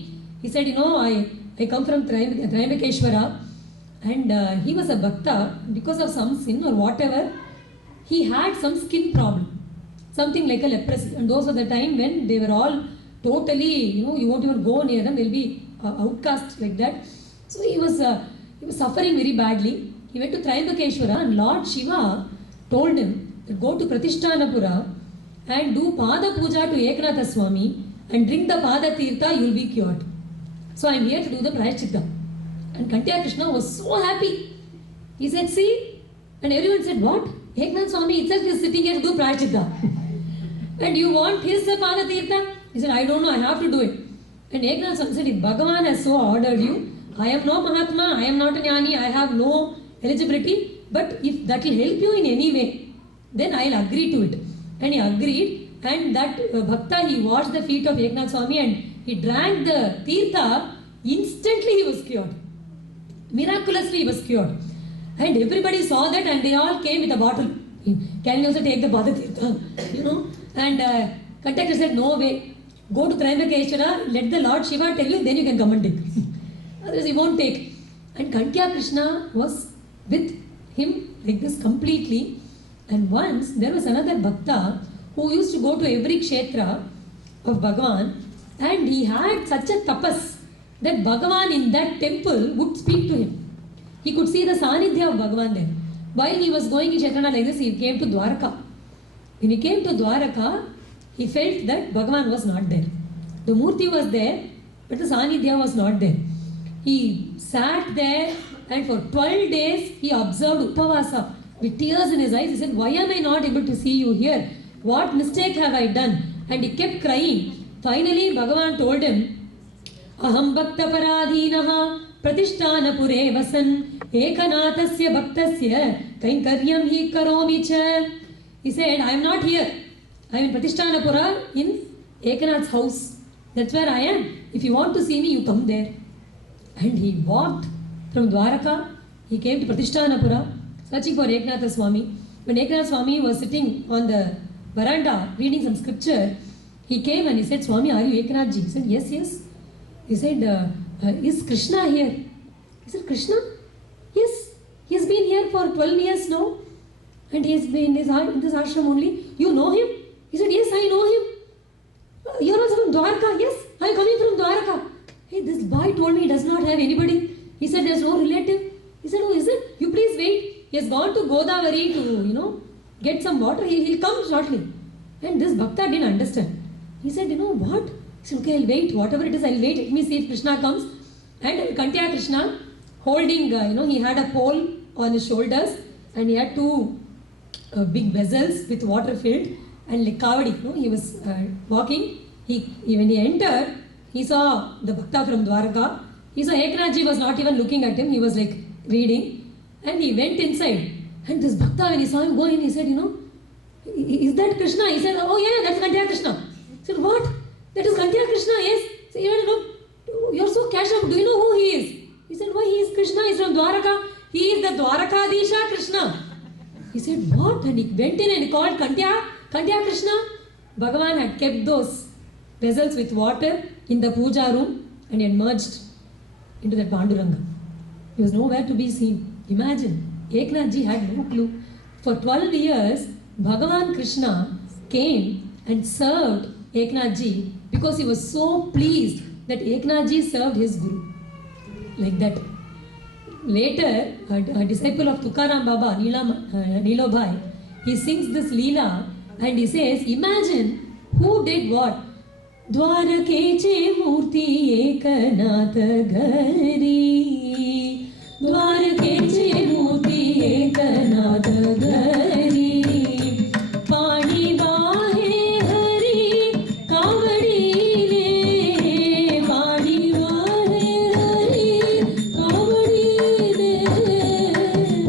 He said, I come from Triambakeshwara, and he was a bhakta. Because of some sin or whatever, he had some skin problem, something like a leprosy. And those were the time when they were all totally, you won't even go near them, they'll be outcast like that. So he was suffering very badly. He went to Triambakeshwara, and Lord Shiva told him that go to Pratishthanapura and do Pada Puja to Eknath Swami and drink the Pada Tirtha, you will be cured. So I am here to do the Prayaschitta. And Kantya Krishna was so happy. He said, see, and everyone said, what? Eknath Swami itself is sitting here to do Prayaschitta. And you want his Pada Tirtha? He said, I don't know, I have to do it. And Eknath Swami said, if Bhagavan has so ordered you, I am no Mahatma, I am not a Jnani, I have no eligibility, but if that will help you in any way, then I will agree to it. And he agreed, and that Bhakta, he washed the feet of Eknath Swami and he drank the Tirtha, instantly he was cured. Miraculously he was cured. And everybody saw that and they all came with a bottle. Can you also take the Pada Tirtha? And Kantya said, no way. Go to Triambakeshwara, let the Lord Shiva tell you, then you can come and take. Otherwise he won't take. And Kantya Krishna was with him like this completely. And once there was another Bhakta who used to go to every kshetra of Bhagavan, and he had such a tapas that Bhagavan in that temple would speak to him. He could see the Sanidhya of Bhagavan there. While he was going in Kshetrana like this, he came to Dwaraka. When he came to Dwaraka, he felt that Bhagavan was not there. The Murti was there, but the Sanidhya was not there. He sat there and for 12 days he observed Upavasa with tears in his eyes. He said, why am I not able to see you here? What mistake have I done? And he kept crying. Finally, Bhagavan told him, Aham Bhakta Paradhinaha Pratishthanapure Vasan Ekanathasya Bhaktasya Kainkaryam Hi Karomi Cha. He said, I am not here. I am in Pratishthanapura in Ekanath's house. That's where I am. If you want to see me, you come there. And he walked from Dwaraka. He came to Pratishthanapura, searching for Eknath Swami. When Eknath Swami was sitting on the veranda reading some scripture, he came and he said, Swami, are you Eknathji? He said, yes, yes. He said, is Krishna here? He said, Krishna? Yes. He has been here for 12 years now. And he has been in this ashram only. You know him? He said, yes, I know him. You are also from Dwarka? Yes, I am coming from Dwarka. Hey, this boy told me he does not have anybody. He said, there is no relative. He said, oh, is it? You please wait. He has gone to Godavari to, get some water. He'll come shortly. And this Bhakta didn't understand. He said, what? He said, okay, I'll wait. Whatever it is, I'll wait. Let me see if Krishna comes. And Kantya Krishna holding, he had a pole on his shoulders and he had two big vessels with water filled and like kavadi, he was walking. When he entered, he saw the Bhakta from Dwaraka. He saw Eknathji was not even looking at him. He was like reading. And he went inside. And this Bhakta, when he saw him go in, he said, is that Krishna? He said, oh yeah, that's Kantya Krishna. He said, what? That is Kantya Krishna, yes. So, you're so cashed up. Do you know who he is? He said, why, he is Krishna. He's from Dwaraka. He is the Dwarakadisha Krishna. He said, what? And he went in and he called Kantya Krishna. Bhagavan had kept those vessels with water in the puja room and he had merged into that Panduranga. He was nowhere to be seen. Imagine, Eknathji had no clue. For 12 years, Bhagavan Krishna came and served Eknathji because he was so pleased that Eknathji served his guru. Like that. Later, a disciple of Tukaram Baba, Nilobhai, he sings this Leela and he says, imagine who did what? Dwarakeche Murti Ekanath Gari. Dwarakeche Murti Ekanath Gari. Pani Vahe Hari Kavadi Le. Pani Vahe Hari Kavadi Le.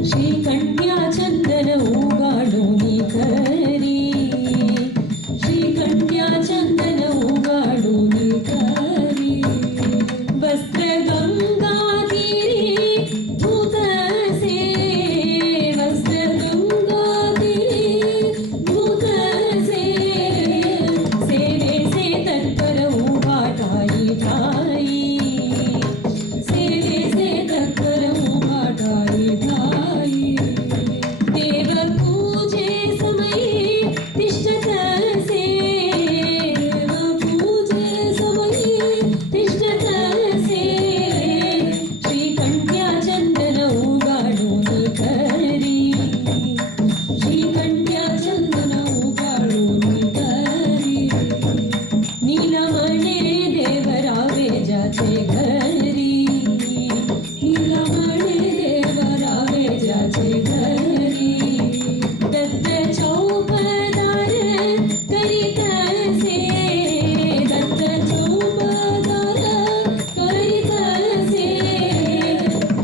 Shri Kantya Chandana जाचे घरी, नीलमणि देव रावे जाचे घरी, दत्त चौपदार करीत से, दत्त चौपदार करीत से,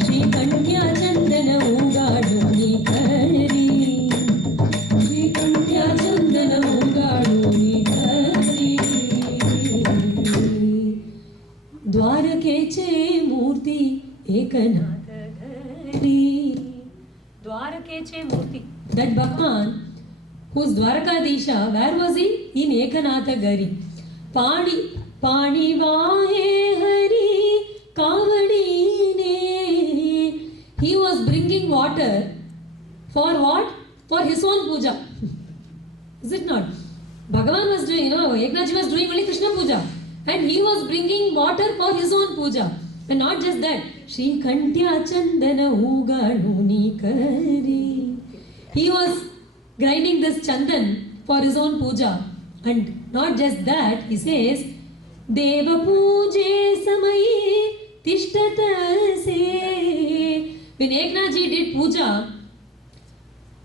श्रीकंठ्या चंदन उगाडूनी करी, श्रीकंठ्या चंदन उगाडूनी करी. द्वारकेचे मूर्ती एकनाथ घरी, द्वारकेचे मूर्ती. That Bhagavan, who's Dwarakadisha, where was he? In Ekanath Gari. Pani vahe hari kavadine. He was bringing water for what? For his own puja. Is it not? Bhagavan was doing, Eknathji was doing only Krishna puja. And he was bringing water for his own puja. And not just that. Shri Kantya Chandana Ugaduni Kari. He was grinding this chandan for his own puja. And not just that, he says, Deva Puje Samaye Tishtata Se. When Eknathji did puja,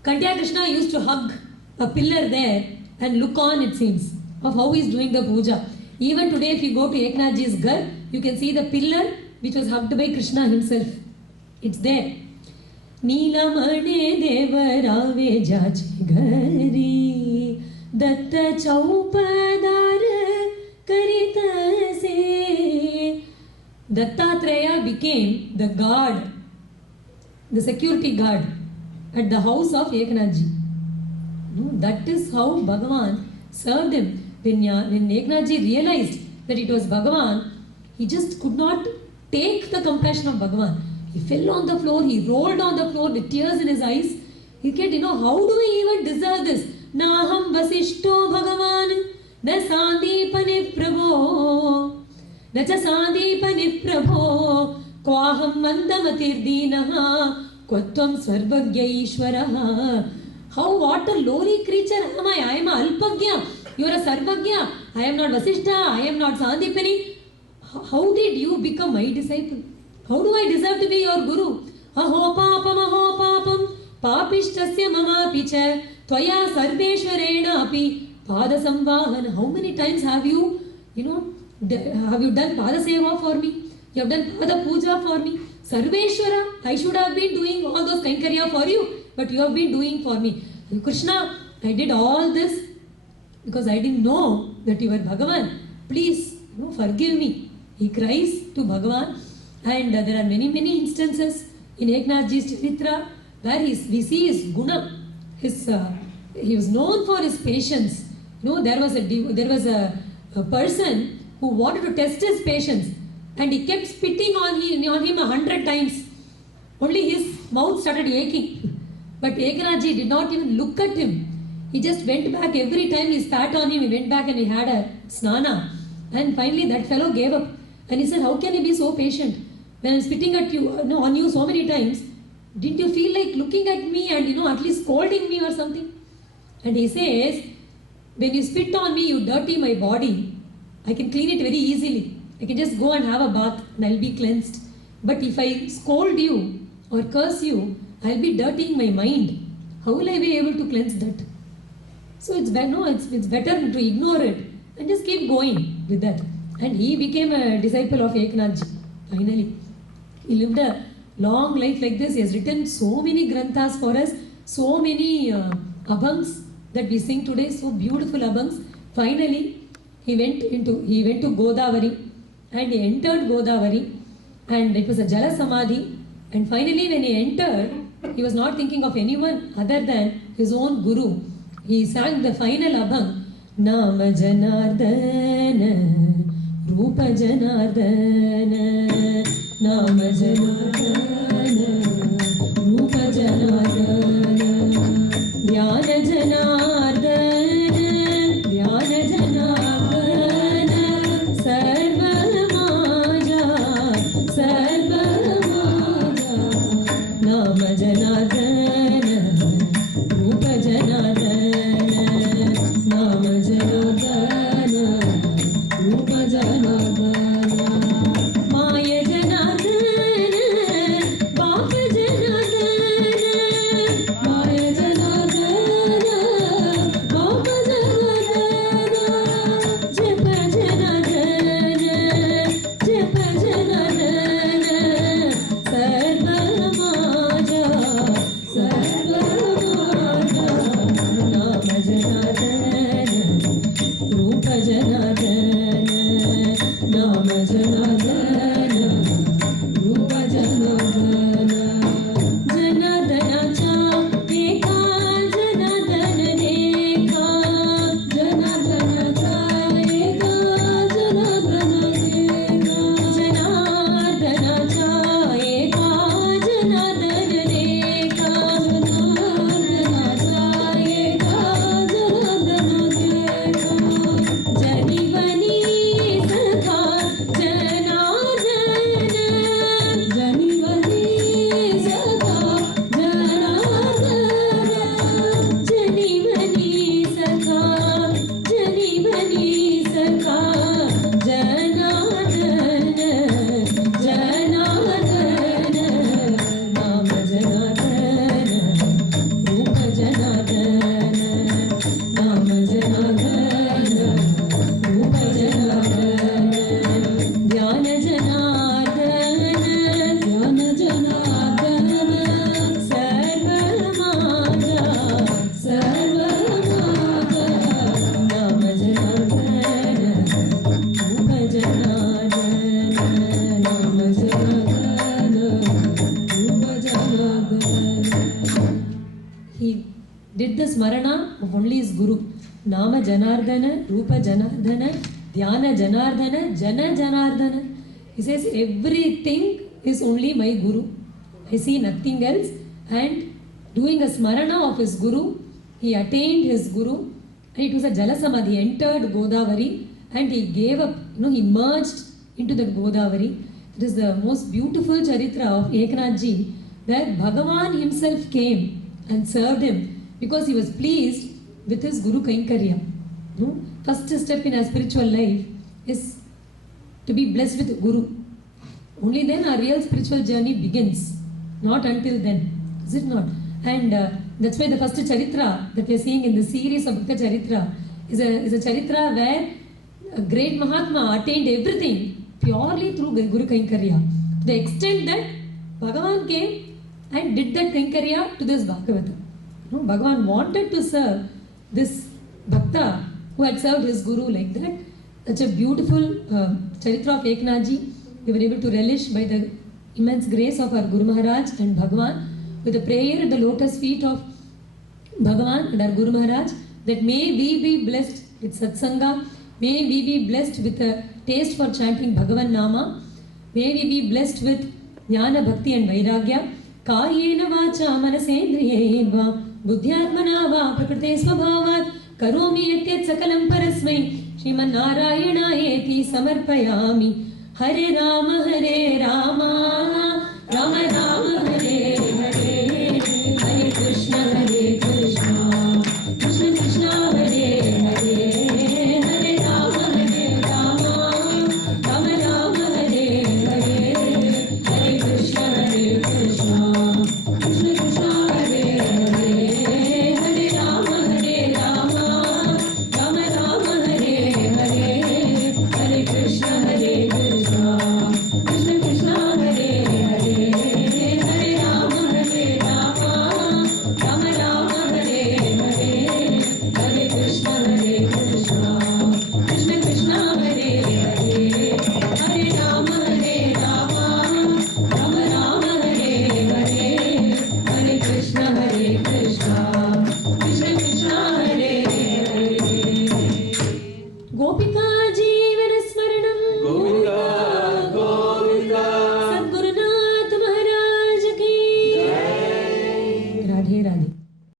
Kantya Krishna used to hug a pillar there and look on, it seems, of how he is doing the puja. Even today, if you go to Eknathji's Gar, you can see the pillar which was hugged by Krishna himself. It's there. Neelamane deva rave jache ghari, datta chaupadar karita se. Dattatreya became the guard, the security guard at the house of Eknathji. That is how Bhagavan served him. When Eknathji realized that it was Bhagavan, he just could not take the compassion of Bhagavan. He fell on the floor, he rolled on the floor with tears in his eyes. He said, how do I even deserve this? Naham vasishto Bhagavan, na sandipani prabho, na cha sandipani prabho, kwaham mandamatir dinaha, kwatvam svarvagya ishvaraha. What a lowly creature am I? I am a alpagya. You are a sarvagya. I am not Vasishta. I am not Sandipani. How did you become my disciple? How do I deserve to be your guru? Aho papam papishtasya mama picha tvaya sarveshwarena api pada samvahana. How many times have you done pada seva for me? You have done pada puja for me. Sarveshwara, I should have been doing all those kainkarya for you, but you have been doing for me. Krishna, I did all this because I didn't know that you were Bhagavan. Please, forgive me. He cries to Bhagavan, and there are many, many instances in Eknathji's charitra where we see his guna. He was known for his patience. There was a person who wanted to test his patience, and he kept spitting on him 100 times. Only his mouth started aching. But Eknathji did not even look at him. He just went back every time he spat on him. He went back and he had a snana. And finally that fellow gave up. And he said, how can he be so patient? When I'm spitting at you, on you so many times, didn't you feel like looking at me and at least scolding me or something? And he says, when you spit on me, you dirty my body. I can clean it very easily. I can just go and have a bath and I'll be cleansed. But if I scold you or curse you, I'll be dirtying my mind. How will I be able to cleanse that? So it's better to ignore it and just keep going with that. And he became a disciple of Eknathji, finally. He lived a long life like this. He has written so many granthas for us, so many abhangs that we sing today, so beautiful abhangs. Finally, he went to Godavari and he entered Godavari, and it was a Jala Samadhi. And finally, when he entered, he was not thinking of anyone other than his own guru. He sang the final abhang, Nama Janardana, Rupa Janardana, Nama Janardana, Rupa Janardana, Dhyana Janardana, Dhyana Janardana, Sarva Maja, Sarva Maja, Nama Janardana, Rupa Janardana, Nama Janardana, Rupa Janardana, smarana of only his Guru. Nama Janardana, Rupa Janardana, Dhyana Janardana, Jana Janardana. He says everything is only my Guru. I see nothing else. And doing a smarana of his Guru, he attained his Guru. And it was a Jalasamadhi. He entered Godavari and he gave up, he merged into the Godavari. It is the most beautiful charitra of Eknathji, that Bhagavan himself came and served him because he was pleased with his Guru kainkarya. First step in our spiritual life is to be blessed with Guru. Only then our real spiritual journey begins. Not until then. Is it not? And that's why the first charitra that we are seeing in the series of Bhakta Charitra is a charitra where a great Mahatma attained everything purely through Guru kainkarya. To the extent that Bhagavan came and did that kainkarya to this Bhagavata. Bhagavan wanted to serve this Bhakta who had served his Guru like that. Such a beautiful charitra of Eknathji. We were able to relish by the immense grace of our Guru Maharaj and Bhagavan, with a prayer at the lotus feet of Bhagavan and our Guru Maharaj, that may we be blessed with Satsanga, may we be blessed with a taste for chanting Bhagavan Nama, may we be blessed with Jnana, Bhakti and Vairagya, Kayena Vacha Manasendriyeva, Buddhyatmana Va Prakrite Svabhavat, Karomi Yatyat Sakalam Parasmai, Shriman Narayana Eti Samarpayami, Hare Rama Hare